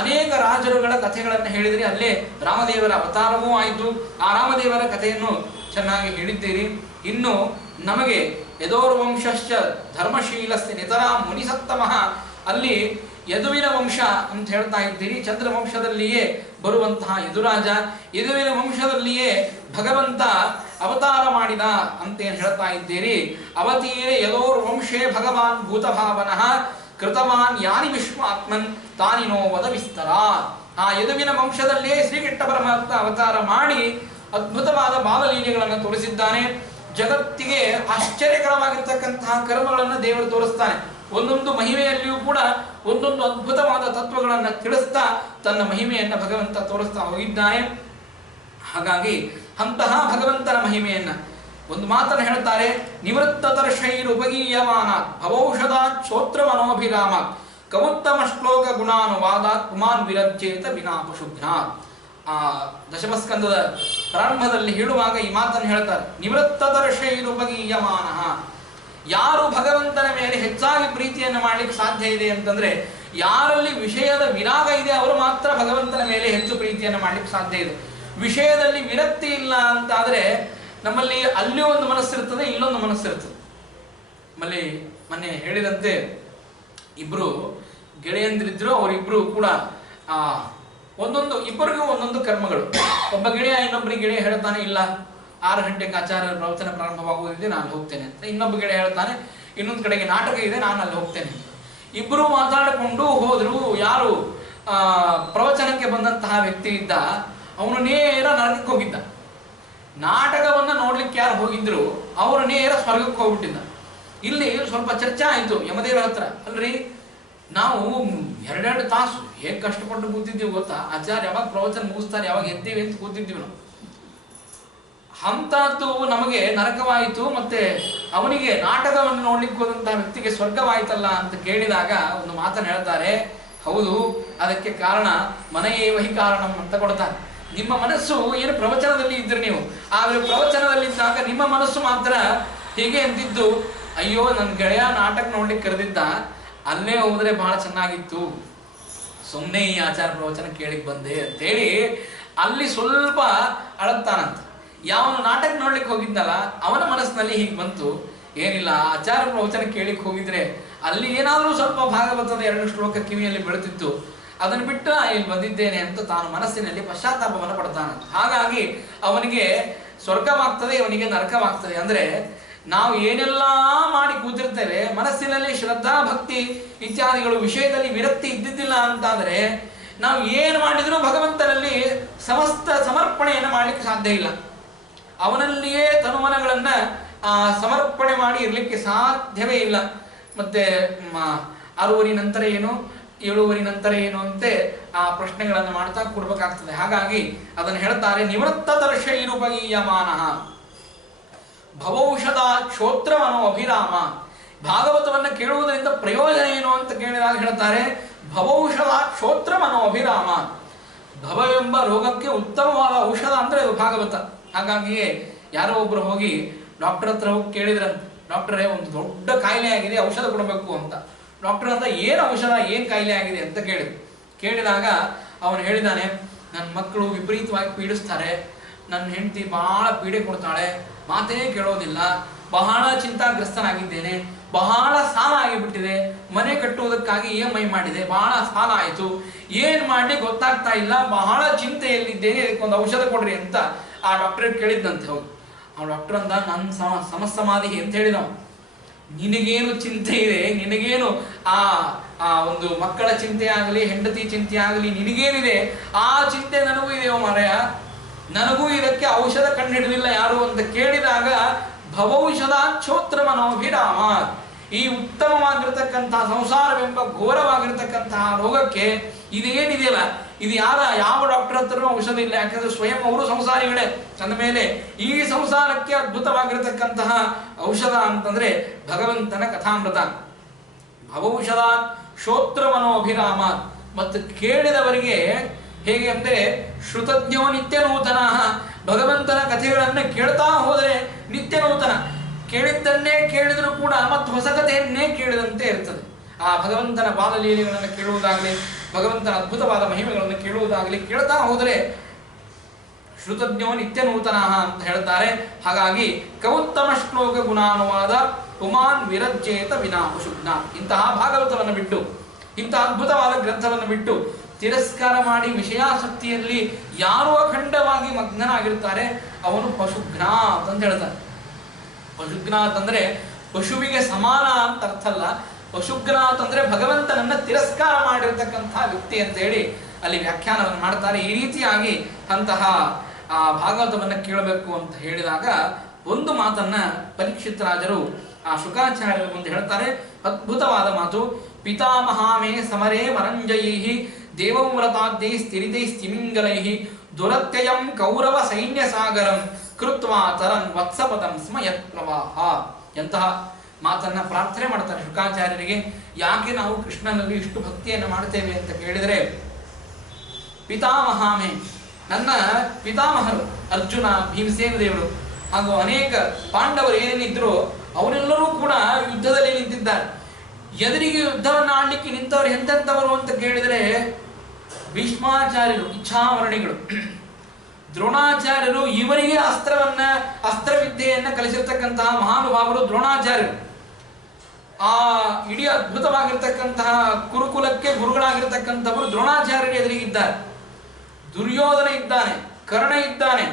ಅನೇಕ ರಾಜರುಗಳ ಕಥೆಗಳನ್ನು ಹೇಳಿದರೆ ಅಲ್ಲೇ ರಾಮದೇವರ ಅವತಾರವೂ ಆಯಿತು. ಆ ರಾಮದೇವರ ಕಥೆಯನ್ನು ಚೆನ್ನಾಗಿ ಹೇಳಿದ್ದೀರಿ. ಇನ್ನು ನಮಗೆ ಯದೋರ್ವಂಶ್ಚ ಧರ್ಮಶೀಲಸ್ಯ ನಿತರ ಮುನಿಸತ್ತಮಃ, ಅಲ್ಲಿ ಯದುವಿನ ವಂಶ ಅಂತ ಹೇಳ್ತಾ ಇದ್ದೀರಿ. ಚಂದ್ರವಂಶದಲ್ಲಿಯೇ ಬರುವಂತಹ ಯದುರಾಜ, ಯದುವಿನ ವಂಶದಲ್ಲಿಯೇ ಭಗವಂತ ಅವತಾರ ಮಾಡಿದ ಅಂತೇನು ಹೇಳ್ತಾ ಇದ್ದೀರಿ. ಅವತೀರೇ ಯದೋರ್ವಂಶೇ ಭಗವಾನ್ ಭೂತಭಾವನಃ ಕೃತವಾನ್ ಯಾನಿ ವಿಶ್ವಾತ್ಮನ್ ತಾನಿನೋ ವದ ವಿಸ್ತರ. ಆ ಯದುವಿನ ವಂಶದಲ್ಲಿಯೇ ಶ್ರೀಕೃಷ್ಣ ಪರಮಾತ್ಮ ಅವತಾರ ಮಾಡಿ ಅದ್ಭುತವಾದ ಬಾಲಲೀಲೆಗಳನ್ನು ತೋರಿಸಿದ್ದಾನೆ. ಜಗತ್ತಿಗೆ ಆಶ್ಚರ್ಯಕರವಾಗಿರ್ತಕ್ಕಂತಹ ಕರ್ಮಗಳನ್ನು ದೇವರು ತೋರಿಸ್ತಾನೆ. ಒಂದೊಂದು ಮಹಿಮೆಯಲ್ಲಿಯೂ ಕೂಡ ಒಂದೊಂದು ಅದ್ಭುತವಾದ ತತ್ವಗಳನ್ನು ತಿಳಿಸ್ತಾ ತನ್ನ ಮಹಿಮೆಯನ್ನು ಭಗವಂತ ತೋರಿಸ್ತಾ ಹೋಗಿದ್ದಾನೆ. ಹಾಗಾಗಿ ಅಂತಹ ಭಗವಂತನ ಮಹಿಮೆಯನ್ನ ಒಂದು ಮಾತನ್ನು ಹೇಳ್ತಾರೆ. ನಿವೃತ್ತತರ್ಷೈರುಪಗೀಯಮಾನಾತ್ ಭವೌಷಧಾತ್ ಶ್ರೋತ್ರ ಮನೋಭಿರಾಮಾತ್ ಕವುತ್ತಮ ಶ್ಲೋಕ ಗುಣಾನುವಾದಾತ್ ಪುಮಾನ್ ವಿರಜ್ಯೇತ ವಿನಾ ಪಶುಘ್ನಾತ್. ಆ ದಶಮಸ್ಕಂದದ ಪ್ರಾರಂಭದಲ್ಲಿ ಹೇಳುವಾಗ ಈ ಮಾತನ್ನು ಹೇಳ್ತಾರೆ. ನಿವೃತ್ತತರ್ಷೈರುಪಗೀಯಮಾನ, ಯಾರು ಭಗವಂತನ ಮೇಲೆ ಹೆಚ್ಚಾಗಿ ಪ್ರೀತಿಯನ್ನು ಮಾಡಲಿಕ್ಕೆ ಸಾಧ್ಯ ಇದೆ ಅಂತಂದ್ರೆ, ಯಾರಲ್ಲಿ ವಿಷಯದ ವಿರಾಗ ಇದೆ ಅವರು ಮಾತ್ರ ಭಗವಂತನ ಮೇಲೆ ಹೆಚ್ಚು ಪ್ರೀತಿಯನ್ನು ಮಾಡಲಿಕ್ಕೆ ಸಾಧ್ಯ ಇದೆ. ವಿಷಯದಲ್ಲಿ ವಿರಕ್ತಿ ಇಲ್ಲ ಅಂತಾದ್ರೆ ನಮ್ಮಲ್ಲಿ ಅಲ್ಲಿ ಒಂದು ಮನಸ್ಸಿರ್ತದೆ, ಇಲ್ಲೊಂದು ಮನಸ್ಸಿರ್ತದೆ. ನಮ್ಮಲ್ಲಿ ಮೊನ್ನೆ ಹೇಳಿದಂತೆ ಇಬ್ರು ಗೆಳೆಯಂದಿರಿದ್ರು, ಅವರಿಬ್ರು ಕೂಡ ಇಬ್ಬರಿಗೂ ಒಂದೊಂದು ಕರ್ಮಗಳು. ಒಬ್ಬ ಗೆಳೆಯ ಇನ್ನೊಬ್ಬರಿಗೆ ಗೆಳೆಯ ಹೇಳ್ತಾನೆ, ಇಲ್ಲ 6 ಗಂಟೆಗೆ ಆಚಾರ್ಯ ಪ್ರವಚನ ಪ್ರಾರಂಭವಾಗುವುದಿದೆ, ನಾನು ಹೋಗ್ತೇನೆ ಅಂತ. ಇನ್ನೊಬ್ಬ ಗೆಳೆಯ ಹೇಳ್ತಾನೆ, ಇನ್ನೊಂದು ಕಡೆಗೆ ನಾಟಕ ಇದೆ, ನಾನು ಅಲ್ಲಿ ಹೋಗ್ತೇನೆ ಅಂತ. ಇಬ್ಬರು ಮಾತಾಡಿಕೊಂಡು ಹೋದ್ರು. ಯಾರು ಪ್ರವಚನಕ್ಕೆ ಬಂದಂತಹ ವ್ಯಕ್ತಿ ಇದ್ದ, ಅವನು ನೇರ ನರಕಕ್ಕೆ ಹೋಗಿದ್ದ. ನಾಟಕವನ್ನ ನೋಡ್ಲಿಕ್ಕೆ ಯಾರು ಹೋಗಿದ್ರು ಅವರು ನೇರ ಸ್ವರ್ಗಕ್ಕೆ ಹೋಗ್ಬಿಟ್ಟಿದ್ದ. ಇಲ್ಲಿ ಸ್ವಲ್ಪ ಚರ್ಚೆ ಆಯ್ತು ಯಮದೇವರ ಹತ್ರ. ಅಲ್ರಿ, ನಾವು 2 ತಾಸು ಹೇಗೆ ಕಷ್ಟಪಟ್ಟು ಕೂತಿದ್ದೀವಿ ಗೊತ್ತಾ, ಆಚಾರ್ಯ ಯಾವಾಗ ಪ್ರವಚನ ಮುಗಿಸ್ತಾರೆ ಯಾವಾಗ ಎದ್ದೀವಿ ಅಂತ ಕೂತಿದ್ದೀವಿ ನಾವು. ಅಂತದ್ದು ನಮಗೆ ನರಕವಾಯಿತು, ಮತ್ತೆ ಅವನಿಗೆ ನಾಟಕವನ್ನು ನೋಡ್ಲಿಕ್ಕೆ ಹೋದಂತಹ ವ್ಯಕ್ತಿಗೆ ಸ್ವರ್ಗವಾಯ್ತಲ್ಲ ಅಂತ ಕೇಳಿದಾಗ ಒಂದು ಮಾತನ್ನು ಹೇಳ್ತಾರೆ. ಹೌದು, ಅದಕ್ಕೆ ಕಾರಣ ಮನೆಯೇವ ಹಿ ಕಾರಣಂ ಅಂತ ಕೊಡ್ತಾರೆ. ನಿಮ್ಮ ಮನಸ್ಸು ಏನು ಪ್ರವಚನದಲ್ಲಿ ಇದ್ರಿ ನೀವು, ಆದ್ರೆ ಪ್ರವಚನದಲ್ಲಿದ್ದಾಗ ನಿಮ್ಮ ಮನಸ್ಸು ಮಾತ್ರ ಹೀಗೆ ಅಂತಿದ್ದು, ಅಯ್ಯೋ ನನ್ನ ಗೆಳೆಯ ನಾಟಕ ನೋಡ್ಲಿಕ್ಕೆ ಕರೆದಿದ್ದ, ಅಲ್ಲೇ ಹೋದ್ರೆ ಬಹಳ ಚೆನ್ನಾಗಿತ್ತು, ಸುಮ್ಮನೆ ಈ ಆಚಾರ ಪ್ರವಚನ ಕೇಳಿಕ್ ಬಂದೆ ಅಂತೇಳಿ ಅಲ್ಲಿ ಸ್ವಲ್ಪ ಅಳತ್ತಾನಂತ. ಯಾವನು ನಾಟಕ ನೋಡ್ಲಿಕ್ಕೆ ಹೋಗಿದ್ದಲ್ಲ ಅವನ ಮನಸ್ಸಿನಲ್ಲಿ ಹೀಗೆ ಬಂತು, ಏನಿಲ್ಲ ಆಚಾರ ಪ್ರವಚನ ಕೇಳಿಕ್ ಹೋಗಿದ್ರೆ ಅಲ್ಲಿ ಏನಾದರೂ ಸ್ವಲ್ಪ ಭಾಗವತದ 2 ಶ್ಲೋಕ ಕಿವಿಯಲ್ಲಿ ಬೆಳೆತಿತ್ತು, ಅದನ್ನು ಬಿಟ್ಟು ಇಲ್ಲಿ ಬಂದಿದ್ದೇನೆ ಅಂತ ತಾನು ಮನಸ್ಸಿನಲ್ಲಿ ಪಶ್ಚಾತ್ತಾಪವನ್ನು ಪಡ್ತಾನೆ. ಹಾಗಾಗಿ ಅವನಿಗೆ ಸ್ವರ್ಗವಾಗ್ತದೆ, ಅವನಿಗೆ ನರಕವಾಗ್ತದೆ. ಅಂದ್ರೆ ನಾವು ಏನೆಲ್ಲ ಮಾಡಿ ಕೂತಿರ್ತೇವೆ, ಮನಸ್ಸಿನಲ್ಲಿ ಶ್ರದ್ಧಾ ಭಕ್ತಿ ಇತ್ಯಾದಿಗಳು ವಿಷಯದಲ್ಲಿ ವಿರಕ್ತಿ ಇದ್ದಿದ್ದಿಲ್ಲ ಅಂತಾದ್ರೆ ನಾವು ಏನು ಮಾಡಿದ್ರೂ ಭಗವಂತನಲ್ಲಿ ಸಮಸ್ತ ಸಮರ್ಪಣೆಯನ್ನು ಮಾಡ್ಲಿಕ್ಕೆ ಸಾಧ್ಯ ಇಲ್ಲ. ಅವನಲ್ಲಿಯೇ ತನುಮನಗಳನ್ನ ಸಮರ್ಪಣೆ ಮಾಡಿ ಇರ್ಲಿಕ್ಕೆ ಸಾಧ್ಯವೇ ಇಲ್ಲ. ಮತ್ತೆ 6 ನಂತರ ಏನು, 7 ನಂತರ ಏನು ಅಂತೆ ಆ ಪ್ರಶ್ನೆಗಳನ್ನು ಮಾಡ್ತಾ ಕೊಡ್ಬೇಕಾಗ್ತದೆ. ಹಾಗಾಗಿ ಅದನ್ನು ಹೇಳ್ತಾರೆ. ನಿವೃತ್ತತರ್ಷೈರುಪಗೀಯಮಾನ ಭವೌಷಧ ಕ್ಷೋತ್ರವನೋ ಅಭಿರಾಮ. ಭಾಗವತವನ್ನು ಕೇಳುವುದರಿಂದ ಪ್ರಯೋಜನ ಏನು ಅಂತ ಕೇಳಿದಾಗ ಹೇಳ್ತಾರೆ, ಭವೌಷಧ ಕ್ಷೋತ್ರವನೋ ಅಭಿರಾಮ. ಭವವೆಂಬ ರೋಗಕ್ಕೆ ಉತ್ತಮವಾದ ಔಷಧ ಅಂದ್ರೆ ಅದು ಭಾಗವತ. ಹಾಗಾಗಿಯೇ ಯಾರೋ ಒಬ್ರು ಹೋಗಿ ಡಾಕ್ಟರ್ ಹತ್ರ ಹೋಗಿ ಕೇಳಿದ್ರಂತೆ, ಡಾಕ್ಟರೇ ಒಂದು ದೊಡ್ಡ ಕಾಯಿಲೆ ಆಗಿದೆ, ಔಷಧ ಕೊಡಬೇಕು ಅಂತ. ಡಾಕ್ಟರ್ ಅಂತ ಏನು ಔಷಧ, ಏನು ಕಾಯಿಲೆ ಆಗಿದೆ ಅಂತ ಕೇಳಿದಾಗ ಅವನು ಹೇಳಿದಾನೆ, ನನ್ನ ಮಕ್ಕಳು ವಿಪರೀತವಾಗಿ ಪೀಡಿಸ್ತಾರೆ, ನನ್ನ ಹೆಂಡತಿ ಬಹಳ ಪೀಡೆ ಕೊಡ್ತಾಳೆ, ಮಾತೇ ಕೇಳೋದಿಲ್ಲ, ಬಹಳ ಚಿಂತಾಗ್ರಸ್ತನಾಗಿದ್ದೇನೆ, ಬಹಳ ಸಾಲ ಆಗಿಬಿಟ್ಟಿದೆ, ಮನೆ ಕಟ್ಟುವುದಕ್ಕಾಗಿ EMI ಮಾಡಿದೆ, ಬಹಳ ಸಾಲ ಆಯಿತು, ಏನ್ ಮಾಡಿ ಗೊತ್ತಾಗ್ತಾ ಇಲ್ಲ, ಬಹಳ ಚಿಂತೆಯಲ್ಲಿದ್ದೇನೆ, ಇದಕ್ಕೊಂದು ಔಷಧ ಕೊಡ್ರಿ ಅಂತ ಆ ಡಾಕ್ಟರ್ ಕೇಳಿದ್ದಂತೆ. ಹೋಗಿ ಆ ಡಾಕ್ಟರ್ ಅಂದ, ನನ್ನ ಸಮಸ್ಸಮಾಧಿ ಅಂತ ಹೇಳಿದವ, ನಿನಗೇನು ಚಿಂತೆ ಇದೆ, ನಿನಗೇನು ಆ ಆ ಒಂದು ಮಕ್ಕಳ ಚಿಂತೆ ಆಗಲಿ, ಹೆಂಡತಿ ಚಿಂತೆ ಆಗಲಿ, ನಿನಗೇನಿದೆ ಆ ಚಿಂತೆ ನನಗೂ ಇದೆಯೋ ಮಾರಾಯ, ನನಗೂ ಇದಕ್ಕೆ ಔಷಧ ಕಂಡು ಹಿಡಿದಿಲ್ಲ ಯಾರು ಅಂತ ಕೇಳಿದಾಗ, ಭವೌಷಧ ಕ್ಷೋತ್ರ ಮನೋಭಿರಾಮ, ಈ ಉತ್ತಮವಾಗಿರ್ತಕ್ಕಂತಹ ಸಂಸಾರವೆಂಬ ಘೋರವಾಗಿರ್ತಕ್ಕಂತಹ ರೋಗಕ್ಕೆ ಇದೇನಿದೆಯಲ್ಲ, ಇದು ಯಾವ ಡಾಕ್ಟರ್ ಹತ್ರನೂ ಔಷಧ ಇಲ್ಲ. ಯಾಕಂದ್ರೆ ಸ್ವಯಂ ಅವರು ಸಂಸಾರಿಗಳೇ ಅಂದ ಮೇಲೆ ಈ ಸಂಸಾರಕ್ಕೆ ಅದ್ಭುತವಾಗಿರ್ತಕ್ಕಂತಹ ಔಷಧ ಅಂತಂದ್ರೆ ಭಗವಂತನ ಕಥಾಮೃತ. ಭವೌಷಧ ಶ್ರೋತ್ರ ಮನೋಭಿರಾಮ, ಮತ್ತು ಕೇಳಿದವರಿಗೆ ಹೇಗೆ ಅಂದ್ರೆ ಶ್ರುತಜ್ಞೋ ನಿತ್ಯ ನೂತನ, ಭಗವಂತನ ಕಥೆಗಳನ್ನು ಕೇಳ್ತಾ ಹೋದರೆ ನಿತ್ಯ ನೂತನ, ಕೇಳಿದ್ದನ್ನೇ ಕೇಳಿದರೂ ಕೂಡ ಮತ್ತು ಹೊಸ ಕಥೆಯನ್ನೇ ಕೇಳಿದಂತೆ ಇರ್ತದೆ. ಆ ಭಗವಂತನ ಬಾಲಲೀಲೆಗಳನ್ನು ಕೇಳುವುದಾಗಲಿ, ಭಗವಂತನ ಅದ್ಭುತವಾದ ಮಹಿಮೆಗಳನ್ನು ಕೇಳುವುದಾಗಲಿ ಕೇಳ್ತಾ ಹೋದರೆ ಶ್ರುತಜ್ಞೋ ನಿತ್ಯ ನೂತನ ಅಂತ ಹೇಳ್ತಾರೆ. ಹಾಗಾಗಿ ಕೌತ್ತಮ ಶ್ಲೋಕ ಗುಣಾನುವಾದ ಪುಮಾನ್ ವಿರಜ್ಯೇತ ವಿನಾ ಶುಗ್ನ, ಇಂತಹ ಭಾಗವತವನ್ನು ಬಿಟ್ಟು, ಇಂತಹ ಅದ್ಭುತವಾದ ಗ್ರಂಥವನ್ನು ಬಿಟ್ಟು ತಿರಸ್ಕಾರ ಮಾಡಿ ವಿಷಯಾಸಕ್ತಿಯಲ್ಲಿ ಯಾರು ಅಖಂಡವಾಗಿ ಮಗ್ನನಾಗಿರ್ತಾರೆ ಅವನು ಪಶುಘ್ನಾತ್ ಅಂತ ಹೇಳ್ತಾರೆ. ಪಶುಘ್ನಾತ್ ಅಂದ್ರೆ ಪಶುವಿಗೆ ಸಮಾನ ಅಂತ ಅರ್ಥ ಅಲ್ಲ, ಪಶುಘ್ನಾತ್ ಅಂದ್ರೆ ಭಗವಂತನನ್ನ ತಿರಸ್ಕಾರ ಮಾಡಿರ್ತಕ್ಕಂತಹ ವ್ಯಕ್ತಿ ಅಂತ ಹೇಳಿ ಅಲ್ಲಿ ವ್ಯಾಖ್ಯಾನವನ್ನು ಮಾಡ್ತಾರೆ. ಈ ರೀತಿಯಾಗಿ ಅಂತಹ ಆ ಭಾಗವತವನ್ನ ಕೇಳಬೇಕು ಅಂತ ಹೇಳಿದಾಗ ಒಂದು ಮಾತನ್ನ ಪರೀಕ್ಷಿತ್ ರಾಜರು ಆ ಶುಕಾಚಾರ್ಯರ ಮುಂದೆ ಹೇಳ್ತಾರೆ, ಅದ್ಭುತವಾದ ಮಾತು. ಪಿತಾಮಹಾಮೇ ಸಮರೇ ಮರಂಜಯೈಹಿ ದೇವವ್ರತಾದ್ಯೈ ಸ್ಥಿರಿತೈ ಸ್ಥಿಮಿಂಗಲೈಃ ದುರತ್ಯಯಂ ಕೌರವ ಸೈನ್ಯ ಸಾಗರಂ ಕೃತ್ವಾ ತರನ್ ವತ್ಸಪದಂ ಸ್ಮ ಯತ್ ಪ್ರವಾಹ. ಎಂತಹ ಮಾತನ್ನ ಪ್ರಾರ್ಥನೆ ಮಾಡ್ತಾರೆ ಶುಕಾಚಾರ್ಯರಿಗೆ. ಯಾಕೆ ನಾವು ಕೃಷ್ಣನಲ್ಲಿ ಇಷ್ಟು ಭಕ್ತಿಯನ್ನು ಮಾಡ್ತೇವೆ ಅಂತ ಕೇಳಿದರೆ, ಪಿತಾಮಹಾಮೇ, ನನ್ನ ಪಿತಾಮಹರು ಅರ್ಜುನ, ಭೀಮಸೇನ ದೇವರು ಹಾಗೂ ಅನೇಕ ಪಾಂಡವರು ಏನೇನಿದ್ರು ಅವರೆಲ್ಲರೂ ಕೂಡ ಯುದ್ಧದಲ್ಲಿ ನಿಂತಿದ್ದಾರೆ. ಎದುರಿಗೆ ಯುದ್ಧವನ್ನು ಆಡ್ಲಿಕ್ಕೆ ನಿಂತವರು ಎಂತೆಂಥವರು ಅಂತ ಕೇಳಿದರೆ ಭೀಷ್ಮಾಚಾರ್ಯರು, ಇಚ್ಛಾವರಣಿಗಳು, ದ್ರೋಣಾಚಾರ್ಯರು, ಇವರಿಗೆ ಅಸ್ತ್ರವಿದ್ಯೆಯನ್ನ ಕಲಿಸಿರ್ತಕ್ಕಂತಹ ಮಹಾನುಭಾವರು ದ್ರೋಣಾಚಾರ್ಯರು. ಆ ಇಡೀ ಅದ್ಭುತವಾಗಿರ್ತಕ್ಕಂತಹ ಕುರುಕುಲಕ್ಕೆ ಗುರುಗಳಾಗಿರ್ತಕ್ಕಂಥವರು ದ್ರೋಣಾಚಾರ್ಯರು ಎದುರಿಗಿದ್ದಾರೆ. ದುರ್ಯೋಧನ ಇದ್ದಾನೆ, ಕರ್ಣ ಇದ್ದಾನೆ,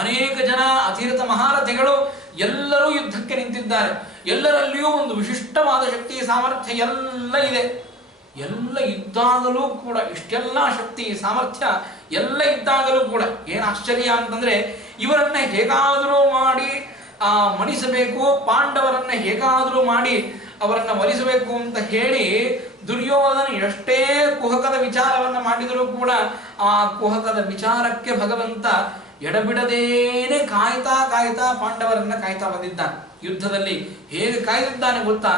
ಅನೇಕ ಜನ ಅತಿರಥ ಮಹಾರಥಿಗಳು ಎಲ್ಲರೂ ಯುದ್ಧಕ್ಕೆ ನಿಂತಿದ್ದಾರೆ. ಎಲ್ಲರಲ್ಲಿಯೂ ಒಂದು ವಿಶಿಷ್ಟವಾದ ಶಕ್ತಿ ಸಾಮರ್ಥ್ಯ ಎಲ್ಲ ಇದೆ. ಎಲ್ಲ ಇದ್ದಾಗಲೂ ಕೂಡ, ಇಷ್ಟೆಲ್ಲ ಶಕ್ತಿ ಸಾಮರ್ಥ್ಯ ಎಲ್ಲ ಇದ್ದಾಗಲೂ ಕೂಡ ಏನು ಆಶ್ಚರ್ಯ ಅಂತಂದ್ರೆ, ಇವರನ್ನ ಹೇಗಾದರೂ ಮಾಡಿ ಮಣಿಸಬೇಕು, ಪಾಂಡವರನ್ನ ಹೇಗಾದರೂ ಮಾಡಿ ಅವರನ್ನ ಒಲಿಸಬೇಕು ಅಂತ ಹೇಳಿ ದುರ್ಯೋಧನ ಎಷ್ಟೇ ಕುಹಕದ ವಿಚಾರವನ್ನ ಮಾಡಿದರೂ ಕೂಡ ಆ ಕುಹಕದ ವಿಚಾರಕ್ಕೆ ಭಗವಂತ ಎಡಬಿಡದೇನೆ ಕಾಯ್ತಾ ಕಾಯ್ತಾ ಪಾಂಡವರನ್ನ ಕಾಯ್ತಾ ಬಂದಿದ್ದಾನೆ. ಯುದ್ಧದಲ್ಲಿ ಹೇಗೆ ಕಾಯ್ದಿದ್ದಾನೆ ಗೊತ್ತಾ?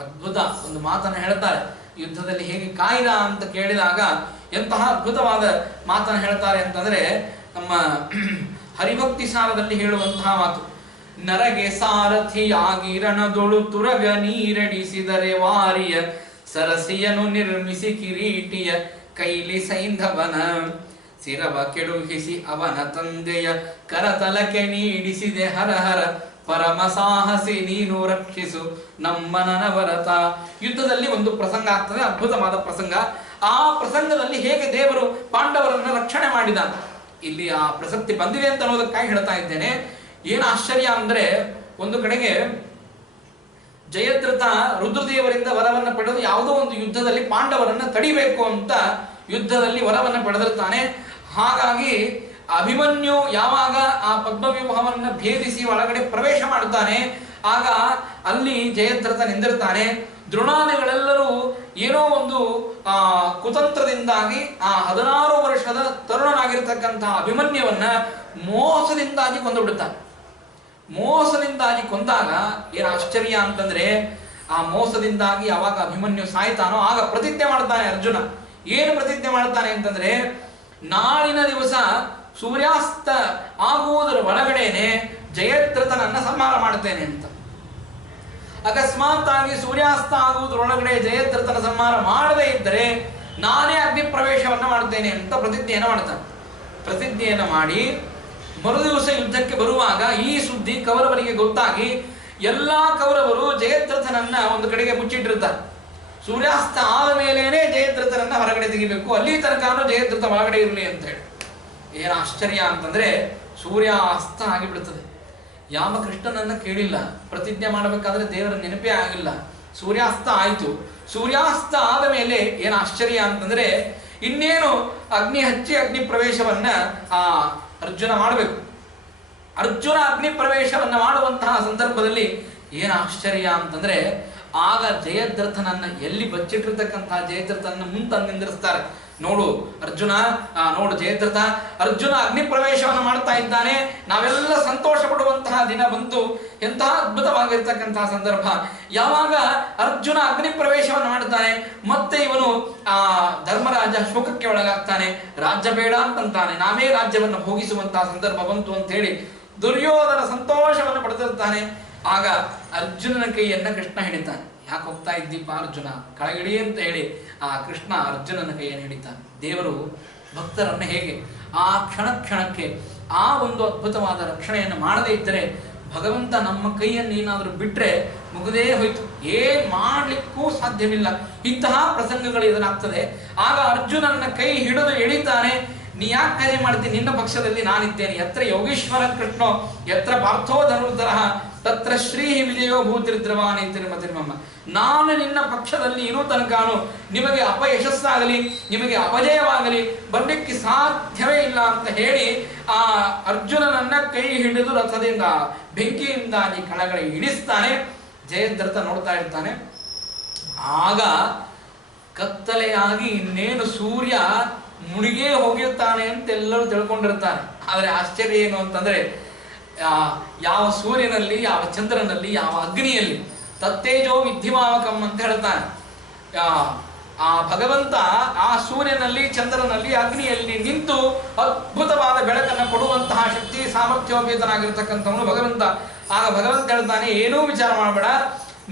ಅದ್ಭುತ ಒಂದು ಮಾತನ್ನು ಹೇಳ್ತಾರೆ. ಯುದ್ಧದಲ್ಲಿ ಹೇಗೆ ಕಾಯ್ದ ಅಂತ ಕೇಳಿದಾಗ ಎಂತಹ ಅದ್ಭುತವಾದ ಮಾತನ್ನು ಹೇಳ್ತಾರೆ ಅಂತಂದ್ರೆ, ನಮ್ಮ ಹರಿಭಕ್ತಿ ಸಾರದಲ್ಲಿ ಹೇಳುವಂತಹ ಮಾತು. ನರಗೆ ಸಾರಥಿಯಾಗಿ ರಣದೊಳು ತುರಗ ನೀರಡಿಸಿದರೆ ವಾರಿಯ ಸರಸಿಯನು ನಿರ್ಮಿಸಿ ಕಿರೀಟಿಯ ಕೈಲಿ ಸೈಂಧವನ ಸಿರವ ಕೆಡುಹಿಸಿ ಅವನ ತಂದೆಯ ಕರತಲಕ್ಕೆ ನೀಡಿಸಿದೆ ಹರ ಹರ ಪರಮ ಸಾಹಸಿ ನೀನು ರಕ್ಷಿಸು ನಮ್ಮ ನನವರತ. ಯುದ್ಧದಲ್ಲಿ ಒಂದು ಪ್ರಸಂಗ ಆಗ್ತದೆ, ಅದ್ಭುತವಾದ ಪ್ರಸಂಗ. ಆ ಪ್ರಸಂಗದಲ್ಲಿ ಹೇಗೆ ದೇವರು ಪಾಂಡವರನ್ನ ರಕ್ಷಣೆ ಮಾಡಿದ, ಇಲ್ಲಿ ಆ ಪ್ರಸಕ್ತಿ ಬಂದಿದೆ ಅಂತ ಅನ್ನೋದಕ್ಕಾಗಿ ಹೇಳ್ತಾ ಇದ್ದೇನೆ. ಏನು ಆಶ್ಚರ್ಯ ಅಂದ್ರೆ, ಒಂದು ಕಡೆಗೆ ಜಯದ್ರಥ ರುದ್ರದೇವರಿಂದ ವರವನ್ನು ಪಡೆದು ಯಾವುದೋ ಒಂದು ಯುದ್ಧದಲ್ಲಿ ಪಾಂಡವರನ್ನ ತಡಿಬೇಕು ಅಂತ ಯುದ್ಧದಲ್ಲಿ ವರವನ್ನು ಪಡೆದಿರ್ತಾನೆ. ಹಾಗಾಗಿ ಅಭಿಮನ್ಯು ಯಾವಾಗ ಆ ಪದ್ಮವ್ಯೂಹವನ್ನು ಭೇದಿಸಿ ಒಳಗಡೆ ಪ್ರವೇಶ ಮಾಡ್ತಾನೆ, ಆಗ ಅಲ್ಲಿ ಜಯದ್ರಥ ನಿಂದಿರ್ತಾನೆ. ದ್ರೋಣಾದಿಗಳೆಲ್ಲರೂ ಏನೋ ಒಂದು ಕುತಂತ್ರದಿಂದಾಗಿ ಆ 16 ವರ್ಷದ ತರುಣನಾಗಿರ್ತಕ್ಕಂತಹ ಅಭಿಮನ್ಯವನ್ನ ಮೋಸದಿಂದಾಗಿ ಕೊಂದು ಬಿಡುತ್ತಾನೆ. ಮೋಸದಿಂದಾಗಿ ಕೊಂದಾಗ ಏನು ಆಶ್ಚರ್ಯ ಅಂತಂದ್ರೆ, ಆ ಮೋಸದಿಂದಾಗಿ ಯಾವಾಗ ಅಭಿಮನ್ಯು ಸಾಯ್ತಾನೋ ಆಗ ಪ್ರತಿಜ್ಞೆ ಮಾಡ್ತಾನೆ ಅರ್ಜುನ. ಏನು ಪ್ರತಿಜ್ಞೆ ಮಾಡ್ತಾನೆ ಅಂತಂದ್ರೆ, ನಾಳಿನ ದಿವಸ ಸೂರ್ಯಾಸ್ತ ಆಗುವುದರ ಒಳಗಡೆನೆ ಜಯದ್ರಥನನ್ನ ಸಂಹಾರ ಮಾಡ್ತೇನೆ ಅಂತ. ಅಕಸ್ಮಾತ್ ಆಗಿ ಸೂರ್ಯಾಸ್ತ ಆಗುವುದರೊಳಗಡೆ ಜಯದ್ರಥನ ಸಂಹಾರ ಮಾಡದೇ ಇದ್ದರೆ ನಾನೇ ಅಗ್ನಿ ಪ್ರವೇಶವನ್ನ ಮಾಡ್ತೇನೆ ಅಂತ ಪ್ರತಿಜ್ಞೆಯನ್ನು ಮಾಡ್ತಾನೆ. ಪ್ರತಿಜ್ಞೆಯನ್ನು ಮಾಡಿ ಮರುದಿವಸ ಯುದ್ಧಕ್ಕೆ ಬರುವಾಗ ಈ ಸುದ್ದಿ ಕೌರವರಿಗೆ ಗೊತ್ತಾಗಿ ಎಲ್ಲಾ ಕೌರವರು ಜಯದ್ರಥನನ್ನ ಒಂದು ಕಡೆಗೆ ಮುಚ್ಚಿಟ್ಟಿರ್ತಾರೆ. ಸೂರ್ಯಾಸ್ತ ಆದ ಮೇಲೇನೆ ಜಯದ್ರಥನನ್ನ ಹೊರಗಡೆ ತೆಗಿಬೇಕು, ಅಲ್ಲಿ ತನಕನೂ ಜಯದ್ರಥ ಒಳಗಡೆ ಇರಲಿ ಅಂತ ಹೇಳಿ. ಏನು ಆಶ್ಚರ್ಯ ಅಂತಂದ್ರೆ ಸೂರ್ಯಾಸ್ತ ಆಗಿಬಿಡ್ತದೆ. ಯಾವ ಕೃಷ್ಣನನ್ನ ಕೇಳಿಲ್ಲ, ಪ್ರತಿಜ್ಞೆ ಮಾಡಬೇಕಾದ್ರೆ ದೇವರ ನೆನಪೇ ಆಗಿಲ್ಲ. ಸೂರ್ಯಾಸ್ತ ಆಯ್ತು. ಸೂರ್ಯಾಸ್ತ ಆದ ಮೇಲೆ ಏನು ಆಶ್ಚರ್ಯ ಅಂತಂದ್ರೆ ಇನ್ನೇನು ಅಗ್ನಿ ಹಚ್ಚಿ ಅಗ್ನಿ ಪ್ರವೇಶವನ್ನ ಅರ್ಜುನ ಮಾಡಬೇಕು. ಅರ್ಜುನ ಅಗ್ನಿ ಪ್ರವೇಶವನ್ನ ಮಾಡುವಂತಹ ಸಂದರ್ಭದಲ್ಲಿ ಏನು ಆಶ್ಚರ್ಯ ಅಂತಂದ್ರೆ ಆಗ ಜಯದ್ರಥನನ್ನ ಎಲ್ಲಿ ಬಚ್ಚಿಟ್ಟಿರ್ತಕ್ಕಂತಹ ಜಯದ್ರಥನನ್ನ ಮುಂತಂದು ನಿಂದಿರಿಸ್ತಾರೆ. ನೋಡು ಅರ್ಜುನ, ನೋಡು ಜಯದ್ರಥ, ಅರ್ಜುನ ಅಗ್ನಿ ಪ್ರವೇಶವನ್ನು ಮಾಡ್ತಾ ಇದ್ದಾನೆ. ನಾವೆಲ್ಲ ಸಂತೋಷ ಪಡುವಂತಹ ದಿನ ಬಂತು. ಎಂತಹ ಅದ್ಭುತವಾಗಿರ್ತಕ್ಕಂತಹ ಸಂದರ್ಭ. ಯಾವಾಗ ಅರ್ಜುನ ಅಗ್ನಿ ಪ್ರವೇಶವನ್ನು ಮಾಡ್ತಾನೆ, ಮತ್ತೆ ಇವನು ಧರ್ಮರಾಜ ಶೋಕಕ್ಕೆ ಒಳಗಾಗ್ತಾನೆ. ರಾಜ್ಯ ಬೇಡ ಅಂತಂತಾನೆ, ನಾವೇ ರಾಜ್ಯವನ್ನು ಭೋಗಿಸುವಂತಹ ಸಂದರ್ಭ ಬಂತು ಅಂತ ಹೇಳಿ ದುರ್ಯೋಧನ ಸಂತೋಷವನ್ನು ಪಡೆದಿರ್ತಾನೆ. ಆಗ ಅರ್ಜುನನ ಕೈಯನ್ನ ಕೃಷ್ಣ ಹಿಡಿತಾನೆ. ಯಾಕೆ ಹೋಗ್ತಾ ಇದ್ದೀಪ ಅರ್ಜುನ, ಕೆಳಗಿಡಿ ಅಂತ ಹೇಳಿ ಆ ಕೃಷ್ಣ ಅರ್ಜುನನ ಕೈಯನ್ನು ಹಿಡಿತಾನೆ. ದೇವರು ಭಕ್ತರನ್ನು ಹೇಗೆ ಆ ಕ್ಷಣಕ್ಕೆ ಆ ಒಂದು ಅದ್ಭುತವಾದ ರಕ್ಷಣೆಯನ್ನು ಮಾಡದೇ ಇದ್ದರೆ ಭಗವಂತ ನಮ್ಮ ಕೈಯನ್ನು ಏನಾದರೂ ಬಿಟ್ರೆ ಮುಗದೇ ಹೋಯ್ತು, ಏನ್ ಮಾಡ್ಲಿಕ್ಕೂ ಸಾಧ್ಯವಿಲ್ಲ. ಇಂತಹ ಪ್ರಸಂಗಗಳು ಎದುರಾಗ್ತದೆ. ಆಗ ಅರ್ಜುನನ ಕೈ ಹಿಡಿದು ಎಳಿತಾನೆ. ನೀ ಯಾಕೆ ಕಾರ್ಯ ಮಾಡ್ತೀನಿ, ನಿನ್ನ ಪಕ್ಷದಲ್ಲಿ ನಾನಿದ್ದೇನೆ. ಯತ್ರ ಯೋಗೀಶ್ವರ ಕೃಷ್ಣೋ ಯತ್ರ ಪಾರ್ಥೋ ಧನುರ್ಧರ ತತ್ರ ಶ್ರೀ ವಿಜಯೋ ಭೂತಿರ್ದ್ರವಾನಿ ತಿರುಮತಿರ್ಮಮ್ಮ. ನಾನು ನಿನ್ನ ಪಕ್ಷದಲ್ಲಿ ಇರೋ ತನಕನು ನಿಮಗೆ ಅಪಯಶಸ್ಸಾಗಲಿ ನಿಮಗೆ ಅಪಜಯವಾಗಲಿ ಬರಲಿಕ್ಕೆ ಸಾಧ್ಯವೇ ಇಲ್ಲ ಅಂತ ಹೇಳಿ ಆ ಅರ್ಜುನನನ್ನ ಕೈ ಹಿಡಿದು ರಥದಿಂದ ಬೆಂಕಿಯಿಂದಾಗಿ ಕೆಳಗಡೆ ಇಳಿಸ್ತಾನೆ. ಜಯದ್ರಥ ನೋಡ್ತಾ ಇರ್ತಾನೆ. ಆಗ ಕತ್ತಲೆಯಾಗಿ ಇನ್ನೇನು ಸೂರ್ಯ ಮುಳುಗೇ ಹೋಗಿರ್ತಾನೆ ಅಂತ ಎಲ್ಲರೂ ತಿಳ್ಕೊಂಡಿರ್ತಾನೆ. ಆದರೆ ಆಶ್ಚರ್ಯ ಏನು ಅಂತಂದ್ರೆ ಯಾವ ಸೂರ್ಯನಲ್ಲಿ, ಯಾವ ಚಂದ್ರನಲ್ಲಿ, ಯಾವ ಅಗ್ನಿಯಲ್ಲಿ ತತ್ತೇಜೋ ವಿದ್ಧಿಮಾವಕಂ ಅಂತ ಹೇಳ್ತಾನೆ. ಆ ಭಗವಂತ ಆ ಸೂರ್ಯನಲ್ಲಿ, ಚಂದ್ರನಲ್ಲಿ, ಅಗ್ನಿಯಲ್ಲಿ ನಿಂತು ಅದ್ಭುತವಾದ ಬೆಳಕನ್ನು ಕೊಡುವಂತಹ ಶಕ್ತಿ ಸಾಮರ್ಥ್ಯೋಪೇತನಾಗಿರ್ತಕ್ಕಂಥವನು ಭಗವಂತ. ಆಗ ಭಗವಂತ ಹೇಳ್ತಾನೆ, ಏನೂ ವಿಚಾರ ಮಾಡಬೇಡ,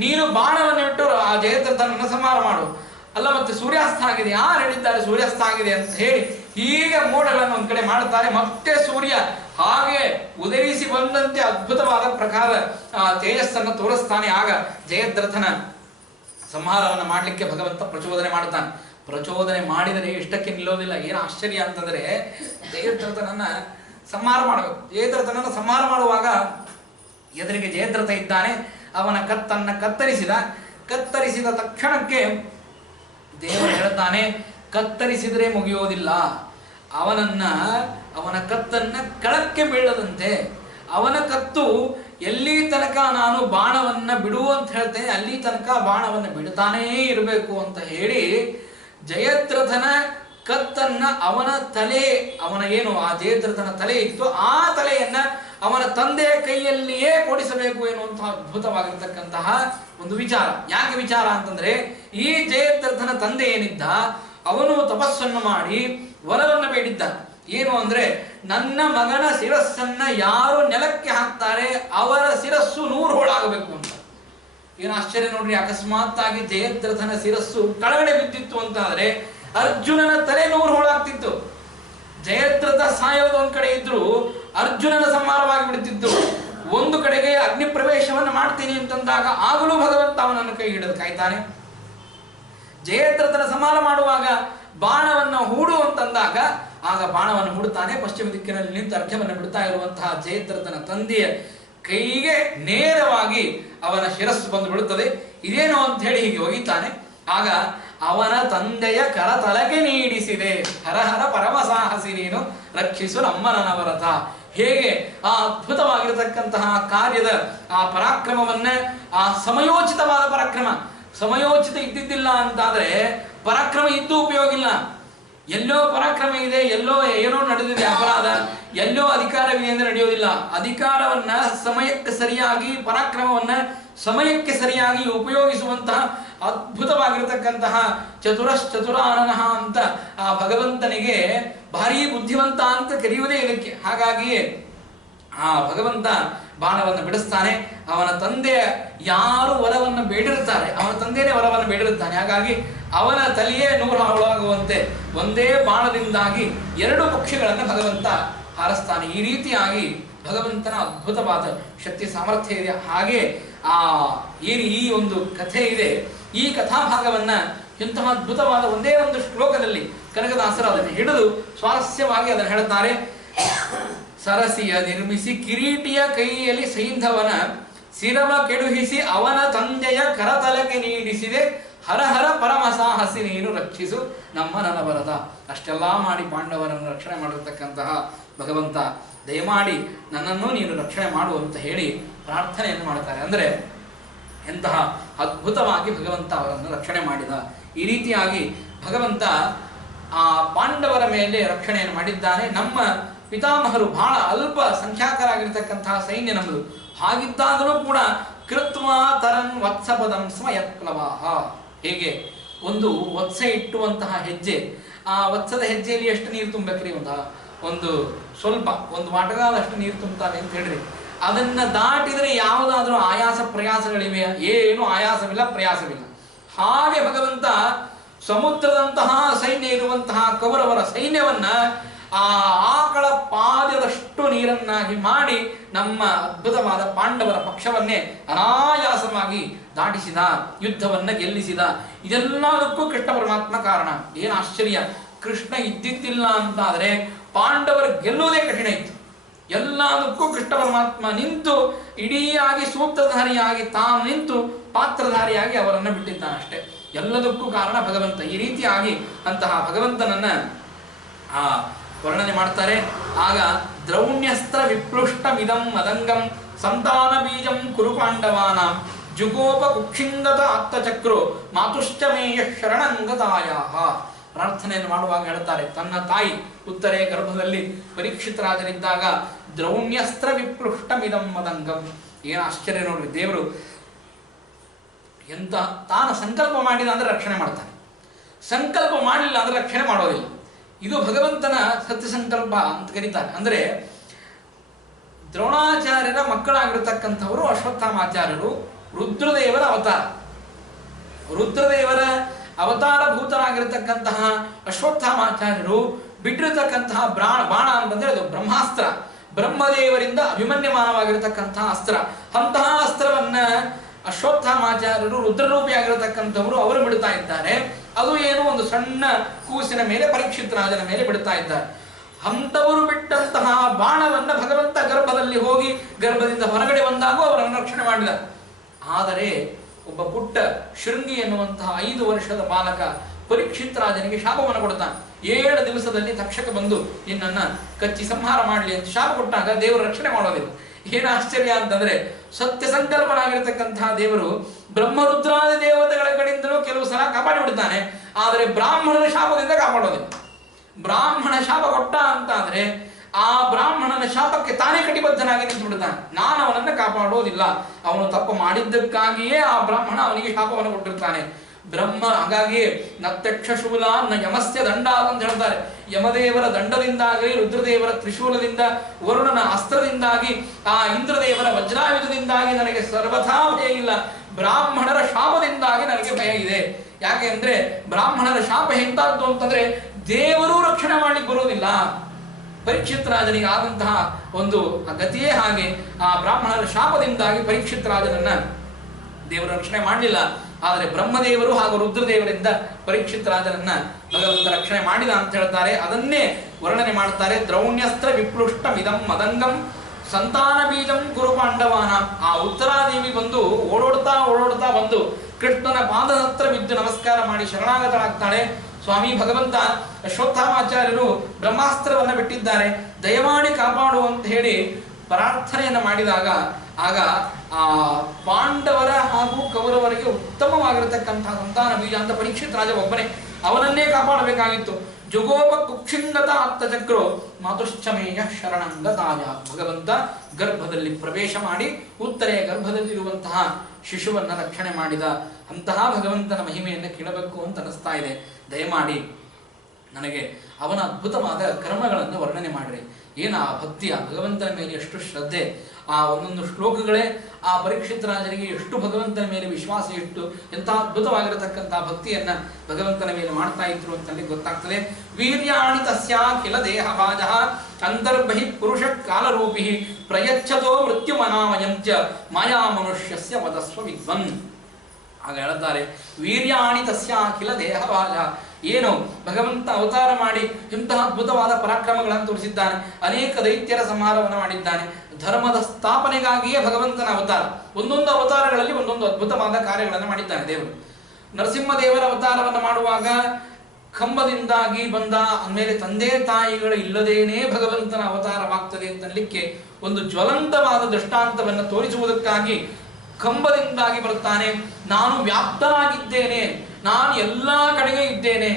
ನೀನು ಬಾಣವನ್ನು ಇಟ್ಟು ಆ ಜಯದ್ರಥನನ್ನು ಸಂಹಾರ ಮಾಡು. ಅಲ್ಲ ಮತ್ತೆ ಸೂರ್ಯಾಸ್ತ ಆಗಿದೆ, ಯಾರು ಹೇಳಿದ್ದಾರೆ ಸೂರ್ಯಾಸ್ತ ಆಗಿದೆ ಅಂತ ಹೇಳಿ ಹೀಗೆ ಮೋಡಗಳನ್ನು ಒಂದ್ ಕಡೆ ಮಾಡ್ತಾರೆ. ಮತ್ತೆ ಸೂರ್ಯ ಹಾಗೆ ಉದಯಿಸಿ ಬಂದಂತೆ ಅದ್ಭುತವಾದ ಪ್ರಕಾರ ತೇಜಸ್ಸನ್ನು ತೋರಿಸ್ತಾನೆ. ಆಗ ಜಯದ್ರಥನ ಸಂಹಾರವನ್ನು ಮಾಡಲಿಕ್ಕೆ ಭಗವಂತ ಪ್ರಚೋದನೆ ಮಾಡ್ತಾನೆ. ಪ್ರಚೋದನೆ ಮಾಡಿದರೆ ಇಷ್ಟಕ್ಕೆ ನಿಲ್ಲೋದಿಲ್ಲ. ಏನು ಆಶ್ಚರ್ಯ ಅಂತಂದ್ರೆ ಜಯದ್ರಥನನ್ನ ಸಂಹಾರ ಮಾಡಬೇಕು. ಜಯದ್ರಥನನ್ನು ಸಂಹಾರ ಮಾಡುವಾಗ ಎದುರಿಗೆ ಜಯದ್ರಥ ಇದ್ದಾನೆ. ಅವನ ಕತ್ತನ್ನ ಕತ್ತರಿಸಿದ ತಕ್ಷಣಕ್ಕೆ ದೇವರು ಹೇಳ್ತಾನೆ, ಕತ್ತರಿಸಿದರೆ ಮುಗಿಯೋದಿಲ್ಲ. ಅವನ ಕತ್ತನ್ನ ಕೆಳಕ್ಕೆ ಬೀಳದಂತೆ, ಅವನ ಕತ್ತು ಎಲ್ಲಿ ತನಕ ನಾನು ಬಾಣವನ್ನ ಬಿಡು ಅಂತ ಹೇಳ್ತೇನೆ ಅಲ್ಲಿ ತನಕ ಬಾಣವನ್ನು ಬಿಡ್ತಾನೇ ಇರಬೇಕು ಅಂತ ಹೇಳಿ ಜಯದ್ರಥನ ಕತ್ತನ್ನ ಅವನ ತಲೆ, ಅವನ ಏನು ಆ ಜಯದ್ರಥನ ತಲೆ ಇತ್ತು ಆ ತಲೆಯನ್ನ ಅವನ ತಂದೆಯ ಕೈಯಲ್ಲಿಯೇ ಕೊಡಿಸಬೇಕು ಎನ್ನುವಂತಹ ಅದ್ಭುತವಾಗಿರ್ತಕ್ಕಂತಹ ಒಂದು ವಿಚಾರ. ಯಾಕೆ ವಿಚಾರ ಅಂತಂದ್ರೆ ಈ ಜಯದ್ರಥನ ತಂದೆ ಏನಿದ್ದ ಅವನು ತಪಸ್ಸನ್ನು ಮಾಡಿ ವರವನ್ನು ಬೇಡಿದ್ದ. ಏನು ಅಂದ್ರೆ ನನ್ನ ಮಗನ ಶಿರಸ್ಸನ್ನ ಯಾರು ನೆಲಕ್ಕೆ ಹಾಕ್ತಾರೆ ಅವರ ಶಿರಸ್ಸು 100 ಹೋಳಾಗಬೇಕು ಅಂತ. ಏನು ಆಶ್ಚರ್ಯ ನೋಡ್ರಿ, ಅಕಸ್ಮಾತ್ ಆಗಿ ಜಯದ್ರಥನ ಶಿರಸ್ಸು ಕೆಳಗಡೆ ಬಿದ್ದಿತ್ತು ಅಂತ ಆದ್ರೆ ಅರ್ಜುನನ ತಲೆ 100 ಹೋಳಾಗ್ತಿತ್ತು. ಜಯದ್ರಥ ಸಾಯೋದು ಒಂದ್ ಕಡೆ ಇದ್ರು ಅರ್ಜುನನ ಸಂಹಾರವಾಗಿ ಬಿಡುತ್ತಿದ್ದು. ಒಂದು ಕಡೆಗೆ ಅಗ್ನಿ ಪ್ರವೇಶವನ್ನು ಮಾಡ್ತೀನಿ ಅಂತಂದಾಗ ಆಗಲೂ ಭಗವಂತ ಅವನನ್ನು ಕೈ ಹಿಡಿದು ಕಾಯ್ತಾನೆ. ಜಯದ್ರಥನ ಸಂಹಾರ ಮಾಡುವಾಗ ಬಾಣವನ್ನು ಹೂಡು ಅಂತಂದಾಗ ಆಗ ಬಾಣವನ್ನು ಹೂಡುತ್ತಾನೆ. ಪಶ್ಚಿಮ ದಿಕ್ಕಿನಲ್ಲಿ ನಿಂತು ಅರ್ಘ್ಯವನ್ನು ಬಿಡ್ತಾ ಇರುವಂತಹ ಜಯದ್ರಥನ ತಂದೆಯ ಕೈಗೆ ನೇರವಾಗಿ ಅವನ ಶಿರಸ್ಸು ಬಂದು ಬಿಡುತ್ತದೆ. ಇದೇನು ಅಂತ ಹೇಳಿ ಹೀಗೆ ಒಗಿತಾನೆ. ಆಗ ಅವನ ತಂದೆಯ ಕರತಲಕ್ಕೆ ನೀಡಿಸಿದೆ, ಹರ ಹರ ಪರಮ ಸಾಹಸಿ ನೀನು ರಕ್ಷಿಸು ನಮ್ಮನವರತ. ಹೇಗೆ ಆ ಅದ್ಭುತವಾಗಿರತಕ್ಕಂತಹ ಕಾರ್ಯದ ಆ ಪರಾಕ್ರಮವನ್ನ, ಆ ಸಮಯೋಚಿತವಾದ ಪರಾಕ್ರಮ, ಸಮಯೋಚಿತ ಇದ್ದಿದ್ದಿಲ್ಲ ಅಂತಾದ್ರೆ ಪರಾಕ್ರಮ ಇದ್ದು ಉಪಯೋಗ ಇಲ್ಲ. ಎಲ್ಲೋ ಪರಾಕ್ರಮ ಇದೆ, ಎಲ್ಲೋ ಏನೋ ನಡೆದಿದೆ ಅಪರಾಧ, ಎಲ್ಲೋ ಅಧಿಕಾರವಿದೆ ಅಂದ್ರೆ ನಡೆಯೋದಿಲ್ಲ. ಅಧಿಕಾರವನ್ನ ಸಮಯಕ್ಕೆ ಸರಿಯಾಗಿ, ಪರಾಕ್ರಮವನ್ನ ಸಮಯಕ್ಕೆ ಸರಿಯಾಗಿ ಉಪಯೋಗಿಸುವಂತಹ ಅದ್ಭುತವಾಗಿರತಕ್ಕಂತಹ ಚತುರಾನನಃ ಅಂತ ಆ ಭಗವಂತನಿಗೆ ಭಾರಿ ಬುದ್ಧಿವಂತ ಅಂತ ಕರೆಯುವುದೇ ಇದಕ್ಕೆ. ಹಾಗಾಗಿಯೇ ಆ ಭಗವಂತ ಬಾಣವನ್ನು ಬಿಡಿಸ್ತಾನೆ. ಅವನ ತಂದೆ ಯಾರು ವರವನ್ನು ಬೇಡಿರುತ್ತಾರೆ ಅವನ ತಂದೆನೇ ವರವನ್ನು ಬೇಡಿರುತ್ತಾನೆ. ಹಾಗಾಗಿ ಅವನ ತಲೆಯೇ 100 ಹಾಳುವಾಗುವಂತೆ ಒಂದೇ ಬಾಣದಿಂದಾಗಿ 2 ಪಕ್ಷಿಗಳನ್ನು ಭಗವಂತ ಹಾರಿಸ್ತಾನೆ. ಈ ರೀತಿಯಾಗಿ ಭಗವಂತನ ಅದ್ಭುತವಾದ ಶಕ್ತಿ ಸಾಮರ್ಥ್ಯ ಇದೆ. ಹಾಗೆ ಏನು ಈ ಒಂದು ಕಥೆ ಇದೆ, ಈ ಕಥಾಭಾಗವನ್ನ ಇಂತಹ ಅದ್ಭುತವಾದ ಒಂದೇ ಒಂದು ಶ್ಲೋಕದಲ್ಲಿ ಕನಕದಾಸರು ಅದನ್ನು ಹಿಡಿದು ಸ್ವಾರಸ್ಯವಾಗಿ ಅದನ್ನು ಹೇಳುತ್ತಾರೆ. ಸರಸಿಯ ನಿರ್ಮಿಸಿ ಕಿರೀಟಿಯ ಕೈಯಲ್ಲಿ ಸೈಂಧವನ ಶಿರವ ಕೆಡುಹಿಸಿ ಅವನ ತಂದೆಯ ಕರತಲಕ್ಕೆ ನೀಡಿಸಿದೆ, ಹರಹರ ಪರಮ ಸಾಹಸಿ ನೀನು ರಕ್ಷಿಸು ನಮ್ಮ ನನವರದ. ಅಷ್ಟೆಲ್ಲ ಮಾಡಿ ಪಾಂಡವರನ್ನು ರಕ್ಷಣೆ ಮಾಡಿರ್ತಕ್ಕಂತಹ ಭಗವಂತ, ದಯಮಾಡಿ ನನ್ನನ್ನು ನೀನು ರಕ್ಷಣೆ ಮಾಡು ಅಂತ ಹೇಳಿ ಪ್ರಾರ್ಥನೆಯನ್ನು ಮಾಡ್ತಾರೆ. ಅಂದರೆ ಎಂತಹ ಅದ್ಭುತವಾಗಿ ಭಗವಂತ ಅವರನ್ನು ರಕ್ಷಣೆ ಮಾಡಿದ. ಈ ರೀತಿಯಾಗಿ ಭಗವಂತ ಆ ಪಾಂಡವರ ಮೇಲೆ ರಕ್ಷಣೆಯನ್ನು ಮಾಡಿದ್ದಾನೆ. ನಮ್ಮ ಪಿತಾಮಹರು ಬಹಳ ಅಲ್ಪ ಸಂಖ್ಯಾಕರಾಗಿರ್ತಕ್ಕಂತಹ ಸೈನ್ಯ ನಮ್ಮದು. ಹಾಗಿದ್ದಾಗಲೂ ಕೂಡ ಕೃತ್ವ ತರನ್ ವತ್ಸಪದಂ ಸ್ಮಯತ್ಪ್ಲವಾಹ, ಹೇಗೆ ಒಂದು ವತ್ಸ ಇಟ್ಟುವಂತಹ ಹೆಜ್ಜೆ, ಆ ವತ್ಸದ ಹೆಜ್ಜೆಯಲ್ಲಿ ಎಷ್ಟು ನೀರು ತುಂಬಬೇಕ್ರಿ? ಒಂದು ಸ್ವಲ್ಪ ಒಂದು ವಾಟಗಾದಷ್ಟು ನೀರು ತುಂಬುತ್ತಾರೆ ಅಂತ ಹೇಳ್ರಿ. ಅದನ್ನ ದಾಟಿದರೆ ಯಾವುದಾದ್ರೂ ಆಯಾಸ ಪ್ರಯಾಸಗಳಿವೆಯಾ? ಏನು ಆಯಾಸವಿಲ್ಲ, ಪ್ರಯಾಸವಿಲ್ಲ. ಹಾಗೆ ಭಗವಂತ ಸಮುದ್ರದಂತಹ ಸೈನ್ಯ ಇರುವಂತಹ ಕೌರವರ ಸೈನ್ಯವನ್ನ ಆ ಆಕಳ ಪಾದದಷ್ಟು ನೀರನ್ನಾಗಿ ಮಾಡಿ ನಮ್ಮ ಅದ್ಭುತವಾದ ಪಾಂಡವರ ಪಕ್ಷವನ್ನೇ ಅನಾಯಾಸವಾಗಿ ದಾಟಿಸಿದ, ಯುದ್ಧವನ್ನ ಗೆಲ್ಲಿಸಿದ. ಇದೆಲ್ಲದಕ್ಕೂ ಕೃಷ್ಣ ಪರಮಾತ್ಮ ಕಾರಣ. ಏನು ಆಶ್ಚರ್ಯ! ಕೃಷ್ಣ ಇದ್ದಿದ್ದಿಲ್ಲ ಅಂತಾದರೆ ಪಾಂಡವರು ಗೆಲ್ಲುವುದೇ ಕಠಿಣ ಇತ್ತು. ಎಲ್ಲದಕ್ಕೂ ಕೃಷ್ಣ ಪರಮಾತ್ಮ ನಿಂತು ಇಡೀಯಾಗಿ ಸೂತ್ರಧಾರಿಯಾಗಿ ತಾನು ನಿಂತು ಪಾತ್ರಧಾರಿಯಾಗಿ ಅವರನ್ನು ಬಿಟ್ಟಿದ್ದಾನಷ್ಟೇ. ಎಲ್ಲದಕ್ಕೂ ಕಾರಣ ಭಗವಂತ. ಈ ರೀತಿಯಾಗಿ ಅಂತಹ ಭಗವಂತನನ್ನ ವರ್ಣನೆ ಮಾಡ್ತಾರೆ. ಆಗ ದ್ರೌಣ್ಯಸ್ತ್ರ ವಿಪ್ಲುಷ್ಟಮಿದಂ ಮದಂಗಂ ಸಂತಾನ ಬೀಜಂ ಕುರು ಪಾಂಡವಾನಾಂ ಜುಗೋಪ ಕುಕ್ಷಿಂಗತ ಆತ್ತಚಕ್ರೋ ಮಾತುಶ್ಚಮೇಯ ಶರಣಂಗತಾಯಾಹ. ಪ್ರಾರ್ಥನೆಯನ್ನು ಮಾಡುವಾಗ ಹೇಳ್ತಾರೆ, ತನ್ನ ತಾಯಿ ಉತ್ತರೆ ಗರ್ಭದಲ್ಲಿ ಪರೀಕ್ಷಿತ ರಾಜರಿದ್ದಾಗ ದ್ರೌಣ್ಯಸ್ತ್ರ ವಿಪ್ಲುಷ್ಟಮಿದಂ ಮದಂಗಂ. ಏನು ಆಶ್ಚರ್ಯ ನೋಡ್ರಿ! ದೇವರು ಎಂತ ತಾನು ಸಂಕಲ್ಪ ಮಾಡಿದ ಅಂದ್ರೆ ರಕ್ಷಣೆ ಮಾಡ್ತಾನೆ, ಸಂಕಲ್ಪ ಮಾಡಲಿಲ್ಲ ಅಂದ್ರೆ ರಕ್ಷಣೆ ಮಾಡೋದಿಲ್ಲ. ಇದು ಭಗವಂತನ ಸತ್ಯ ಸಂಕಲ್ಪ ಅಂತ ಕರೀತಾರೆ. ಅಂದ್ರೆ ದ್ರೋಣಾಚಾರ್ಯರ ಮಕ್ಕಳಾಗಿರ್ತಕ್ಕಂಥವರು ಅಶ್ವತ್ಥಾಮಾಚಾರ್ಯರು ರುದ್ರದೇವರ ಅವತಾರ. ರುದ್ರದೇವರ ಅವತಾರ ಭೂತರಾಗಿರ್ತಕ್ಕಂತಹ ಅಶ್ವತ್ಥಾಮಾಚಾರ್ಯರು ಬಿಟ್ಟಿರತಕ್ಕಂತಹ ಬಾಣ ಅಂತಂದ್ರೆ ಅದು ಬ್ರಹ್ಮಾಸ್ತ್ರ, ಬ್ರಹ್ಮದೇವರಿಂದ ಅಭಿಮನ್ಯಮಾನವಾಗಿರತಕ್ಕಂತಹ ಅಸ್ತ್ರ. ಅಂತಹ ಅಸ್ತ್ರವನ್ನ ಅಶ್ವತ್ಥಾಮಾಚಾರ್ಯರು ರುದ್ರರೂಪಿಯಾಗಿರತಕ್ಕಂಥವರು ಅವರು ಬಿಡ್ತಾ ಇದ್ದಾರೆ. ಅದು ಏನು ಒಂದು ಸಣ್ಣ ಕೂಸಿನ ಮೇಲೆ, ಪರೀಕ್ಷಿತ ರಾಜನ ಮೇಲೆ ಬಿಡ್ತಾ ಇದ್ದಾರೆ. ಅಂಥವರು ಬಿಟ್ಟಂತಹ ಬಾಣವನ್ನ ಭಗವಂತ ಗರ್ಭದಲ್ಲಿ ಹೋಗಿ ಗರ್ಭದಿಂದ ಹೊರಗಡೆ ಬಂದಾಗ ಅವರನ್ನು ರಕ್ಷಣೆ ಮಾಡಿದ. ಆದರೆ ಒಬ್ಬ ಪುಟ್ಟ ಶೃಂಗಿ ಎನ್ನುವಂತಹ 5 ವರ್ಷದ ಬಾಲಕ ಪರೀಕ್ಷಿತ ರಾಜನಿಗೆ ಶಾಪವನ್ನು ಕೊಡ್ತಾನೆ. 7 ದಿವಸದಲ್ಲಿ ತಕ್ಷಕ ಬಂದು ನಿನ್ನನ್ನು ಕಚ್ಚಿ ಸಂಹಾರ ಮಾಡಲಿ ಅಂತ ಶಾಪ ಕೊಟ್ಟಾಗ ದೇವರು ರಕ್ಷಣೆ ಮಾಡೋದಿಲ್ಲ. ಏನು ಆಶ್ಚರ್ಯ ಅಂತಂದ್ರೆ ಸತ್ಯ ಸಂಕಲ್ಪನಾಗಿರ್ತಕ್ಕಂತಹ ದೇವರು ಬ್ರಹ್ಮರುದ್ರಾದಿ ದೇವತೆಗಳ ಕಡೆಯಿಂದಲೂ ಕೆಲವು ಸಲ ಕಾಪಾಡಿ ಬಿಡ್ತಾನೆ. ಆದರೆ ಬ್ರಾಹ್ಮಣನ ಶಾಪದಿಂದ ಕಾಪಾಡೋದಿಲ್ಲ. ಬ್ರಾಹ್ಮಣ ಶಾಪ ಕೊಟ್ಟ ಅಂತಾದ್ರೆ ಆ ಬ್ರಾಹ್ಮಣನ ಶಾಪಕ್ಕೆ ತಾನೇ ಕಟಿಬದ್ಧನಾಗಿ ನಿಂತು ಬಿಡ್ತಾನೆ. ನಾನು ಅವನನ್ನು ಕಾಪಾಡೋದಿಲ್ಲ. ಅವನು ತಪ್ಪು ಮಾಡಿದ್ದಕ್ಕಾಗಿಯೇ ಆ ಬ್ರಾಹ್ಮಣ ಅವನಿಗೆ ಶಾಪವನ್ನು ಕೊಟ್ಟಿರ್ತಾನೆ. ಬ್ರಹ್ಮ ಹಾಗಾಗಿಯೇ ನತ್ತಕ್ಷ ಶೂಲ ನ ಯಮಸ್ಯ ದಂಡ ಅಂತ ಹೇಳ್ತಾರೆ. ಯಮದೇವರ ದಂಡದಿಂದಾಗಲಿ, ರುದ್ರದೇವರ ತ್ರಿಶೂಲದಿಂದ, ವರುಣನ ಅಸ್ತ್ರದಿಂದಾಗಿ, ಆ ಇಂದ್ರದೇವರ ವಜ್ರಾಯುಧದಿಂದಾಗಿ ನನಗೆ ಸರ್ವಥಾ ಭಯ ಇಲ್ಲ. ಬ್ರಾಹ್ಮಣರ ಶಾಪದಿಂದಾಗಿ ನನಗೆ ಭಯ ಇದೆ. ಯಾಕೆ ಅಂದ್ರೆ ಬ್ರಾಹ್ಮಣರ ಶಾಪ ಎಂತದ್ದು ಅಂತಂದ್ರೆ ದೇವರೂ ರಕ್ಷಣೆ ಮಾಡ್ಲಿಕ್ಕೆ ಬರೋದಿಲ್ಲ. ಪರೀಕ್ಷಿತ ರಾಜನಿಗೆ ಆದಂತಹ ಒಂದು ಗತಿಯೇ ಹಾಗೆ. ಆ ಬ್ರಾಹ್ಮಣರ ಶಾಪದಿಂದಾಗಿ ಪರೀಕ್ಷಿತ ರಾಜನನ್ನ ದೇವರು ರಕ್ಷಣೆ ಮಾಡಲಿಲ್ಲ. ಆದರೆ ಬ್ರಹ್ಮದೇವರು ಹಾಗೂ ರುದ್ರದೇವರಿಂದ ಪರೀಕ್ಷಿತ ರಾಜನನ್ನ ಭಗವಂತ ರಕ್ಷಣೆ ಮಾಡಿದ ಅಂತ ಹೇಳ್ತಾರೆ. ಅದನ್ನೇ ವರ್ಣನೆ ಮಾಡ್ತಾರೆ. ದ್ರೌಣ್ಯಸ್ತ್ರ ವಿಪ್ಲುಷ್ಟಮಿದಂ ಮದಂಗಂ ಸಂತಾನ ಬೀಜಂ ಕುರು ಪಾಂಡವಾನ. ಆ ಉತ್ತರಾದೇವಿ ಬಂದು ಓಡೋಡ್ತಾ ಬಂದು ಕೃಷ್ಣನ ಪಾದದ ಹತ್ರ ಬಿದ್ದು ನಮಸ್ಕಾರ ಮಾಡಿ ಶರಣಾಗತರಾಗ್ತಾಳೆ. ಸ್ವಾಮಿ ಭಗವಂತ, ಅಶ್ವತ್ಥಾಮಾಚಾರ್ಯರು ಬ್ರಹ್ಮಾಸ್ತ್ರವನ್ನು ಬಿಟ್ಟಿದ್ದಾರೆ, ದಯಮಾಡಿ ಕಾಪಾಡು ಅಂತ ಹೇಳಿ ಪ್ರಾರ್ಥನೆಯನ್ನು ಮಾಡಿದಾಗ ಆಗ ಆ ಪಾಂಡವರ ಹಾಗೂ ಕೌರವರಿಗೆ ಉತ್ತಮವಾಗಿರತಕ್ಕಂತಹ ಸಂತಾನ ಬೀಜ ಅಂತ ಪರೀಕ್ಷಿತ ರಾಜ ಒಬ್ಬನೇ, ಅವನನ್ನೇ ಕಾಪಾಡಬೇಕಾಗಿತ್ತು. ಜುಗೋಪ ಕುಕ್ಷಿಂಗತ ಆತ್ತಚಕ್ರೋ ಮಾತುಶ್ಚಮೇಯ ಶರಣಂಗತಾಯ. ಭಗವಂತ ಗರ್ಭದಲ್ಲಿ ಪ್ರವೇಶ ಮಾಡಿ ಉತ್ತರೆಯ ಗರ್ಭದಲ್ಲಿರುವಂತಹ ಶಿಶುವನ್ನ ರಕ್ಷಣೆ ಮಾಡಿದ. ಅಂತಹ ಭಗವಂತನ ಮಹಿಮೆಯನ್ನು ಕೇಳಬೇಕು ಅಂತ ಅನಿಸ್ತಾ ಇದೆ. ದಯಮಾಡಿ ನನಗೆ ಅವನ ಅದ್ಭುತವಾದ ಕರ್ಮಗಳನ್ನು ವರ್ಣನೆ ಮಾಡ್ರಿ. ಏನ ಆ ಭಕ್ತಿಯ ಭಗವಂತನ ಮೇಲೆ ಎಷ್ಟು ಶ್ರದ್ಧೆ, ಆ ಒಂದೊಂದು ಶ್ಲೋಕಗಳೇ ಆ ಪರೀಕ್ಷಿತ ರಾಜನಿಗೆ ಎಷ್ಟು ಭಗವಂತನ ಮೇಲೆ ವಿಶ್ವಾಸ ಇಟ್ಟು ಎಂಥ ಅದ್ಭುತವಾಗಿರತಕ್ಕಂತಹ ಭಕ್ತಿಯನ್ನ ಭಗವಂತನ ಮೇಲೆ ಮಾಡ್ತಾ ಇದ್ರು ಅಂತಲ್ಲಿ ಗೊತ್ತಾಗ್ತದೆ. ವೀರ್ಯಾಣಿ ತಸ್ಯಾಖಿಲ ದೇಹ ಭಾಜ ಅಂತರ್ಬಹಿ ಪುರುಷ ಕಾಲರೂಪಿ ಪ್ರಯಚ್ಛತೋ ಮೃತ್ಯುಮನಾಮಯಂಚ ಮಾಯಾ ಮನುಷ್ಯಸ್ಯ ವದಸ್ವ ವಿದ್ವನ್. ಆಗ ಹೇಳ್ತಾರೆ ವೀರ್ಯಾಣಿ ತಸ್ಯಾಖಿಲ ದೇಹ ಭಾಜ. ಏನು ಭಗವಂತ ಅವತಾರ ಮಾಡಿ ಇಂತಹ ಅದ್ಭುತವಾದ ಪರಾಕ್ರಮಗಳನ್ನು ತೋರಿಸಿದ್ದಾನೆ, ಅನೇಕ ದೈತ್ಯರ ಸಂಹಾರವನ್ನು ಮಾಡಿದ್ದಾನೆ. ಧರ್ಮದ ಸ್ಥಾಪನೆಗಾಗಿಯೇ ಭಗವಂತನ ಅವತಾರ. ಒಂದೊಂದು ಅವತಾರಗಳಲ್ಲಿ ಒಂದೊಂದು ಅದ್ಭುತವಾದ ಕಾರ್ಯಗಳನ್ನು ಮಾಡಿದ್ದಾನೆ ದೇವರು. ನರಸಿಂಹದೇವರ ಅವತಾರವನ್ನು ಮಾಡುವಾಗ ಕಂಬದಿಂದಾಗಿ ಬಂದ, ಅಂದಮೇಲೆ ತಂದೆ ತಾಯಿಗಳು ಇಲ್ಲದೇನೆ ಭಗವಂತನ ಅವತಾರವಾಗ್ತದೆ ಅಂತಲಿಕ್ಕೆ ಒಂದು ಜ್ವಲಂತವಾದ ದೃಷ್ಟಾಂತವನ್ನು ತೋರಿಸುವುದಕ್ಕಾಗಿ ಕಂಬದಿಂದಾಗಿ ಬರುತ್ತಾನೆ. ನಾನು ವ್ಯಾಪ್ತನಾಗಿದ್ದೇನೆ, ನಾನು ಎಲ್ಲಾ ಕಡೆಗೆ ಇದ್ದೇನೆ,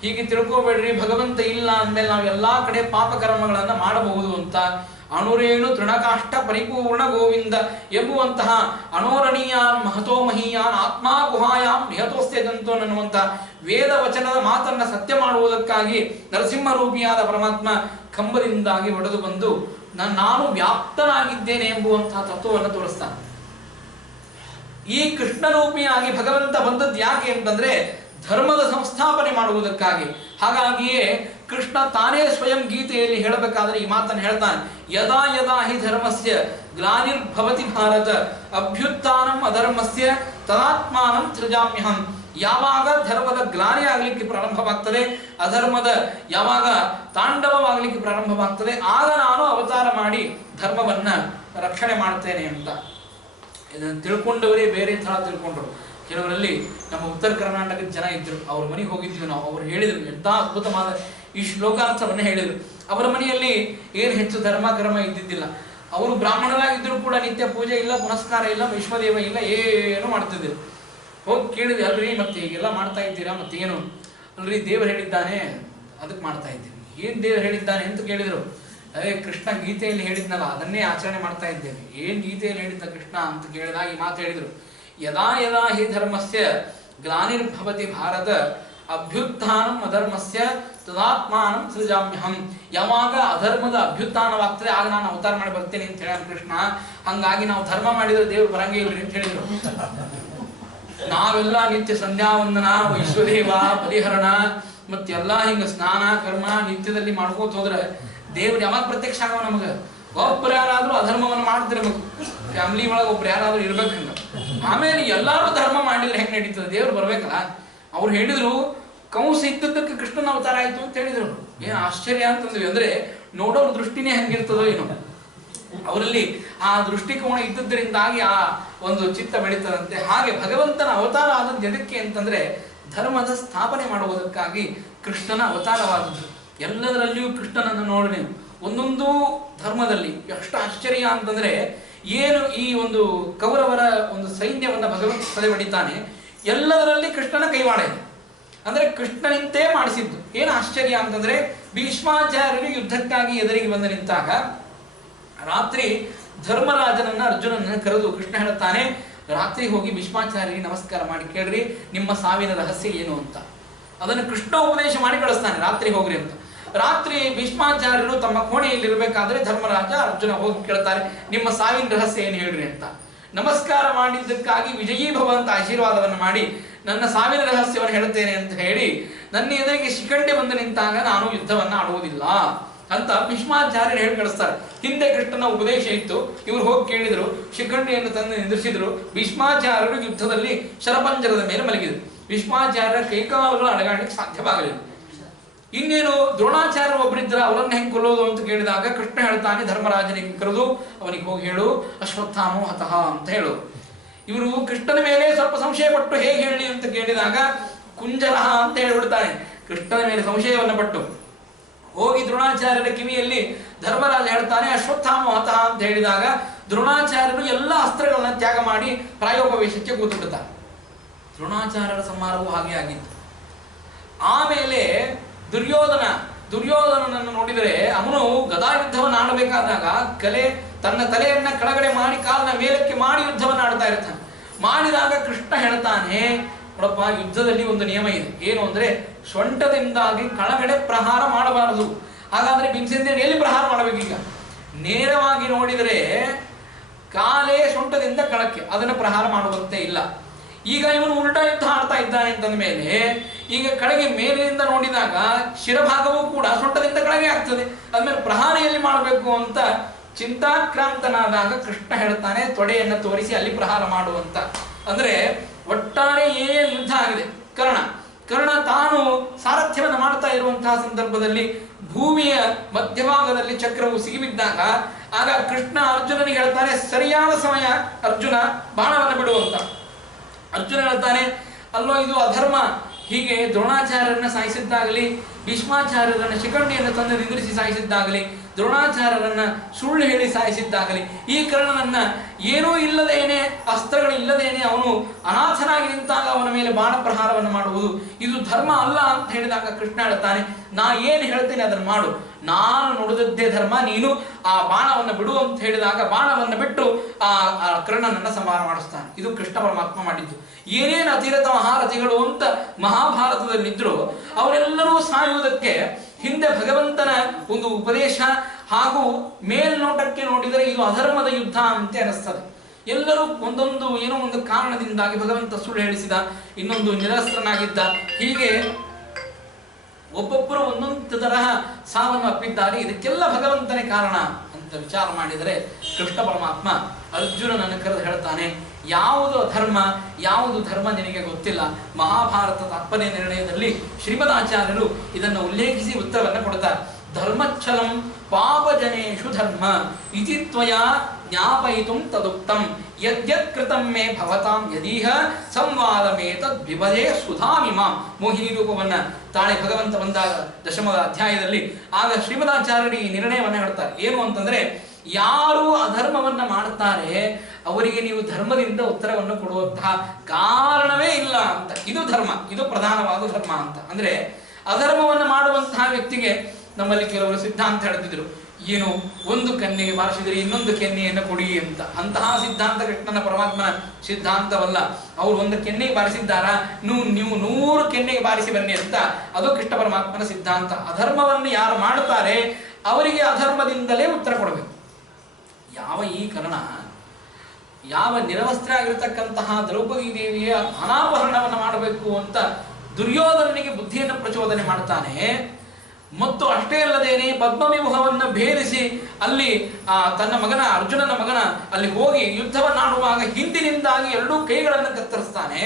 ಹೀಗೆ ತಿಳ್ಕೋಬೇಡ್ರಿ. ಭಗವಂತ ಇಲ್ಲ ಅಂದಮೇಲೆ ನಾವು ಎಲ್ಲಾ ಕಡೆ ಪಾಪಕರ್ಮಗಳನ್ನು ಮಾಡಬಹುದು ಅಂತ. ಅಣುರೇಣು ತೃಣಕಾಷ್ಟ ಪರಿಪೂರ್ಣ ಗೋವಿಂದ ಎಂಬುವಂತಹ ಅಣೋರಣೀಯಾನ್ ಮಹತೋ ಮಹೀಯಾನ್ ಆತ್ಮಾ ಗುಹಾಯಾಮ್ ನಿಹತೋಸ್ತೆ ಜಂತು ಅನ್ನುವಂಥ ವೇದ ವಚನದ ಮಾತನ್ನ ಸತ್ಯ ಮಾಡುವುದಕ್ಕಾಗಿ ನರಸಿಂಹ ರೂಪಿಯಾದ ಪರಮಾತ್ಮ ಕಂಬದಿಂದಾಗಿ ಒಡೆದು ಬಂದು ನಾನು ವ್ಯಾಪ್ತನಾಗಿದ್ದೇನೆ ಎಂಬುವಂತಹ ತತ್ವವನ್ನು ತೋರಿಸ್ತಾನೆ. ಈ ಕೃಷ್ಣರೂಪಿಯಾಗಿ ಭಗವಂತ ಬಂದದ್ದು ಯಾಕೆ ಅಂತಂದ್ರೆ ಧರ್ಮದ ಸಂಸ್ಥಾಪನೆ ಮಾಡುವುದಕ್ಕಾಗಿ. ಹಾಗಾಗಿಯೇ ಕೃಷ್ಣ ತಾನೇ ಸ್ವಯಂ ಗೀತೆಯಲ್ಲಿ ಹೇಳಬೇಕಾದ್ರೆ ಈ ಮಾತನ್ನು ಹೇಳ್ತಾನೆ, ಯದಾ ಯದಾ ಹಿ ಧರ್ಮಸ್ಯ ಗ್ಲಾನಿರ್ಭವತಿ ಭಾರತ ಅಭ್ಯುತ್ಥಾನಂ ಅಧರ್ಮಸ್ಯ ತದಾತ್ಮಾನಂ ಸೃಜಾಮ್ಯಹಂ. ಯಾವಾಗ ಧರ್ಮದ ಗ್ಲಾನಿ ಆಗಲಿಕ್ಕೆ ಪ್ರಾರಂಭವಾಗ್ತದೆ, ಅಧರ್ಮದ ಯಾವಾಗ ತಾಂಡವವಾಗಲಿಕ್ಕೆ ಪ್ರಾರಂಭವಾಗ್ತದೆ, ಆಗ ನಾನು ಅವತಾರ ಮಾಡಿ ಧರ್ಮವನ್ನ ರಕ್ಷಣೆ ಮಾಡ್ತೇನೆ ಅಂತ. ಇದನ್ನು ತಿಳ್ಕೊಂಡವರೇ ಬೇರೆ ಥರ ತಿಳ್ಕೊಂಡ್ರು. ಕೆಲವರಲ್ಲಿ ನಮ್ಮ ಉತ್ತರ ಕರ್ನಾಟಕದ ಜನ ಇದ್ರು, ಅವ್ರ ಮನೆಗೆ ಹೋಗಿದ್ವಿ ನಾವು. ಅವ್ರು ಹೇಳಿದ್ರು ಎಂಥ ಅದ್ಭುತವಾದ ಈ ಶ್ಲೋಕಾರ್ಥವನ್ನು ಹೇಳಿದರು. ಅವರ ಮನೆಯಲ್ಲಿ ಏನು ಹೆಚ್ಚು ಧರ್ಮ ಕರ್ಮ ಇದ್ದಿದ್ದಿಲ್ಲ. ಅವರು ಬ್ರಾಹ್ಮಣರಾಗಿದ್ದರೂ ಕೂಡ ನಿತ್ಯ ಪೂಜೆ ಇಲ್ಲ, ಪುನಸ್ಕಾರ ಇಲ್ಲ, ವಿಶ್ವದೇವ ಇಲ್ಲ, ಏನು ಮಾಡ್ತಿದ್ರು. ಹೋಗಿ ಕೇಳಿದ್ವಿ, ಅಲ್ರಿ ಮತ್ತೆ ಹೀಗೆಲ್ಲ ಮಾಡ್ತಾ ಇದ್ದೀರಾ, ಮತ್ತೇನು? ಅಲ್ರಿ ದೇವರು ಹೇಳಿದ್ದಾನೆ ಅದಕ್ಕೆ ಮಾಡ್ತಾ ಇದ್ದೀವಿ. ಏನು ದೇವರು ಹೇಳಿದ್ದಾನೆ ಅಂತ ಕೇಳಿದರು. ಅದೇ ಕೃಷ್ಣ ಗೀತೆಯಲ್ಲಿ ಹೇಳಿದ್ನಲ್ಲ ಅದನ್ನೇ ಆಚರಣೆ ಮಾಡ್ತಾ ಇದ್ದೇವೆ. ಏನು ಗೀತೆಯಲ್ಲಿ ಹೇಳಿದ್ದ ಕೃಷ್ಣ ಅಂತ ಕೇಳಿದಾಗ ಈ ಮಾತು ಹೇಳಿದರು, ಯದಾ ಯದಾ ಹಿ ಧರ್ಮಸ್ಯ ಗ್ಲಾನಿರ್ಭವತಿ ಭಾರತ ಅಭ್ಯುತ್ಥಾನಂ ಅಧರ್ಮಸ್ಯ ತದಾತ್ಮಾನಂ ಸೃಜಾಮ್ಯಹಂ. ಯಾವಾಗ ಅಧರ್ಮದ ಅಭ್ಯುತ್ಥಾನವಾಗ್ತದೆ ಆಗ ನಾನು ಅವತಾರ ಮಾಡಿ ಬರ್ತೇನೆ ಅಂತ ಹೇಳ ಕೃಷ್ಣ. ಹಂಗಾಗಿ ನಾವು ಧರ್ಮ ಮಾಡಿದ್ರೆ ದೇವರು ಬರಂಗೇ ಇಲ್ರಿ ಅಂತ ಹೇಳಿದರು. ನಾವೆಲ್ಲ ನಿತ್ಯ ಸಂಧ್ಯಾ ವಂದನ, ವಿಶ್ವದೇವ, ಪರಿಹರಣ ಮತ್ತೆಲ್ಲ ಹಿಂಗ ಸ್ನಾನ ಕರ್ಮ ನಿತ್ಯದಲ್ಲಿ ಮಾಡ್ಕೋತ ಹೋದ್ರೆ ದೇವ್ರು ಯಾವಾಗ ಪ್ರತ್ಯಕ್ಷ ಆಗವ ನಮಗ? ಒಬ್ರು ಯಾರಾದ್ರೂ ಅಧರ್ಮವನ್ನು ಮಾಡ್ತಿರ್ಬೇಕು, ಫ್ಯಾಮಿಲಿ ಒಳಗೆ ಒಬ್ರು ಯಾರಾದ್ರೂ ಇರ್ಬೇಕು. ಹಂಗ ಆಮೇಲೆ ಎಲ್ಲಾರು ಧರ್ಮ ಮಾಡಿದ್ರೆ ಹೆಂಗ್ ನಡೀತದೆ? ದೇವ್ರು ಬರ್ಬೇಕಲ್ಲ. ಅವ್ರು ಹೇಳಿದ್ರು ಕಂಸ ಇದ್ದದ್ದಕ್ಕೆ ಕೃಷ್ಣನ ಅವತಾರ ಆಯ್ತು ಅಂತ ಹೇಳಿದ್ರು. ಏನ್ ಆಶ್ಚರ್ಯ ಅಂತಂದ್ವಿ. ಅಂದ್ರೆ ನೋಡೋರ್ ದೃಷ್ಟಿನೇ ಹೆಂಗಿರ್ತದೋ ಏನೋ, ಅವರಲ್ಲಿ ಆ ದೃಷ್ಟಿಕೋನ ಇದ್ದದ್ರಿಂದಾಗಿ ಆ ಒಂದು ಚಿತ್ತ ಬೆಳೀತದಂತೆ. ಹಾಗೆ ಭಗವಂತನ ಅವತಾರ ಆದದ್ದು ಎದಕ್ಕೆ ಅಂತಂದ್ರೆ ಧರ್ಮದ ಸ್ಥಾಪನೆ ಮಾಡುವುದಕ್ಕಾಗಿ ಕೃಷ್ಣನ ಅವತಾರವಾದದ್ದು. ಎಲ್ಲದರಲ್ಲಿಯೂ ಕೃಷ್ಣನನ್ನು ನೋಡಿ ನೀವು ಒಂದೊಂದು ಧರ್ಮದಲ್ಲಿ ಎಷ್ಟು ಆಶ್ಚರ್ಯ ಅಂತಂದ್ರೆ, ಏನು ಈ ಒಂದು ಕೌರವರ ಒಂದು ಸೈನ್ಯವನ್ನ ಭಗವಂತ ಸದೆ ಹೊಡಿತಾನೆ, ಎಲ್ಲದರಲ್ಲಿ ಕೃಷ್ಣನ ಕೈವಾಡ ಇದೆ. ಅಂದ್ರೆ ಕೃಷ್ಣನಿಂತೆ ಮಾಡಿಸಿದ್ದು. ಏನು ಆಶ್ಚರ್ಯ ಅಂತಂದ್ರೆ, ಭೀಷ್ಮಾಚಾರ್ಯರು ಯುದ್ಧಕ್ಕಾಗಿ ಎದುರಿಗೆ ಬಂದು ನಿಂತಾಗ ರಾತ್ರಿ ಧರ್ಮರಾಜನನ್ನ ಅರ್ಜುನನ್ನ ಕರೆದು ಕೃಷ್ಣ ಹೇಳುತ್ತಾನೆ, ರಾತ್ರಿ ಹೋಗಿ ಭೀಷ್ಮಾಚಾರ್ಯರಿಗೆ ನಮಸ್ಕಾರ ಮಾಡಿ ಕೇಳ್ರಿ ನಿಮ್ಮ ಸಾವಿನ ರಹಸ್ಯ ಏನು ಅಂತ. ಅದನ್ನು ಕೃಷ್ಣ ಉಪದೇಶ ಮಾಡಿ ಕಳಿಸ್ತಾನೆ, ರಾತ್ರಿ ಹೋಗ್ರಿ ಅಂತ. ರಾತ್ರಿ ಭೀಷ್ಮಾಚಾರ್ಯರು ತಮ್ಮ ಕೋಣೆಯಲ್ಲಿ ಇರಬೇಕಾದ್ರೆ ಧರ್ಮರಾಜ ಅರ್ಜುನ ಹೋಗಿ ಕೇಳ್ತಾರೆ, ನಿಮ್ಮ ಸಾವಿನ ರಹಸ್ಯ ಏನು ಹೇಳ್ರಿ ಅಂತ. ನಮಸ್ಕಾರ ಮಾಡಿದ್ದಕ್ಕಾಗಿ ವಿಜಯೀ ಭವ ಅಂತ ಆಶೀರ್ವಾದವನ್ನು ಮಾಡಿ ನನ್ನ ಸಾವಿನ ರಹಸ್ಯವನ್ನು ಹೇಳುತ್ತೇನೆ ಅಂತ ಹೇಳಿ ನನ್ನ ಎದುರಿಗೆ ಶಿಖಂಡಿ ಬಂದು ನಿಂತಾಗ ನಾನು ಯುದ್ಧವನ್ನ ಆಡುವುದಿಲ್ಲ ಅಂತ ಭೀಷ್ಮಾಚಾರ್ಯರು ಹೇಳಿ ಕಳಿಸ್ತಾರೆ. ಹಿಂದೆ ಕೃಷ್ಣನ ಉಪದೇಶ ಇತ್ತು, ಇವ್ರು ಹೋಗಿ ಕೇಳಿದ್ರು, ಶಿಖಂಡಿಯನ್ನು ತಂದು ನಿಂದಿರಿಸಿದ್ರು. ಭೀಷ್ಮಾಚಾರ್ಯರು ಯುದ್ಧದಲ್ಲಿ ಶರಪಂಜರದ ಮೇಲೆ ಮಲಗಿದ್ರು. ಭೀಷ್ಮಾಚಾರ್ಯರ ಕೈಕಾಲುಗಳು ಅಡಗಾಡಲಿಕ್ಕೆ ಸಾಧ್ಯವಾಗಲಿಲ್ಲ. ಇನ್ನೇನು ದ್ರೋಣಾಚಾರ್ಯ ಒಬ್ಬರಿದ್ರ, ಅವರನ್ನು ಹೆಂಗೆ ಕೊಲ್ಲೋದು ಅಂತ ಕೇಳಿದಾಗ ಕೃಷ್ಣ ಹೇಳ್ತಾನೆ, ಧರ್ಮರಾಜನಿಗೆ ಕರೆದು ಅವನಿಗೆ ಹೋಗಿ ಹೇಳು ಅಶ್ವತ್ಥಾಮೋ ಹತಃ ಅಂತ ಹೇಳು. ಇವರು ಕೃಷ್ಣನ ಮೇಲೆ ಸ್ವಲ್ಪ ಸಂಶಯ ಪಟ್ಟು ಹೇಗೆ ಹೇಳಿ ಅಂತ ಕೇಳಿದಾಗ ಕುಂಜರಹ ಅಂತ ಹೇಳಿಬಿಡ್ತಾನೆ. ಕೃಷ್ಣನ ಮೇಲೆ ಸಂಶಯವನ್ನು ಪಟ್ಟು ಹೋಗಿ ದ್ರೋಣಾಚಾರ್ಯರ ಕಿವಿಯಲ್ಲಿ ಧರ್ಮರಾಜ ಹೇಳ್ತಾನೆ ಅಶ್ವತ್ಥಾಮೋ ಹತಃ ಅಂತ ಹೇಳಿದಾಗ ದ್ರೋಣಾಚಾರ್ಯರು ಎಲ್ಲ ಅಸ್ತ್ರಗಳನ್ನ ತ್ಯಾಗ ಮಾಡಿ ಪ್ರಾಯೋಪವೇಶಕ್ಕೆ ಕೂತು ಬಿಡ್ತಾರೆ. ದ್ರೋಣಾಚಾರ್ಯರ ಸಂಹಾರವೂ ಹಾಗೆ ಆಗಿತ್ತು. ಆಮೇಲೆ ದುರ್ಯೋಧನನನ್ನು ನೋಡಿದರೆ ಅವನು ಗದಾಯುದ್ಧವನ್ನು ಆಡಬೇಕಾದಾಗ ತನ್ನ ತಲೆಯನ್ನ ಕೆಳಗಡೆ ಮಾಡಿ ಕಾಲನ ಮೇಲಕ್ಕೆ ಮಾಡಿ ಯುದ್ಧವನ್ನು ಆಡ್ತಾ ಇರ್ತಾನೆ. ಮಾಡಿದಾಗ ಕೃಷ್ಣ ಹೇಳ್ತಾನೆ, ನೋಡಪ್ಪ ಯುದ್ಧದಲ್ಲಿ ಒಂದು ನಿಯಮ ಇದೆ, ಏನು ಅಂದ್ರೆ ಸೊಂಟದಿಂದಾಗಿ ಕೆಳಗಡೆ ಪ್ರಹಾರ ಮಾಡಬಾರದು. ಹಾಗಾದ್ರೆ ಭೀಮಸೇನ ಎಲ್ಲಿ ಪ್ರಹಾರ ಮಾಡಬೇಕೀಗ? ನೇರವಾಗಿ ನೋಡಿದರೆ ಕೆಳಕ್ಕೆ, ಅದನ್ನು ಪ್ರಹಾರ ಮಾಡುವಂತೆ ಇಲ್ಲ. ಈಗ ಇವನು ಉಲ್ಟಾ ಯುದ್ಧ ಆಡ್ತಾ ಇದ್ದಾನೆ ಅಂತಂದ ಮೇಲೆ ಈಗ ಕೆಳಗೆ ಮೇಲಿನಿಂದ ನೋಡಿದಾಗ ಶಿರಭಾಗವೂ ಕೂಡ ಸೊಂಟದಿಂದ ಕೆಳಗೆ ಆಗ್ತದೆ. ಅದ್ಮೇಲೆ ಪ್ರಹಾರಿಯಲ್ಲಿ ಮಾಡಬೇಕು ಅಂತ ಚಿಂತಾಕ್ರಾಂತನಾದಾಗ ಕೃಷ್ಣ ಹೇಳ್ತಾನೆ ತೊಡೆಯನ್ನು ತೋರಿಸಿ ಅಲ್ಲಿ ಪ್ರಹಾರ ಮಾಡುವಂತ. ಅಂದ್ರೆ ಒಟ್ಟಾರೆ ಏನೇನು ಯುದ್ಧ ಆಗಿದೆ, ಕರ್ಣ ತಾನು ಸಾರಥ್ಯವನ್ನು ಮಾಡ್ತಾ ಇರುವಂತಹ ಸಂದರ್ಭದಲ್ಲಿ ಭೂಮಿಯ ಮಧ್ಯಭಾಗದಲ್ಲಿ ಚಕ್ರವು ಸಿಗಿಬಿದ್ದಾಗ ಆಗ ಕೃಷ್ಣ ಅರ್ಜುನನಿಗೆ ಹೇಳ್ತಾನೆ ಸರಿಯಾದ ಸಮಯ ಅರ್ಜುನ ಬಾಣವನ್ನು ಬಿಡುವಂತ. ಅರ್ಜುನ ಹೇಳ್ತಾನೆ ಅಲ್ಲೋ ಇದು ಅಧರ್ಮ, ಹೀಗೆ ದ್ರೋಣಾಚಾರ್ಯರನ್ನ ಸಾಯಿಸಿದ್ದಾಗಲಿ, ಭೀಷ್ಮಾಚಾರ್ಯರನ್ನ ಶಿಖಂಡಿಯನ್ನು ತಂದು ನಿಂದಿರಿಸಿ ಸಾಯಿಸಿದ್ದಾಗಲಿ, ದ್ರೋಣಾಚಾರ್ಯರನ್ನ ಸುಳ್ಳು ಹೇಳಿ ಸಾಯಿಸಿದ್ದಾಗಲಿ, ಈ ಕರ್ಣನನ್ನ ಏನೂ ಇಲ್ಲದೇನೆ ಅಸ್ತ್ರಗಳಿಲ್ಲದೇನೆ ಅವನು ಅನಾಥನಾಗಿ ನಿಂತಾಗ ಅವನ ಮೇಲೆ ಬಾಣ ಪ್ರಹಾರವನ್ನು ಮಾಡುವುದು ಇದು ಧರ್ಮ ಅಲ್ಲ ಅಂತ ಹೇಳಿದಾಗ ಕೃಷ್ಣ ಹೇಳ್ತಾನೆ ನಾ ಏನು ಹೇಳ್ತೇನೆ ಅದನ್ನು ಮಾಡು, ನಾನು ನುಡಿದದ್ದೇ ಧರ್ಮ, ನೀನು ಆ ಬಾಣವನ್ನು ಬಿಡು ಅಂತ ಹೇಳಿದಾಗ ಬಾಣವನ್ನು ಬಿಟ್ಟು ಆ ಕರ್ಣನನ್ನ ಸಂಹಾರ ಮಾಡಿಸ್ತಾನೆ. ಇದು ಕೃಷ್ಣ ಪರಮಾತ್ಮ ಮಾಡಿದ್ದು. ಏನೇನು ಅತಿರಥ ಮಹಾರಥಿಗಳು ಅಂತ ಮಹಾಭಾರತದಲ್ಲಿದ್ರು ಅವರೆಲ್ಲರೂ ಸಾಯುವುದಕ್ಕೆ ಹಿಂದೆ ಭಗವಂತನ ಒಂದು ಉಪದೇಶ ಹಾಗೂ ಮೇಲ್ನೋಟಕ್ಕೆ ನೋಡಿದರೆ ಇದು ಅಧರ್ಮದ ಯುದ್ಧ ಅಂತ ಅನಿಸ್ತದೆ. ಎಲ್ಲರೂ ಒಂದೊಂದು ಏನೋ ಒಂದು ಕಾರಣದಿಂದಾಗಿ ಭಗವಂತ ಸುಳ್ಳು ಹೇಳಿಸಿದ, ಇನ್ನೊಂದು ನಿರಸ್ತ್ರನಾಗಿದ್ದ, ಹೀಗೆ ಒಬ್ಬೊಬ್ಬರು ಒಂದೊಂದು ತರಹ ಸಾವನ್ನು ಅಪ್ಪಿದ್ದಾರೆ. ಇದಕ್ಕೆಲ್ಲ ಭಗವಂತನೇ ಕಾರಣ ಅಂತ ವಿಚಾರ ಮಾಡಿದರೆ ಕೃಷ್ಣ ಪರಮಾತ್ಮ ಅರ್ಜುನನನ್ನು ಕರೆದು ಹೇಳ್ತಾನೆ ಯಾವುದು ಅಧರ್ಮ ಯಾವುದು ಧರ್ಮ ನಿನಗೆ ಗೊತ್ತಿಲ್ಲ. ಮಹಾಭಾರತದ 7ನೇ ನಿರ್ಣಯದಲ್ಲಿ ಶ್ರೀಮದಾಚಾರ್ಯರು ಇದನ್ನು ಉಲ್ಲೇಖಿಸಿ ಉತ್ತರವನ್ನು ಕೊಡ್ತಾರೆ. ಧರ್ಮಚ್ಛಲಂ ಪಾಪಜನೇಷು ಧರ್ಮ ಇತಿ ತ್ವಯಾ ಜ್ಞಾಪಯಿತುಂ ತದುಕ್ತಂ ಯದ್ಯತ್ ಕೃತಂ ಮೇ ಭವತಾಂ ಯದೀಹ ಸಂವಾದಮೇತದ್ ವಿಭಜೆ ಸುಧಾಮಿಮಾಂ. ಮೋಹಿನಿ ರೂಪವನ್ನ ತಾಳೆ ಭಗವಂತ ಬಂದಾಗ 10ಮ ಅಧ್ಯಾಯದಲ್ಲಿ ಆಗ ಶ್ರೀಮದಾಚಾರ್ಯರು ಈ ನಿರ್ಣಯವನ್ನು ಹೇಳ್ತಾರೆ. ಏನು ಅಂತಂದ್ರೆ ಯಾರು ಅಧರ್ಮವನ್ನ ಮಾಡುತ್ತಾರೆ ಅವರಿಗೆ ನೀವು ಧರ್ಮದಿಂದ ಉತ್ತರವನ್ನು ಕೊಡುವಂತಹ ಕಾರಣವೇ ಇಲ್ಲ ಅಂತ. ಇದು ಧರ್ಮ, ಇದು ಪ್ರಧಾನವಾದ ಧರ್ಮ ಅಂತ. ಅಂದ್ರೆ ಅಧರ್ಮವನ್ನು ಮಾಡುವಂತಹ ವ್ಯಕ್ತಿಗೆ ನಮ್ಮಲ್ಲಿ ಕೆಲವರು ಸಿದ್ಧಾಂತ ಹೇಳ್ತಿದ್ರು, ಏನು ಒಂದು ಕನ್ಯೆಗೆ ಬಾರಿಸಿದರೆ ಇನ್ನೊಂದು ಕೆನ್ನೆಯನ್ನು ಕೊಡಿ ಅಂತ. ಅಂತಹ ಸಿದ್ಧಾಂತ ಕೃಷ್ಣನ ಪರಮಾತ್ಮನ ಸಿದ್ಧಾಂತವಲ್ಲ. ಅವರು ಒಂದು ಕೆನ್ನೆಗೆ ಬಾರಿಸಿದ್ದಾರಾ, ನೀವು 100 ಕೆನ್ನೆಗೆ ಬಾರಿಸಿ ಬನ್ನಿ ಅಂತ, ಅದು ಕೃಷ್ಣ ಪರಮಾತ್ಮನ ಸಿದ್ಧಾಂತ. ಅಧರ್ಮವನ್ನು ಯಾರು ಮಾಡುತ್ತಾರೆ ಅವರಿಗೆ ಅಧರ್ಮದಿಂದಲೇ ಉತ್ತರ ಕೊಡಬೇಕು. ಈ ಕರ್ಣ ಯಾವ ನಿರವಸ್ತ್ರ ಆಗಿರತಕ್ಕಂತಹ ದ್ರೌಪದಿ ದೇವಿಯ ಅನಾಪಹರಣವನ್ನು ಮಾಡಬೇಕು ಅಂತ ದುರ್ಯೋಧನನಿಗೆ ಬುದ್ಧಿಯನ್ನು ಪ್ರಚೋದನೆ ಮಾಡ್ತಾನೆ. ಮತ್ತು ಅಷ್ಟೇ ಅಲ್ಲದೇನೆ ಪದ್ಮವಿಮುಖವನ್ನು ಭೇದಿಸಿ ಅಲ್ಲಿ ತನ್ನ ಮಗನ ಅರ್ಜುನನ ಮಗನ ಅಲ್ಲಿ ಹೋಗಿ ಯುದ್ಧವನ್ನಾಡುವಾಗ ಹಿಂದಿನಿಂದಾಗಿ 2 ಕೈಗಳನ್ನು ಕತ್ತರಿಸ್ತಾನೆ.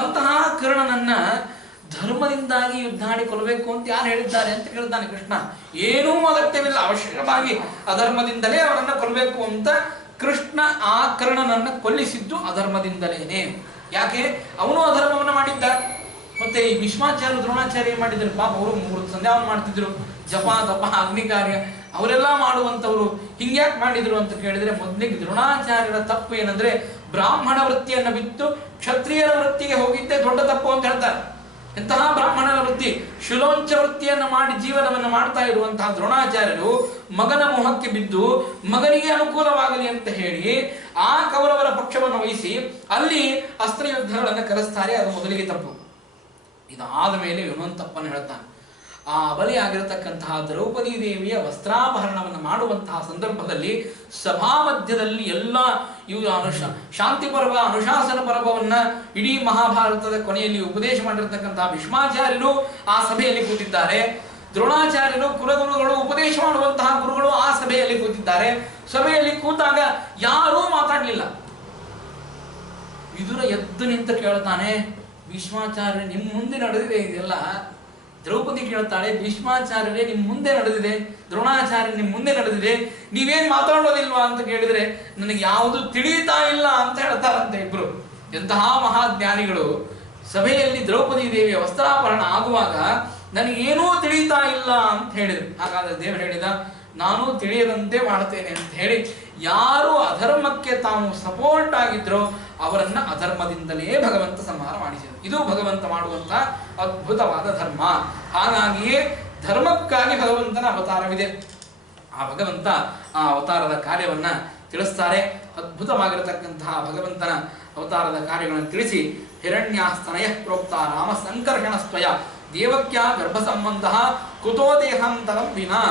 ಅಂತಹ ಕರ್ಣನನ್ನ ಧರ್ಮದಿಂದಾಗಿ ಯುದ್ಧ ಆಡಿ ಕೊಲ್ಲಬೇಕು ಅಂತ ಯಾರು ಹೇಳಿದ್ದಾರೆ ಅಂತ ಕೇಳ್ತಾನೆ ಕೃಷ್ಣ. ಏನೂ ಅಗತ್ಯವಿಲ್ಲ, ಅವಶ್ಯಕವಾಗಿ ಅಧರ್ಮದಿಂದಲೇ ಅವರನ್ನು ಕೊಲ್ಲಬೇಕು ಅಂತ ಕೃಷ್ಣ ಆ ಕರ್ಣನನ್ನ ಕೊಲ್ಲಿಸಿದ್ದು ಅಧರ್ಮದಿಂದಲೇನೆ. ಯಾಕೆ ಅವನು ಅಧರ್ಮವನ್ನು ಮಾಡಿದ್ದ. ಮತ್ತೆ ಈ ಭೀಷ್ಮಾಚಾರ್ಯ ದ್ರೋಣಾಚಾರ್ಯ ಏನ್ ಮಾಡಿದ್ರು ಪಾಪ, ಅವರು 3 ಸಂಧ್ಯಾವನ್ನು ಮಾಡ್ತಿದ್ರು, ಜಪ ತಪ ಅಗ್ನಿ ಕಾರ್ಯ ಅವರೆಲ್ಲ ಮಾಡುವಂತವ್ರು. ಹಿಂಗ್ಯಾಕೆ ಮಾಡಿದ್ರು ಅಂತ ಕೇಳಿದ್ರೆ ಮೊದಲಿಗೆ ದ್ರೋಣಾಚಾರ್ಯರ ತಪ್ಪು ಏನಂದ್ರೆ ಬ್ರಾಹ್ಮಣ ವೃತ್ತಿಯನ್ನು ಬಿಟ್ಟು ಕ್ಷತ್ರಿಯರ ವೃತ್ತಿಗೆ ಹೋಗಿದ್ದೆ ದೊಡ್ಡ ತಪ್ಪು ಅಂತ ಹೇಳ್ತಾರೆ. ಎಂತಹ ಬ್ರಾಹ್ಮಣನ ವೃತ್ತಿ, ಶಿಲೋಂಚ ವೃತ್ತಿಯನ್ನು ಮಾಡಿ ಜೀವನವನ್ನು ಮಾಡ್ತಾ ಇರುವಂತಹ ದ್ರೋಣಾಚಾರ್ಯರು ಮಗನ ಮೋಹಕ್ಕೆ ಬಿದ್ದು ಮಗನಿಗೆ ಅನುಕೂಲವಾಗಲಿ ಅಂತ ಹೇಳಿ ಆ ಕೌರವರ ಪಕ್ಷವನ್ನು ವಹಿಸಿ ಅಲ್ಲಿ ಅಸ್ತ್ರಯುದ್ಧಗಳನ್ನು ಕರೆಸ್ತಾರೆ. ಅದು ಮೊದಲಿಗೆ ತಪ್ಪು. ಇದಾದ ಮೇಲೆ ಇನ್ನೊಂದು ತಪ್ಪನ್ನು ಹೇಳ್ತಾನೆ. ಆ ಬಲಿಯಾಗಿರತಕ್ಕಂತಹ ದ್ರೌಪದಿ ದೇವಿಯ ವಸ್ತ್ರಾಪಹರಣವನ್ನು ಮಾಡುವಂತಹ ಸಂದರ್ಭದಲ್ಲಿ ಸಭಾ ಮಧ್ಯದಲ್ಲಿ ಎಲ್ಲ ಇವು ಶಾಂತಿ ಪರ್ವ ಅನುಶಾಸನ ಪರ್ವವನ್ನ ಇಡೀ ಮಹಾಭಾರತದ ಕೊನೆಯಲ್ಲಿ ಉಪದೇಶ ಮಾಡಿರತಕ್ಕಂತಹ ಭೀಷ್ಮಾಚಾರ್ಯರು ಆ ಸಭೆಯಲ್ಲಿ ಕೂತಿದ್ದಾರೆ. ದ್ರೋಣಾಚಾರ್ಯರು ಕುಲಗುರುಗಳು ಉಪದೇಶ ಮಾಡುವಂತಹ ಗುರುಗಳು ಆ ಸಭೆಯಲ್ಲಿ ಕೂತಿದ್ದಾರೆ. ಸಭೆಯಲ್ಲಿ ಕೂತಾಗ ಯಾರೂ ಮಾತಾಡಲಿಲ್ಲ. ವಿದುರ ಎದ್ದು ನಿಂತು ಕೇಳ್ತಾನೆ, ಭೀಷ್ಮಾಚಾರ್ಯ ನಿಮ್ಮ ಮುಂದೆ ನಡೆದಿದೆ ಇದೆಲ್ಲ. ದ್ರೌಪದಿ ಕೇಳ್ತಾಳೆ, ಭೀಷ್ಮಾಚಾರ್ಯರೇ ನಿಮ್ಮ ಮುಂದೆ ನಡೆದಿದೆ, ದ್ರೋಣಾಚಾರ್ಯ ನಿಮ್ಮ ಮುಂದೆ ನಡೆದಿದೆ, ನೀವೇನ್ ಮಾತಾಡೋದಿಲ್ವಾ ಅಂತ ಕೇಳಿದ್ರೆ ನನಗೆ ಯಾವುದು ತಿಳಿಯುತ್ತಾ ಇಲ್ಲ ಅಂತ ಹೇಳ್ತಾರಂತೆ ಇಬ್ರು. ಎಂತಹ ಮಹಾಜ್ಞಾನಿಗಳು. ಸಭೆಯಲ್ಲಿ ದ್ರೌಪದಿ ದೇವಿಯ ವಸ್ತ್ರಾಪಹರಣ ಆಗುವಾಗ ನನಗೇನೂ ತಿಳಿಯುತ್ತಾ ಇಲ್ಲ ಅಂತ ಹೇಳಿದ್ರು. ಹಾಗಾದ್ರೆ ದೇವರು ಹೇಳಿದ, ನಾನು ತಿಳಿಯದಂತೆ ಮಾಡ್ತೇನೆ ಅಂತ ಹೇಳಿ ಯಾರು ಅಧರ್ಮಕ್ಕೆ ತಾವು ಸಪೋರ್ಟ್ ಆಗಿದ್ರೋ ಅವರನ್ನ ಅಧರ್ಮದಿಂದಲೇ ಭಗವಂತ ಸಂಹಾರ ಮಾಡಿಸಿದರು. ಇದು ಭಗವಂತ ಮಾಡುವಂತಹ ಅದ್ಭುತವಾದ ಧರ್ಮ. ಹಾಗಾಗಿಯೇ ಧರ್ಮಕ್ಕಾಗಿ ಭಗವಂತನ ಅವತಾರವಿದೆ. ಆ ಭಗವಂತ ಆ ಅವತಾರದ ಕಾರ್ಯವನ್ನ ತಿಳಿಸ್ತಾರೆ. ಅದ್ಭುತವಾಗಿರತಕ್ಕಂತಹ ಭಗವಂತನ ಅವತಾರದ ಕಾರ್ಯಗಳನ್ನು ತಿಳಿಸಿ, ಹಿರಣ್ಯಾಸ್ತನಯ ಪ್ರೋಕ್ತ ರಾಮ ಸಂಕರ್ಷಣ ಸ್ವಯ ದೇವಕ್ಯ ಗರ್ಭ ಸಂಬಂಧ ಕುತೋ ದೇಹಾಂತರಂ ವಿನಾ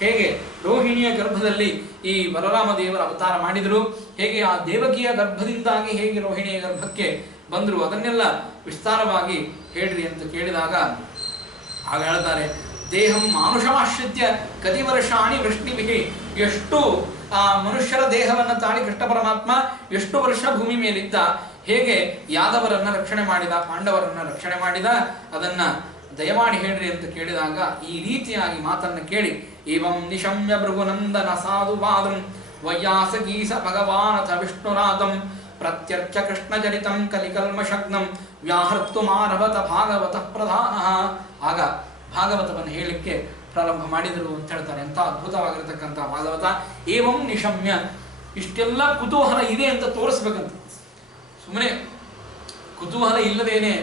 ಹೇಗೆ ರೋಹಿಣಿಯ ಗರ್ಭದಲ್ಲಿ ಈ ಬಲರಾಮ ದೇವರ ಅವತಾರ ಮಾಡಿದರು, ಹೇಗೆ ಆ ದೇವಕಿಯ ಗರ್ಭದಿಂದಾಗಿ ಹೇಗೆ ರೋಹಿಣಿಯ ಗರ್ಭಕ್ಕೆ ಬಂದರು, ಅದನ್ನೆಲ್ಲ ವಿಸ್ತಾರವಾಗಿ ಹೇಳ್ರಿ ಅಂತ ಕೇಳಿದಾಗ ಆಗ ಹೇಳ್ತಾರೆ, ದೇಹಂ ಮಾನುಷಮಾಶ್ರಿತ್ಯ ಕತಿ ವರ್ಷಾಣಿ ವೃಷ್ಣಿಭಿಹಿ, ಎಷ್ಟು ಆ ಮನುಷ್ಯರ ದೇಹವನ್ನು ತಾಳಿ ಕೃಷ್ಣ ಪರಮಾತ್ಮ ಎಷ್ಟು ವರ್ಷ ಭೂಮಿ ಮೇಲಿದ್ದ, ಹೇಗೆ ಯಾದವರನ್ನ ರಕ್ಷಣೆ ಮಾಡಿದ, ಪಾಂಡವರನ್ನ ರಕ್ಷಣೆ ಮಾಡಿದ, ಅದನ್ನ ದಯಮಾಡಿ ಹೇಳ್ರಿ ಅಂತ ಕೇಳಿದಾಗ ಈ ರೀತಿಯಾಗಿ ಮಾತನ್ನು ಕೇಳಿ, ಏವಂ ನಿಶಮ್ಯ ಭೃಗುನಂದನ ಸಾಧುವಾದಂ ವೈಯಾಸಗೀಸ ಭಗವಾನಥ ವಿಷ್ಣುರಾದಂ ಪ್ರತ್ಯರ್ಚ ಕೃಷ್ಣಚರಿತಂ ಕಲಿಕಲ್ಮಶಗ್ನಂ ವ್ಯಾಹೃತ್ತು ಮಾರಭತ ಭಾಗವತ ಪ್ರಧಾನ. ಆಗ ಭಾಗವತವನ್ನು ಹೇಳಲಿಕ್ಕೆ ಪ್ರಾರಂಭ ಮಾಡಿದರು ಅಂತ ಹೇಳ್ತಾರೆ. ಎಂಥ ಅದ್ಭುತವಾಗಿರತಕ್ಕಂಥ ಭಾಗವತ. ಏವಂ ನಿಶಮ್ಯ, ಇಷ್ಟೆಲ್ಲ ಕುತೂಹಲ ಇದೆ ಅಂತ ತೋರಿಸ್ಬೇಕಂತ. ಸುಮ್ಮನೆ ಕುತೂಹಲ ಇಲ್ಲದೇನೆ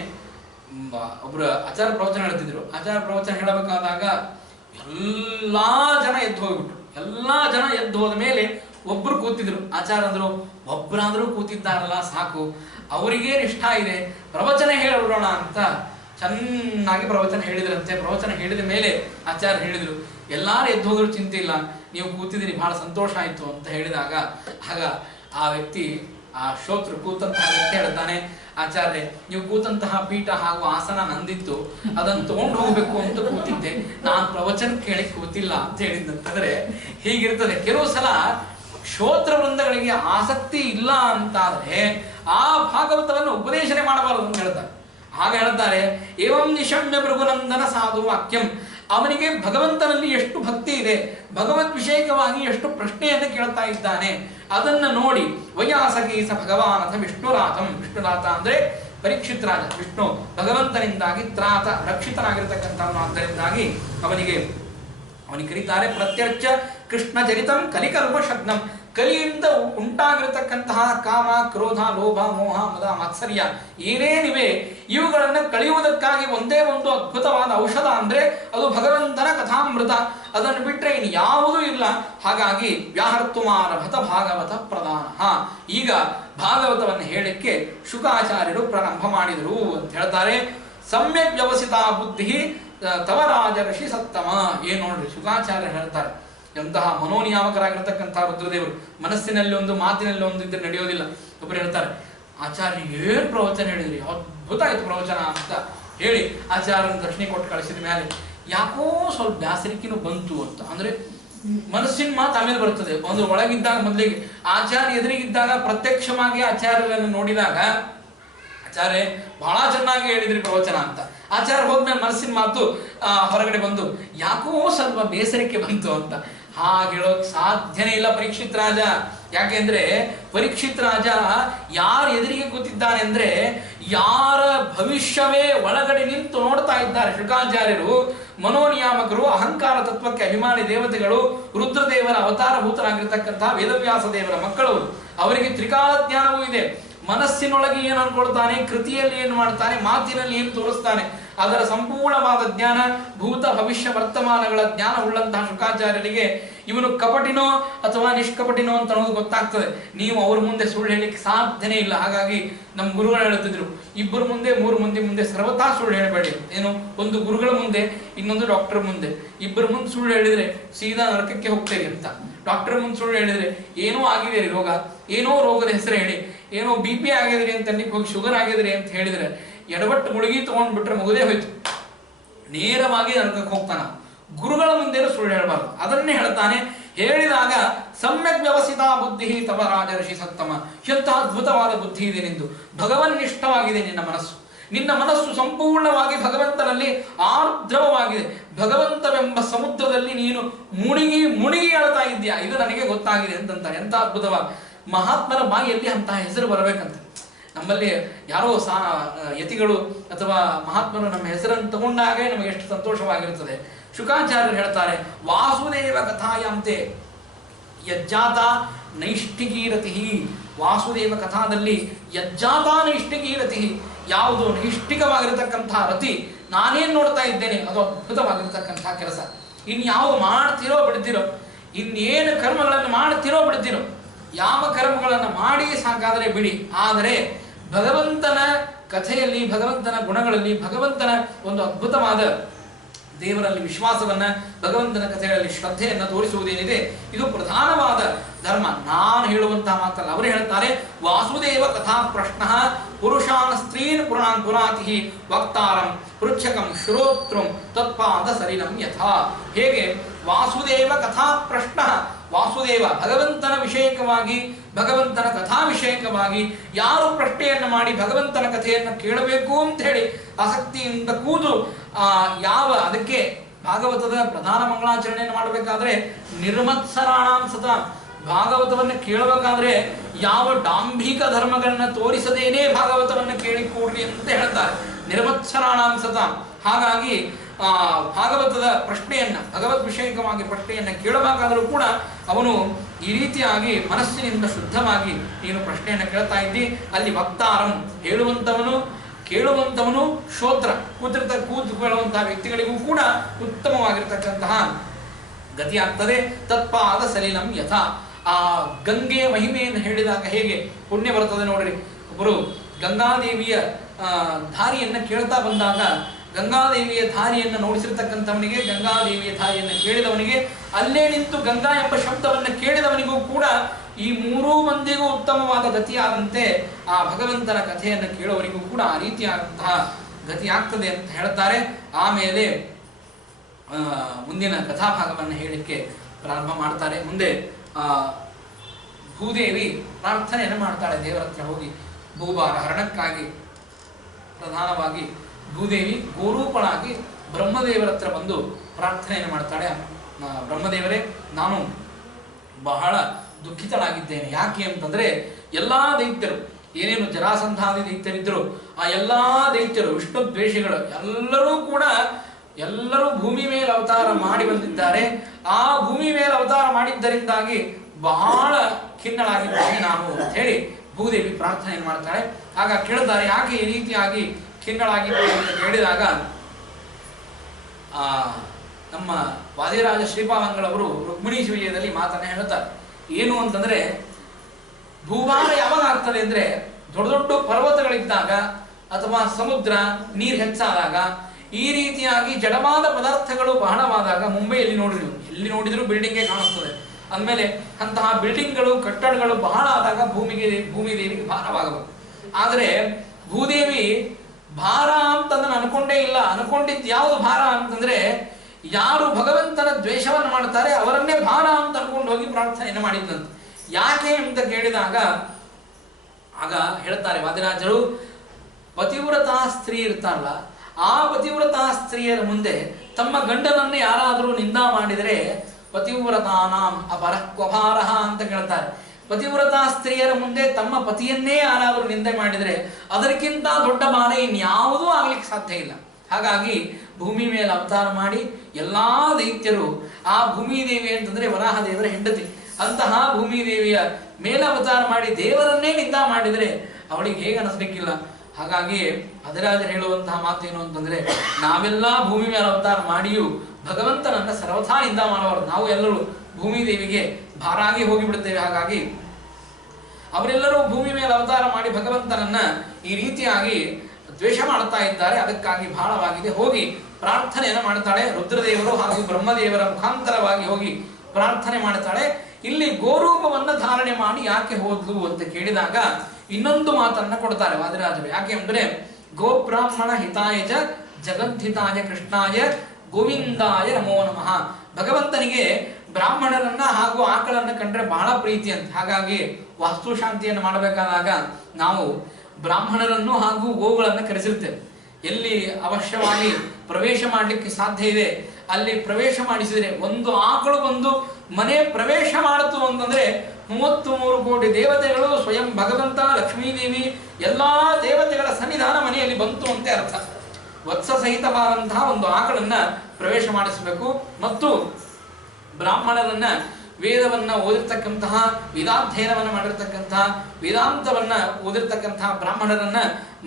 ಒಬ್ಬರು ಆಚಾರ ಪ್ರವಚನ ಹೇಳ್ತಿದ್ರು. ಆಚಾರ ಪ್ರವಚನ ಹೇಳಬೇಕಾದಾಗ ಎಲ್ಲಾ ಜನ ಎದ್ದು ಹೋಗ್ಬಿಟ್ರು. ಎಲ್ಲಾ ಜನ ಎದ್ದು ಹೋದ ಮೇಲೆ ಒಬ್ರು ಕೂತಿದ್ರು. ಆಚಾರ ಅಂದ್ರು, ಒಬ್ಬರಾದ್ರೂ ಕೂತಿದ್ದಾರಲ್ಲ ಸಾಕು, ಅವರಿಗೇ ನಿಷ್ಠ ಇದೆ, ಪ್ರವಚನ ಹೇಳಿಬಿಡೋಣ ಅಂತ ಚೆನ್ನಾಗಿ ಪ್ರವಚನ ಹೇಳಿದ್ರಂತೆ. ಪ್ರವಚನ ಹೇಳಿದ ಮೇಲೆ ಆಚಾರ್ಯ ಹೇಳಿದ್ರು, ಎಲ್ಲಾರು ಎದ್ದು ಹೋದ್ರು ಚಿಂತೆ ಇಲ್ಲ, ನೀವು ಕೂತಿದ್ದೀರಿ, ಬಹಳ ಸಂತೋಷ ಆಯ್ತು ಅಂತ ಹೇಳಿದಾಗ ಆಗ ಆ ವ್ಯಕ್ತಿ, ಆ ಶ್ರೋತೃ ಕೂತಂತಹ ವ್ಯಕ್ತಿ ಹೇಳ್ತಾನೆ, ಆಚಾರ್ಯ ನೀವು ಕೂತಂತಹ ಪೀಠ ಹಾಗೂ ಆಸನ ನಂದಿತ್ತು, ಅದನ್ನು ತಗೊಂಡು ಹೋಗ್ಬೇಕು ಅಂತ ಕೂತಿದ್ದೆ, ನಾನು ಪ್ರವಚನ ಕೇಳಿ ಕೂತಿಲ್ಲ ಅಂತ ಹೇಳಿದಂತಂದ್ರೆ ಹೀಗಿರ್ತದೆ. ಕೆಲವು ಸಲ ಶ್ರೋತ್ರ ವೃಂದಗಳಿಗೆ ಆಸಕ್ತಿ ಇಲ್ಲ ಅಂತಾದ್ರೆ ಆ ಭಾಗವತವನ್ನು ಉಪದೇಶನೆ ಮಾಡಬಾರದು ಅಂತ ಹೇಳ್ತಾರೆ. ಆಗ ಹೇಳ್ತಾರೆ, ಏವಂ ನಿಶಮ್ಯ ಭೃಗುನಂದನ ಸಾಧು ವಾಕ್ಯಂ, ಅವನಿಗೆ ಭಗವಂತನಲ್ಲಿ ಎಷ್ಟು ಭಕ್ತಿ ಇದೆ, ಭಗವದ್ ವಿಷಯಕವಾಗಿ ಎಷ್ಟು ಪ್ರಶ್ನೆಯನ್ನು ಕೇಳ್ತಾ ಇದ್ದಾನೆ, ಅದನ್ನ ನೋಡಿ ವೈಯಾಸಕೀಸ ಭಗವಾನಥ ವಿಷ್ಣುರಾತಂ, ವಿಷ್ಣುರಾತ ಅಂದ್ರೆ ಪರೀಕ್ಷಿತ್ ರಾಜ, ವಿಷ್ಣು ಭಗವಂತನಿಂದಾಗಿ ತ್ರಾತ ರಕ್ಷಿತನಾಗಿರ್ತಕ್ಕಂಥವನು, ಆದ್ದರಿಂದಾಗಿ ಅವನಿಗೆ ಕರೀತಾರೆ ಪ್ರತ್ಯರ್ಚ ಕೃಷ್ಣ ಚರಿತಂ ಕಲಿಕಲ್ಮ ಶಗ್ನಂ, ಕಲಿಯಿಂದ ಉಂಟಾಗಿರತಕ್ಕಂತಹ ಕಾಮ ಕ್ರೋಧ ಲೋಭ ಮೋಹ ಮದ ಮಾತ್ಸರ್ಯ ಏನೇನಿವೆ ಇವುಗಳನ್ನು ಕಳೆಯುವುದಕ್ಕಾಗಿ ಒಂದೇ ಒಂದು ಅದ್ಭುತವಾದ ಔಷಧ ಅಂದ್ರೆ ಅದು ಭಗವಂತನ ಕಥಾಮೃತ, ಅದನ್ನು ಬಿಟ್ಟರೆ ಇನ್ನು ಯಾವುದೂ ಇಲ್ಲ. ಹಾಗಾಗಿ ವ್ಯಾಹರ್ತುಮಾರಭತ ಭಾಗವತ ಪ್ರಧಾನ. ಈಗ ಭಾಗವತವನ್ನು ಹೇಳಲಿಕ್ಕೆ ಶುಕಾಚಾರ್ಯರು ಪ್ರಾರಂಭ ಮಾಡಿದರು ಅಂತ ಹೇಳ್ತಾರೆ. ಸಮ್ಯಕ್ ವ್ಯವಸಿತ ಬುದ್ಧಿ ತವ ರಾಜರ್ಷಿ ಸತ್ತಮ. ಏನ್ ನೋಡ್ರಿ, ಶುಕಾಚಾರ್ಯ ಹೇಳ್ತಾರೆ, ಎಂತಹ ಮನೋನಿಯಾಮಕರಾಗಿರ್ತಕ್ಕಂಥ ರುದ್ರದೇವರು, ಮನಸ್ಸಿನಲ್ಲಿ ಒಂದು ಮಾತಿನಲ್ಲಿ ಒಂದು ಇದ್ರೆ ನಡೆಯೋದಿಲ್ಲ. ಒಬ್ಬರು ಹೇಳ್ತಾರೆ, ಆಚಾರ್ಯ ಏನ್ ಪ್ರವಚನ ಹೇಳಿದ್ರಿ, ಅದ್ಭುತ ಆಯ್ತು ಪ್ರವಚನ ಅಂತ ಹೇಳಿ ಆಚಾರ್ಯನ ದಕ್ಷಿಣೆ ಕೊಟ್ಟು ಕಳಿಸಿದ ಮೇಲೆ ಯಾಕೋ ಸ್ವಲ್ಪ ಬ್ಯಾಸರಿಕೆನೂ ಬಂತು ಅಂತ. ಅಂದ್ರೆ ಮನಸ್ಸಿನ ಮಾತು ಆಮೇಲೆ ಬರ್ತದೆ. ಒಂದು ಒಳಗಿದ್ದಾಗ ಮೊದಲಿಗೆ ಆಚಾರ್ಯ ಎದುರಿಗಿದ್ದಾಗ ಪ್ರತ್ಯಕ್ಷವಾಗಿ ಆಚಾರ್ಯರನ್ನು ನೋಡಿದಾಗ ಆಚಾರ್ಯ ಬಹಳ ಚೆನ್ನಾಗಿ ಹೇಳಿದ್ರಿ ಪ್ರವಚನ ಅಂತ. ಆಚಾರ್ಯ ಹೋದ್ಮೇಲೆ ಮನಸ್ಸಿನ ಮಾತು ಹೊರಗಡೆ ಬಂದು ಯಾಕೋ ಸ್ವಲ್ಪ ಬೇಸರಿಕೆ ಬಂತು ಅಂತ. ಹಾಗೇಳೋಕ್ ಸಾಧ್ಯನೇ ಇಲ್ಲ ಪರೀಕ್ಷಿತ್ ರಾಜ. ಯಾಕೆಂದ್ರೆ ಪರೀಕ್ಷಿತ್ ರಾಜ ಯಾರ ಎದುರಿಗೆ ಕೂತಿದ್ದಾನೆ ಅಂದ್ರೆ ಯಾರ ಭವಿಷ್ಯವೇ ಒಳಗಡೆ ನಿಂತು ನೋಡ್ತಾ ಇದ್ದಾರೆ. ಶುಕಾಚಾರ್ಯರು ಮನೋನಿಯಾಮಕರು, ಅಹಂಕಾರ ತತ್ವಕ್ಕೆ ಅಭಿಮಾನಿ ದೇವತೆಗಳು, ರುದ್ರದೇವರ ಅವತಾರಭೂತರಾಗಿರ್ತಕ್ಕಂತಹ ವೇದವ್ಯಾಸ ದೇವರ ಮಕ್ಕಳು. ಅವರಿಗೆ ತ್ರಿಕಾಲ ಜ್ಞಾನವೂ ಇದೆ. ಮನಸ್ಸಿನೊಳಗೆ ಏನು ಅನ್ಕೊಳ್ತಾನೆ, ಕೃತಿಯಲ್ಲಿ ಏನು ಮಾಡ್ತಾನೆ, ಮಾತಿನಲ್ಲಿ ಏನು ತೋರಿಸ್ತಾನೆ, ಅದರ ಸಂಪೂರ್ಣವಾದ ಜ್ಞಾನ, ಭೂತ ಭವಿಷ್ಯ ವರ್ತಮಾನಗಳ ಜ್ಞಾನ ಉಳ್ಳಂತಹ ಶುಕಾಚಾರ್ಯರಿಗೆ ಇವನು ಕಪಟಿನೋ ಅಥವಾ ನಿಷ್ಕಪಟಿನೋ ಅಂತ ಅನ್ನೋದು ಗೊತ್ತಾಗ್ತದೆ. ನೀವು ಅವ್ರ ಮುಂದೆ ಸುಳ್ಳು ಹೇಳಲಿಕ್ಕೆ ಸಾಧ್ಯನೇ ಇಲ್ಲ. ಹಾಗಾಗಿ ನಮ್ಮ ಗುರುಗಳು ಹೇಳ್ತಿದ್ರು, ಇಬ್ಬರು ಮುಂದೆ ಮೂರು ಮಂದಿ ಮುಂದೆ ಸರ್ವತಾ ಸುಳ್ಳು ಹೇಳಬೇಡಿ. ಏನು, ಒಂದು ಗುರುಗಳ ಮುಂದೆ, ಇನ್ನೊಂದು ಡಾಕ್ಟರ್ ಮುಂದೆ. ಇಬ್ಬರು ಮುಂದೆ ಸುಳ್ಳು ಹೇಳಿದ್ರೆ ಸೀದಾ ನರಕಕ್ಕೆ ಹೋಗ್ತೇರಿ ಅಂತ. ಡಾಕ್ಟರ್ ಮುಂದೆ ಸುಳ್ಳು ಹೇಳಿದ್ರೆ ಏನೋ ಆಗಿದೆ ರೀ ರೋಗ, ಏನೋ ರೋಗದ ಹೆಸರು ಹೇಳಿ, ಏನೋ BP ಆಗಿದ್ರಿ ಅಂತ ಹೋಗಿ ಶುಗರ್ ಆಗಿದ್ರಿ ಅಂತ ಹೇಳಿದ್ರೆ ಎಡಬಟ್ಟು ಮುಳುಗಿ ತಗೊಂಡ್ಬಿಟ್ರೆ ಮುಗುದೇ ಹೋಯ್ತು, ನೇರವಾಗಿ ನರಕಕ್ಕೆ ಹೋಗ್ತಾನ. ಗುರುಗಳ ಮುಂದೇನು ಸುಳ್ಳು ಹೇಳಬಾರ್ದು, ಅದನ್ನೇ ಹೇಳ್ತಾನೆ. ಹೇಳಿದಾಗ ಸಮ್ಯಕ್ ವ್ಯವಸ್ಥಿತ ಬುದ್ಧಿ ತವ ರಾಜರ್ಷಿ ಸತ್ತಮ. ಎಂತಹ ಅದ್ಭುತವಾದ ಬುದ್ಧಿ ಇದೆ ನಿಂದು, ಭಗವನ್ನಿಷ್ಠವಾಗಿದೆ ನಿನ್ನ ಮನಸ್ಸು. ನಿನ್ನ ಮನಸ್ಸು ಸಂಪೂರ್ಣವಾಗಿ ಭಗವಂತನಲ್ಲಿ ಆರ್ದ್ರವವಾಗಿದೆ. ಭಗವಂತವೆಂಬ ಸಮುದ್ರದಲ್ಲಿ ನೀನು ಮುಳುಗಿ ಮುಳುಗಿ ಹೇಳ್ತಾ ಇದ್ದೀಯಾ, ಇದು ನನಗೆ ಗೊತ್ತಾಗಿದೆ ಅಂತಂತಾರೆ. ಎಂಥ ಅದ್ಭುತವಾದ ಮಹಾತ್ಮರ ಬಾಯಿಯಲ್ಲಿ ಅಂತಹ ಹೆಸರು ಬರಬೇಕಂತ. ನಮ್ಮಲ್ಲಿ ಯಾರೋ ಯತಿಗಳು ಅಥವಾ ಮಹಾತ್ಮರು ನಮ್ಮ ಹೆಸರನ್ನು ತಗೊಂಡಾಗ ನಮಗೆ ಎಷ್ಟು ಸಂತೋಷವಾಗಿರುತ್ತದೆ. ಶುಕಾಚಾರ್ಯರು ಹೇಳ್ತಾರೆ, ವಾಸುದೇವ ಕಥಾಯಾಂತೆ ಯಜ್ಜಾತ ನೈಷ್ಠಿಕೀರತಿ. ವಾಸುದೇವ ಕಥಾದಲ್ಲಿ ಯಜ್ಜಾತ ನೈಷ್ಠಿಕೀರತಿ, ಯಾವುದು ನೈಷ್ಠಿಕವಾಗಿರತಕ್ಕಂತಹ ರತಿ ನಾನೇನು ನೋಡ್ತಾ ಇದ್ದೇನೆ ಅದು ಅದ್ಭುತವಾಗಿರತಕ್ಕಂತಹ ಕೆಲಸ. ಇನ್ಯಾವುದು ಮಾಡ್ತಿರೋ ಬಿಡ್ತಿರೋ, ಇನ್ನೇನು ಕರ್ಮಗಳನ್ನು ಮಾಡ್ತಿರೋ ಬಿಡ್ತಿರೋ, ಯಾವ ಕರ್ಮಗಳನ್ನು ಮಾಡಿ ಸಾಕಾದರೆ ಬಿಡಿ. ಆದರೆ ಭಗವಂತನ ಕಥೆಯಲ್ಲಿ, ಭಗವಂತನ ಗುಣಗಳಲ್ಲಿ, ಭಗವಂತನ ಒಂದು ಅದ್ಭುತವಾದ ದೇವರಲ್ಲಿ ವಿಶ್ವಾಸವನ್ನ, ಭಗವಂತನ ಕಥೆಗಳಲ್ಲಿ ಶ್ರದ್ಧೆಯನ್ನು ತೋರಿಸುವುದೇನಿದೆ ಇದು ಪ್ರಧಾನವಾದ ಧರ್ಮ. ನಾನು ಹೇಳುವಂತಹ ಮಾತಲ್ಲ, ಅವರು ಹೇಳ್ತಾರೆ ವಾಸುದೇವ ಕಥಾ ಪ್ರಶ್ನ ಪುರುಷಾನ್ ಸ್ತ್ರೀನ್ ಪುರಾಣಾನ್ ಪುರಾತಿ ವಕ್ತಾರಂ ಪೃಚ್ಛಕಂ ಶ್ರೋತೃಂ ತತ್ಪಾದ ಸರಿನಂ ಯಥಾ. ಹೇಗೆ ವಾಸುದೇವ ಕಥಾ ಪ್ರಶ್ನ, ವಾಸುದೇವ ಭಗವಂತನ ವಿಷಯಕವಾಗಿ, ಭಗವಂತನ ಕಥಾ ವಿಷಯಕವಾಗಿ ಯಾರು ಪ್ರಶ್ನೆಯನ್ನು ಮಾಡಿ ಭಗವಂತನ ಕಥೆಯನ್ನು ಕೇಳಬೇಕು ಅಂತ ಹೇಳಿ ಆಸಕ್ತಿಯಿಂದ ಕೂತು ಯಾವ ಅದಕ್ಕೆ ಭಾಗವತದ ಪ್ರಧಾನ ಮಂಗಳಾಚರಣೆಯನ್ನು ಮಾಡಬೇಕಾದ್ರೆ ನಿರ್ಮತ್ಸರಾಣಾಂ ಸತ, ಭಾಗವತವನ್ನು ಕೇಳಬೇಕಾದ್ರೆ ಯಾವ ಡಾಂಭಿಕ ಧರ್ಮಗಳನ್ನ ತೋರಿಸದೇನೆ ಭಾಗವತವನ್ನು ಕೇಳಿಕೊಡ್ರಿ ಅಂತ ಹೇಳ್ತಾರೆ, ನಿರ್ಮತ್ಸರಾಣಾಂ ಸತ. ಹಾಗಾಗಿ ಭಾಗವತದ ಪ್ರಶ್ನೆಯನ್ನ, ಭಗವದ್ ವಿಷಯಕವಾಗಿ ಪ್ರಶ್ನೆಯನ್ನ ಕೇಳಬೇಕಾದರೂ ಕೂಡ ಅವನು ಈ ರೀತಿಯಾಗಿ ಮನಸ್ಸಿನಿಂದ ಶುದ್ಧವಾಗಿ ನೀನು ಪ್ರಶ್ನೆಯನ್ನು ಕೇಳ್ತಾ ಇದ್ದಿ. ಅಲ್ಲಿ ವಕ್ತಾರಂ ಹೇಳುವಂತವನು, ಕೇಳುವಂತವನು, ಶ್ರೋತ್ರ ಕೂತುಕೊಳ್ಳುವಂತಹ ವ್ಯಕ್ತಿಗಳಿಗೂ ಕೂಡ ಉತ್ತಮವಾಗಿರತಕ್ಕಂತಹ ಗತಿ ಆಗ್ತದೆ. ತತ್ಪಾದ ಸಲಿಲಂ ಯಥಾ. ಆ ಗಂಗೆಯ ಮಹಿಮೆಯನ್ನು ಹೇಳಿದಾಗ ಹೇಗೆ ಪುಣ್ಯ ಬರ್ತದೆ ನೋಡ್ರಿ. ಒಬ್ಬರು ಗಂಗಾದೇವಿಯ ದಾರಿಯನ್ನು ಕೇಳ್ತಾ ಬಂದಾಗ ಗಂಗಾದೇವಿಯ ದಾರಿಯನ್ನು ನೋಡಿಸಿರ್ತಕ್ಕಂಥವನಿಗೆ, ಗಂಗಾದೇವಿಯ ದಾರಿಯನ್ನು ಕೇಳಿದವನಿಗೆ, ಅಲ್ಲೇ ನಿಂತು ಗಂಗಾ ಎಂಬ ಶಬ್ದವನ್ನು ಕೇಳಿದವನಿಗೂ ಕೂಡ ಈ ಮೂರೂ ಮಂದಿಗೂ ಉತ್ತಮವಾದ ಗತಿಯಾದಂತೆ ಆ ಭಗವಂತನ ಕಥೆಯನ್ನು ಕೇಳುವವರಿಗೂ ಕೂಡ ಆ ರೀತಿಯಾದಂತಹ ಗತಿ ಆಗ್ತದೆ ಅಂತ ಹೇಳ್ತಾರೆ. ಆಮೇಲೆ ಮುಂದಿನ ಕಥಾಭಾಗವನ್ನು ಹೇಳಲಿಕ್ಕೆ ಪ್ರಾರಂಭ ಮಾಡ್ತಾರೆ. ಮುಂದೆ ಭೂದೇವಿ ಪ್ರಾರ್ಥನೆಯನ್ನು ಮಾಡ್ತಾಳೆ ದೇವರ ಹತ್ರ ಹೋಗಿ, ಭೂಭಾರ ಹರಣಕ್ಕಾಗಿ ಪ್ರಧಾನವಾಗಿ ಭೂದೇವಿ ಗೋರೂಪಳಾಗಿ ಬ್ರಹ್ಮದೇವರ ಹತ್ರ ಬಂದು ಪ್ರಾರ್ಥನೆಯನ್ನು ಮಾಡ್ತಾಳೆ. ಬ್ರಹ್ಮದೇವರೇ, ನಾನು ಬಹಳ ದುಃಖಿತಳಾಗಿದ್ದೇನೆ. ಯಾಕೆ ಅಂತಂದ್ರೆ ಎಲ್ಲಾ ದೈತ್ಯರು, ಏನೇನು ಜರಾಸಂಧಾದಿ ದೈತ್ಯರಿದ್ದರು, ಆ ಎಲ್ಲಾ ದೈತ್ಯರು ವಿಷ್ಣು ದ್ವೇಷಿಗಳು ಎಲ್ಲರೂ ಭೂಮಿ ಮೇಲೆ ಅವತಾರ ಮಾಡಿ ಬಂದಿದ್ದಾರೆ. ಆ ಭೂಮಿ ಮೇಲೆ ಅವತಾರ ಮಾಡಿದ್ದರಿಂದಾಗಿ ಬಹಳ ಖಿನ್ನಳಾಗಿದ್ದೇನೆ ನಾನು ಅಂತ ಹೇಳಿ ಭೂದೇವಿ ಪ್ರಾರ್ಥನೆಯನ್ನು ಮಾಡ್ತಾಳೆ. ಆಗ ಕೇಳ್ತಾರೆ, ಯಾಕೆ ಈ ರೀತಿಯಾಗಿ ಖಿನ್ನಳಾಗಿದ್ದೇನೆ ಅಂತ ಕೇಳಿದಾಗ ನಮ್ಮ ವಾದಿರಾಜ ಶ್ರೀಪಾದಂಗಳವರು ರುಕ್ಮಿಣೀಶ ವಿಜಯದಲ್ಲಿ ಮಾತನ್ನ ಹೇಳ್ತಾರೆ. ಏನು ಅಂತಂದ್ರೆ, ಭೂಭಾರ ಯಾವಾಗ ಆಗ್ತದೆ ಅಂದ್ರೆ ದೊಡ್ಡ ದೊಡ್ಡ ಪರ್ವತಗಳಿದ್ದಾಗ ಅಥವಾ ಸಮುದ್ರ ನೀರು ಹೆಚ್ಚಾದಾಗ, ಈ ರೀತಿಯಾಗಿ ಜಡವಾದ ಪದಾರ್ಥಗಳು ಬಹಳವಾದಾಗ, ಮುಂಬೈಯಲ್ಲಿ ನೋಡಿದ್ರು ಎಲ್ಲಿ ನೋಡಿದ್ರು ಬಿಲ್ಡಿಂಗೇ ಕಾಣಿಸ್ತದೆ. ಅಂದಮೇಲೆ ಅಂತಹ ಬಿಲ್ಡಿಂಗ್ಗಳು ಕಟ್ಟಡಗಳು ಬಹಳ ಆದಾಗ ಭೂಮಿದೇವಿಗೆ ಭಾರವಾಗಬೇಕು. ಆದರೆ ಭೂದೇವಿ ಭಾರ ಅಂತಂದ್ರೆ ಅನ್ಕೊಂಡೇ ಇಲ್ಲ. ಅನ್ಕೊಂಡಿದ್ದು ಯಾವುದು ಭಾರ ಅಂತಂದ್ರೆ, ಯಾರು ಭಗವಂತನ ದ್ವೇಷವನ್ನು ಮಾಡ್ತಾರೆ ಅವರನ್ನೇ ಭಾರ ಅಂತ ಅನ್ಕೊಂಡು ಹೋಗಿ ಪ್ರಾರ್ಥನೆಯನ್ನು ಮಾಡಿದ್ದಂತೆ. ಯಾಕೆ ಅಂತ ಕೇಳಿದಾಗ ಆಗ ಹೇಳ್ತಾರೆ ವಾದಿರಾಜರು, ಪತಿವ್ರತಾ ಸ್ತ್ರೀ ಇರ್ತಾರಲ್ಲ, ಆ ಪತಿವ್ರತಾ ಸ್ತ್ರೀಯರ ಮುಂದೆ ತಮ್ಮ ಗಂಡನನ್ನೇ ಯಾರಾದರೂ ನಿಂದ ಮಾಡಿದರೆ ಪತಿವ್ರತಾನಾಂ ಅಪರಕ್ವಭಾರಃ ಅಂತ ಕೇಳ್ತಾರೆ. ಪತಿವ್ರತಾ ಸ್ತ್ರೀಯರ ಮುಂದೆ ತಮ್ಮ ಪತಿಯನ್ನೇ ಯಾರಾದರೂ ನಿಂದೆ ಮಾಡಿದರೆ ಅದಕ್ಕಿಂತ ದೊಡ್ಡ ಭಾರ ಇನ್ಯಾವುದೂ ಆಗ್ಲಿಕ್ಕೆ ಸಾಧ್ಯ ಇಲ್ಲ. ಹಾಗಾಗಿ ಭೂಮಿ ಮೇಲೆ ಅವತಾರ ಮಾಡಿ ಎಲ್ಲಾ ದೈತ್ಯರು, ಆ ಭೂಮಿದೇವಿ ಅಂತಂದ್ರೆ ವರಾಹ ದೇವರ ಹೆಂಡತಿ, ಅಂತಹ ಭೂಮಿದೇವಿಯ ಮೇಲೆ ಅವತಾರ ಮಾಡಿ ದೇವರನ್ನೇ ನಿಂದ ಮಾಡಿದರೆ ಅವಳಿಗೆ ಹೇಗೆ ಅನಿಸ್ಲಿಕ್ಕಿಲ್ಲ. ಹಾಗಾಗಿ ಅದರಾಜ ಹೇಳುವಂತಹ ಮಾತೇನು ಅಂತಂದ್ರೆ, ನಾವೆಲ್ಲ ಭೂಮಿ ಮೇಲೆ ಅವತಾರ ಮಾಡಿಯೂ ಭಗವಂತನನ್ನ ಸರ್ವಥಾ ನಿಂದ ಮಾಡುವರು. ನಾವು ಎಲ್ಲರೂ ಭೂಮಿದೇವಿಗೆ ಭಾರಾಗಿ ಹೋಗಿಬಿಡುತ್ತೇವೆ. ಹಾಗಾಗಿ ಅವರೆಲ್ಲರೂ ಭೂಮಿ ಮೇಲೆ ಅವತಾರ ಮಾಡಿ ಭಗವಂತನನ್ನ ಈ ರೀತಿಯಾಗಿ ದ್ವೇಷ ಮಾಡ್ತಾ ಇದ್ದಾರೆ. ಅದಕ್ಕಾಗಿ ಬಹಳವಾಗಿದೆ. ಹೋಗಿ ಪ್ರಾರ್ಥನೆಯನ್ನು ಮಾಡ್ತಾಳೆ. ರುದ್ರದೇವರು ಹಾಗೂ ಬ್ರಹ್ಮದೇವರ ಮುಖಾಂತರವಾಗಿ ಹೋಗಿ ಪ್ರಾರ್ಥನೆ ಮಾಡ್ತಾಳೆ. ಇಲ್ಲಿ ಗೋರೂಪವನ್ನ ಧಾರಣೆ ಮಾಡಿ ಯಾಕೆ ಹೋದ್ಲು ಅಂತ ಕೇಳಿದಾಗ ಇನ್ನೊಂದು ಮಾತನ್ನ ಕೊಡ್ತಾರೆ ವಾದಿರಾಜರು. ಯಾಕೆ ಅಂದ್ರೆ, ಗೋಬ್ರಾಹ್ಮಣ ಹಿತಾಯ ಚ ಜಗದ್ಧಿತಾಯ ಕೃಷ್ಣಾಯ ಗೋವಿಂದಾಯ ನಮೋ ನಮಃ. ಭಗವಂತನಿಗೆ ಬ್ರಾಹ್ಮಣರನ್ನ ಹಾಗೂ ಆಕಳನ್ನ ಕಂಡ್ರೆ ಬಹಳ ಪ್ರೀತಿ ಅಂತ. ಹಾಗಾಗಿ ವಾಸ್ತುಶಾಂತಿಯನ್ನು ಮಾಡಬೇಕಾದಾಗ ನಾವು ಬ್ರಾಹ್ಮಣರನ್ನು ಹಾಗೂ ಗೋವುಗಳನ್ನು ಕರೆಸಿರ್ತೇವೆ. ಎಲ್ಲಿ ಅವಶ್ಯವಾಗಿ ಪ್ರವೇಶ ಮಾಡಲಿಕ್ಕೆ ಸಾಧ್ಯ ಇದೆ ಅಲ್ಲಿ ಪ್ರವೇಶ ಮಾಡಿಸಿದರೆ, ಒಂದು ಆಕಳು ಬಂದು ಮನೆ ಪ್ರವೇಶ ಮಾಡಿತು ಅಂತಂದ್ರೆ 33 ಕೋಟಿ ದೇವತೆಗಳು, ಸ್ವಯಂ ಭಗವಂತ, ಲಕ್ಷ್ಮೀದೇವಿ, ಎಲ್ಲಾ ದೇವತೆಗಳ ಸನ್ನಿಧಾನ ಮನೆಯಲ್ಲಿ ಬಂತು ಅಂತ ಅರ್ಥ. ವತ್ಸ ಸಹಿತವಾದಂತಹ ಒಂದು ಆಕಳನ್ನ ಪ್ರವೇಶ ಮಾಡಿಸಬೇಕು. ಮತ್ತು ಬ್ರಾಹ್ಮಣರನ್ನ, ವೇದವನ್ನ ಓದಿರ್ತಕ್ಕಂತಹ, ವೇದಾಧ್ಯಯನವನ್ನು ಮಾಡಿರ್ತಕ್ಕಂತಹ, ವೇದಾಂತವನ್ನ ಓದಿರ್ತಕ್ಕಂತಹ ಬ್ರಾಹ್ಮಣರನ್ನ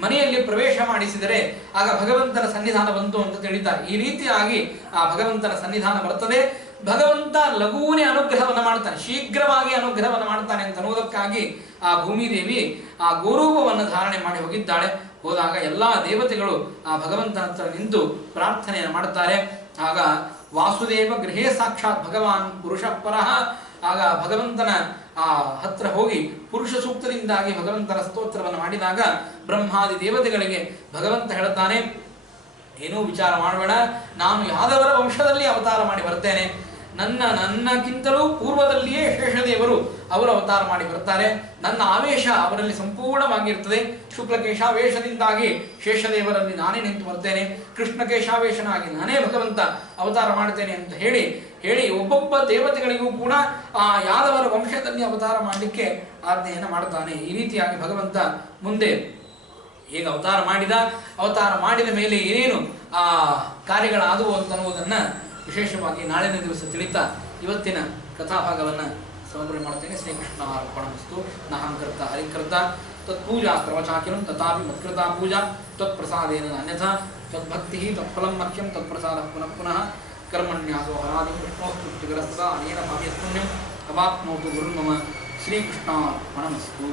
ಮನೆಯಲ್ಲಿ ಪ್ರವೇಶ ಮಾಡಿಸಿದರೆ ಆಗ ಭಗವಂತನ ಸನ್ನಿಧಾನ ಬಂತು ಅಂತ ತಿಳಿತಾರೆ. ಈ ರೀತಿಯಾಗಿ ಆ ಭಗವಂತನ ಸನ್ನಿಧಾನ ಬರ್ತದೆ. ಭಗವಂತ ಲಘೂನೇ ಅನುಗ್ರಹವನ್ನು ಮಾಡ್ತಾನೆ, ಶೀಘ್ರವಾಗಿ ಅನುಗ್ರಹವನ್ನು ಮಾಡ್ತಾನೆ ಅಂತ ಅನ್ನೋದಕ್ಕಾಗಿ ಆ ಭೂಮಿದೇವಿ ಆ ಗೋರೂಪವನ್ನು ಧಾರಣೆ ಮಾಡಿ ಹೋಗಿದ್ದಾಳೆ. ಹೋದಾಗ ಎಲ್ಲಾ ದೇವತೆಗಳು ಆ ಭಗವಂತನ ಹತ್ರ ನಿಂತು ಪ್ರಾರ್ಥನೆಯನ್ನು ಮಾಡುತ್ತಾರೆ. ಆಗ ವಾಸುದೇವ ಗೃಹೇ ಸಾಕ್ಷಾತ್ ಭಗವಾನ್ ಪುರುಷ ಪರಃ. ಆಗ ಭಗವಂತನ ಹತ್ರ ಹೋಗಿ ಪುರುಷ ಸೂಕ್ತದಿಂದಾಗಿ ಭಗವಂತನ ಸ್ತೋತ್ರವನ್ನು ಮಾಡಿದಾಗ ಬ್ರಹ್ಮಾದಿ ದೇವತೆಗಳಿಗೆ ಭಗವಂತ ಹೇಳುತ್ತಾನೆ, ಏನೂ ವಿಚಾರ ಮಾಡಬೇಡ, ನಾನು ಯಾದವರ ವಂಶದಲ್ಲಿ ಅವತಾರ ಮಾಡಿ ಬರ್ತೇನೆ. ನನ್ನಕ್ಕಿಂತಲೂ ಪೂರ್ವದಲ್ಲಿಯೇ ಶೇಷದೇವರು ಅವರು ಅವತಾರ ಮಾಡಿ ಬರ್ತಾರೆ. ನನ್ನ ಆವೇಶ ಅವರಲ್ಲಿ ಸಂಪೂರ್ಣವಾಗಿರ್ತದೆ. ಶುಕ್ಲಕೇಶಾವೇಶದಿಂದಾಗಿ ಶೇಷದೇವರಲ್ಲಿ ನಾನೇ ನಿಂತು ಬರ್ತೇನೆ, ಕೃಷ್ಣಕೇಶಾವೇಶನಾಗಿ ನಾನೇ ಭಗವಂತ ಅವತಾರ ಮಾಡ್ತೇನೆ ಅಂತ ಹೇಳಿ ಒಬ್ಬೊಬ್ಬ ದೇವತೆಗಳಿಗೂ ಕೂಡ ಆ ಯಾದವರ ವಂಶದಲ್ಲಿ ಅವತಾರ ಮಾಡಲಿಕ್ಕೆ ಆಜ್ಞೆಯನ್ನು ಮಾಡ್ತಾನೆ. ಈ ರೀತಿಯಾಗಿ ಭಗವಂತ ಮುಂದೆ ಹೇಗೆ ಅವತಾರ ಮಾಡಿದ ಮೇಲೆ ಏನೇನು ಕಾರ್ಯಗಳಾದವು ಅಂತನ್ನುವುದನ್ನು ವಿಶೇಷವಾಗಿ ನಾಳಿನ ದಿವಸ ತಿಳಿತಾ ಇವತ್ತಿನ ಕಥಾಭಾಗವನ್ನು ಸಮರ್ಪಣೆ ಮಾಡ್ತೇನೆ. ಶ್ರೀಕೃಷ್ಣ ಅರ್ಪಣಮಸ್ತು. ನಹಂಕರ್ತ ಹರಿಕರ್ತ ತತ್ಪೂಜಾ ಪ್ರವಚಾಕಿರಂ ತಥಾಪಿ ಮತ್ಕೃತಾ ಪೂಜಾ ತ್ವತ್ಪ್ರಸಾದೇನ ಅನ್ಯಥಾ ತದ್ಭಕ್ತಿ ತತ್ಫಲಂ ಮಖ್ಯಂ ತತ್ಪ್ರಸಾದ ಪುನಃ ಪುನಃ ಕರ್ಮಣ್ಯಾಸೋ ಹರಾದಿ ಕೃಷ್ಣೋಸ್ತುತಿಗ್ರಸ್ತ ಅನೇನ ಭಾವ್ಯಪುಣ್ಯಂ ಅವಾಪ್ನೋತು ಗುರುರ್ಮಮ. ಶ್ರೀಕೃಷ್ಣ ಅರ್ಪಣಮಸ್ತು.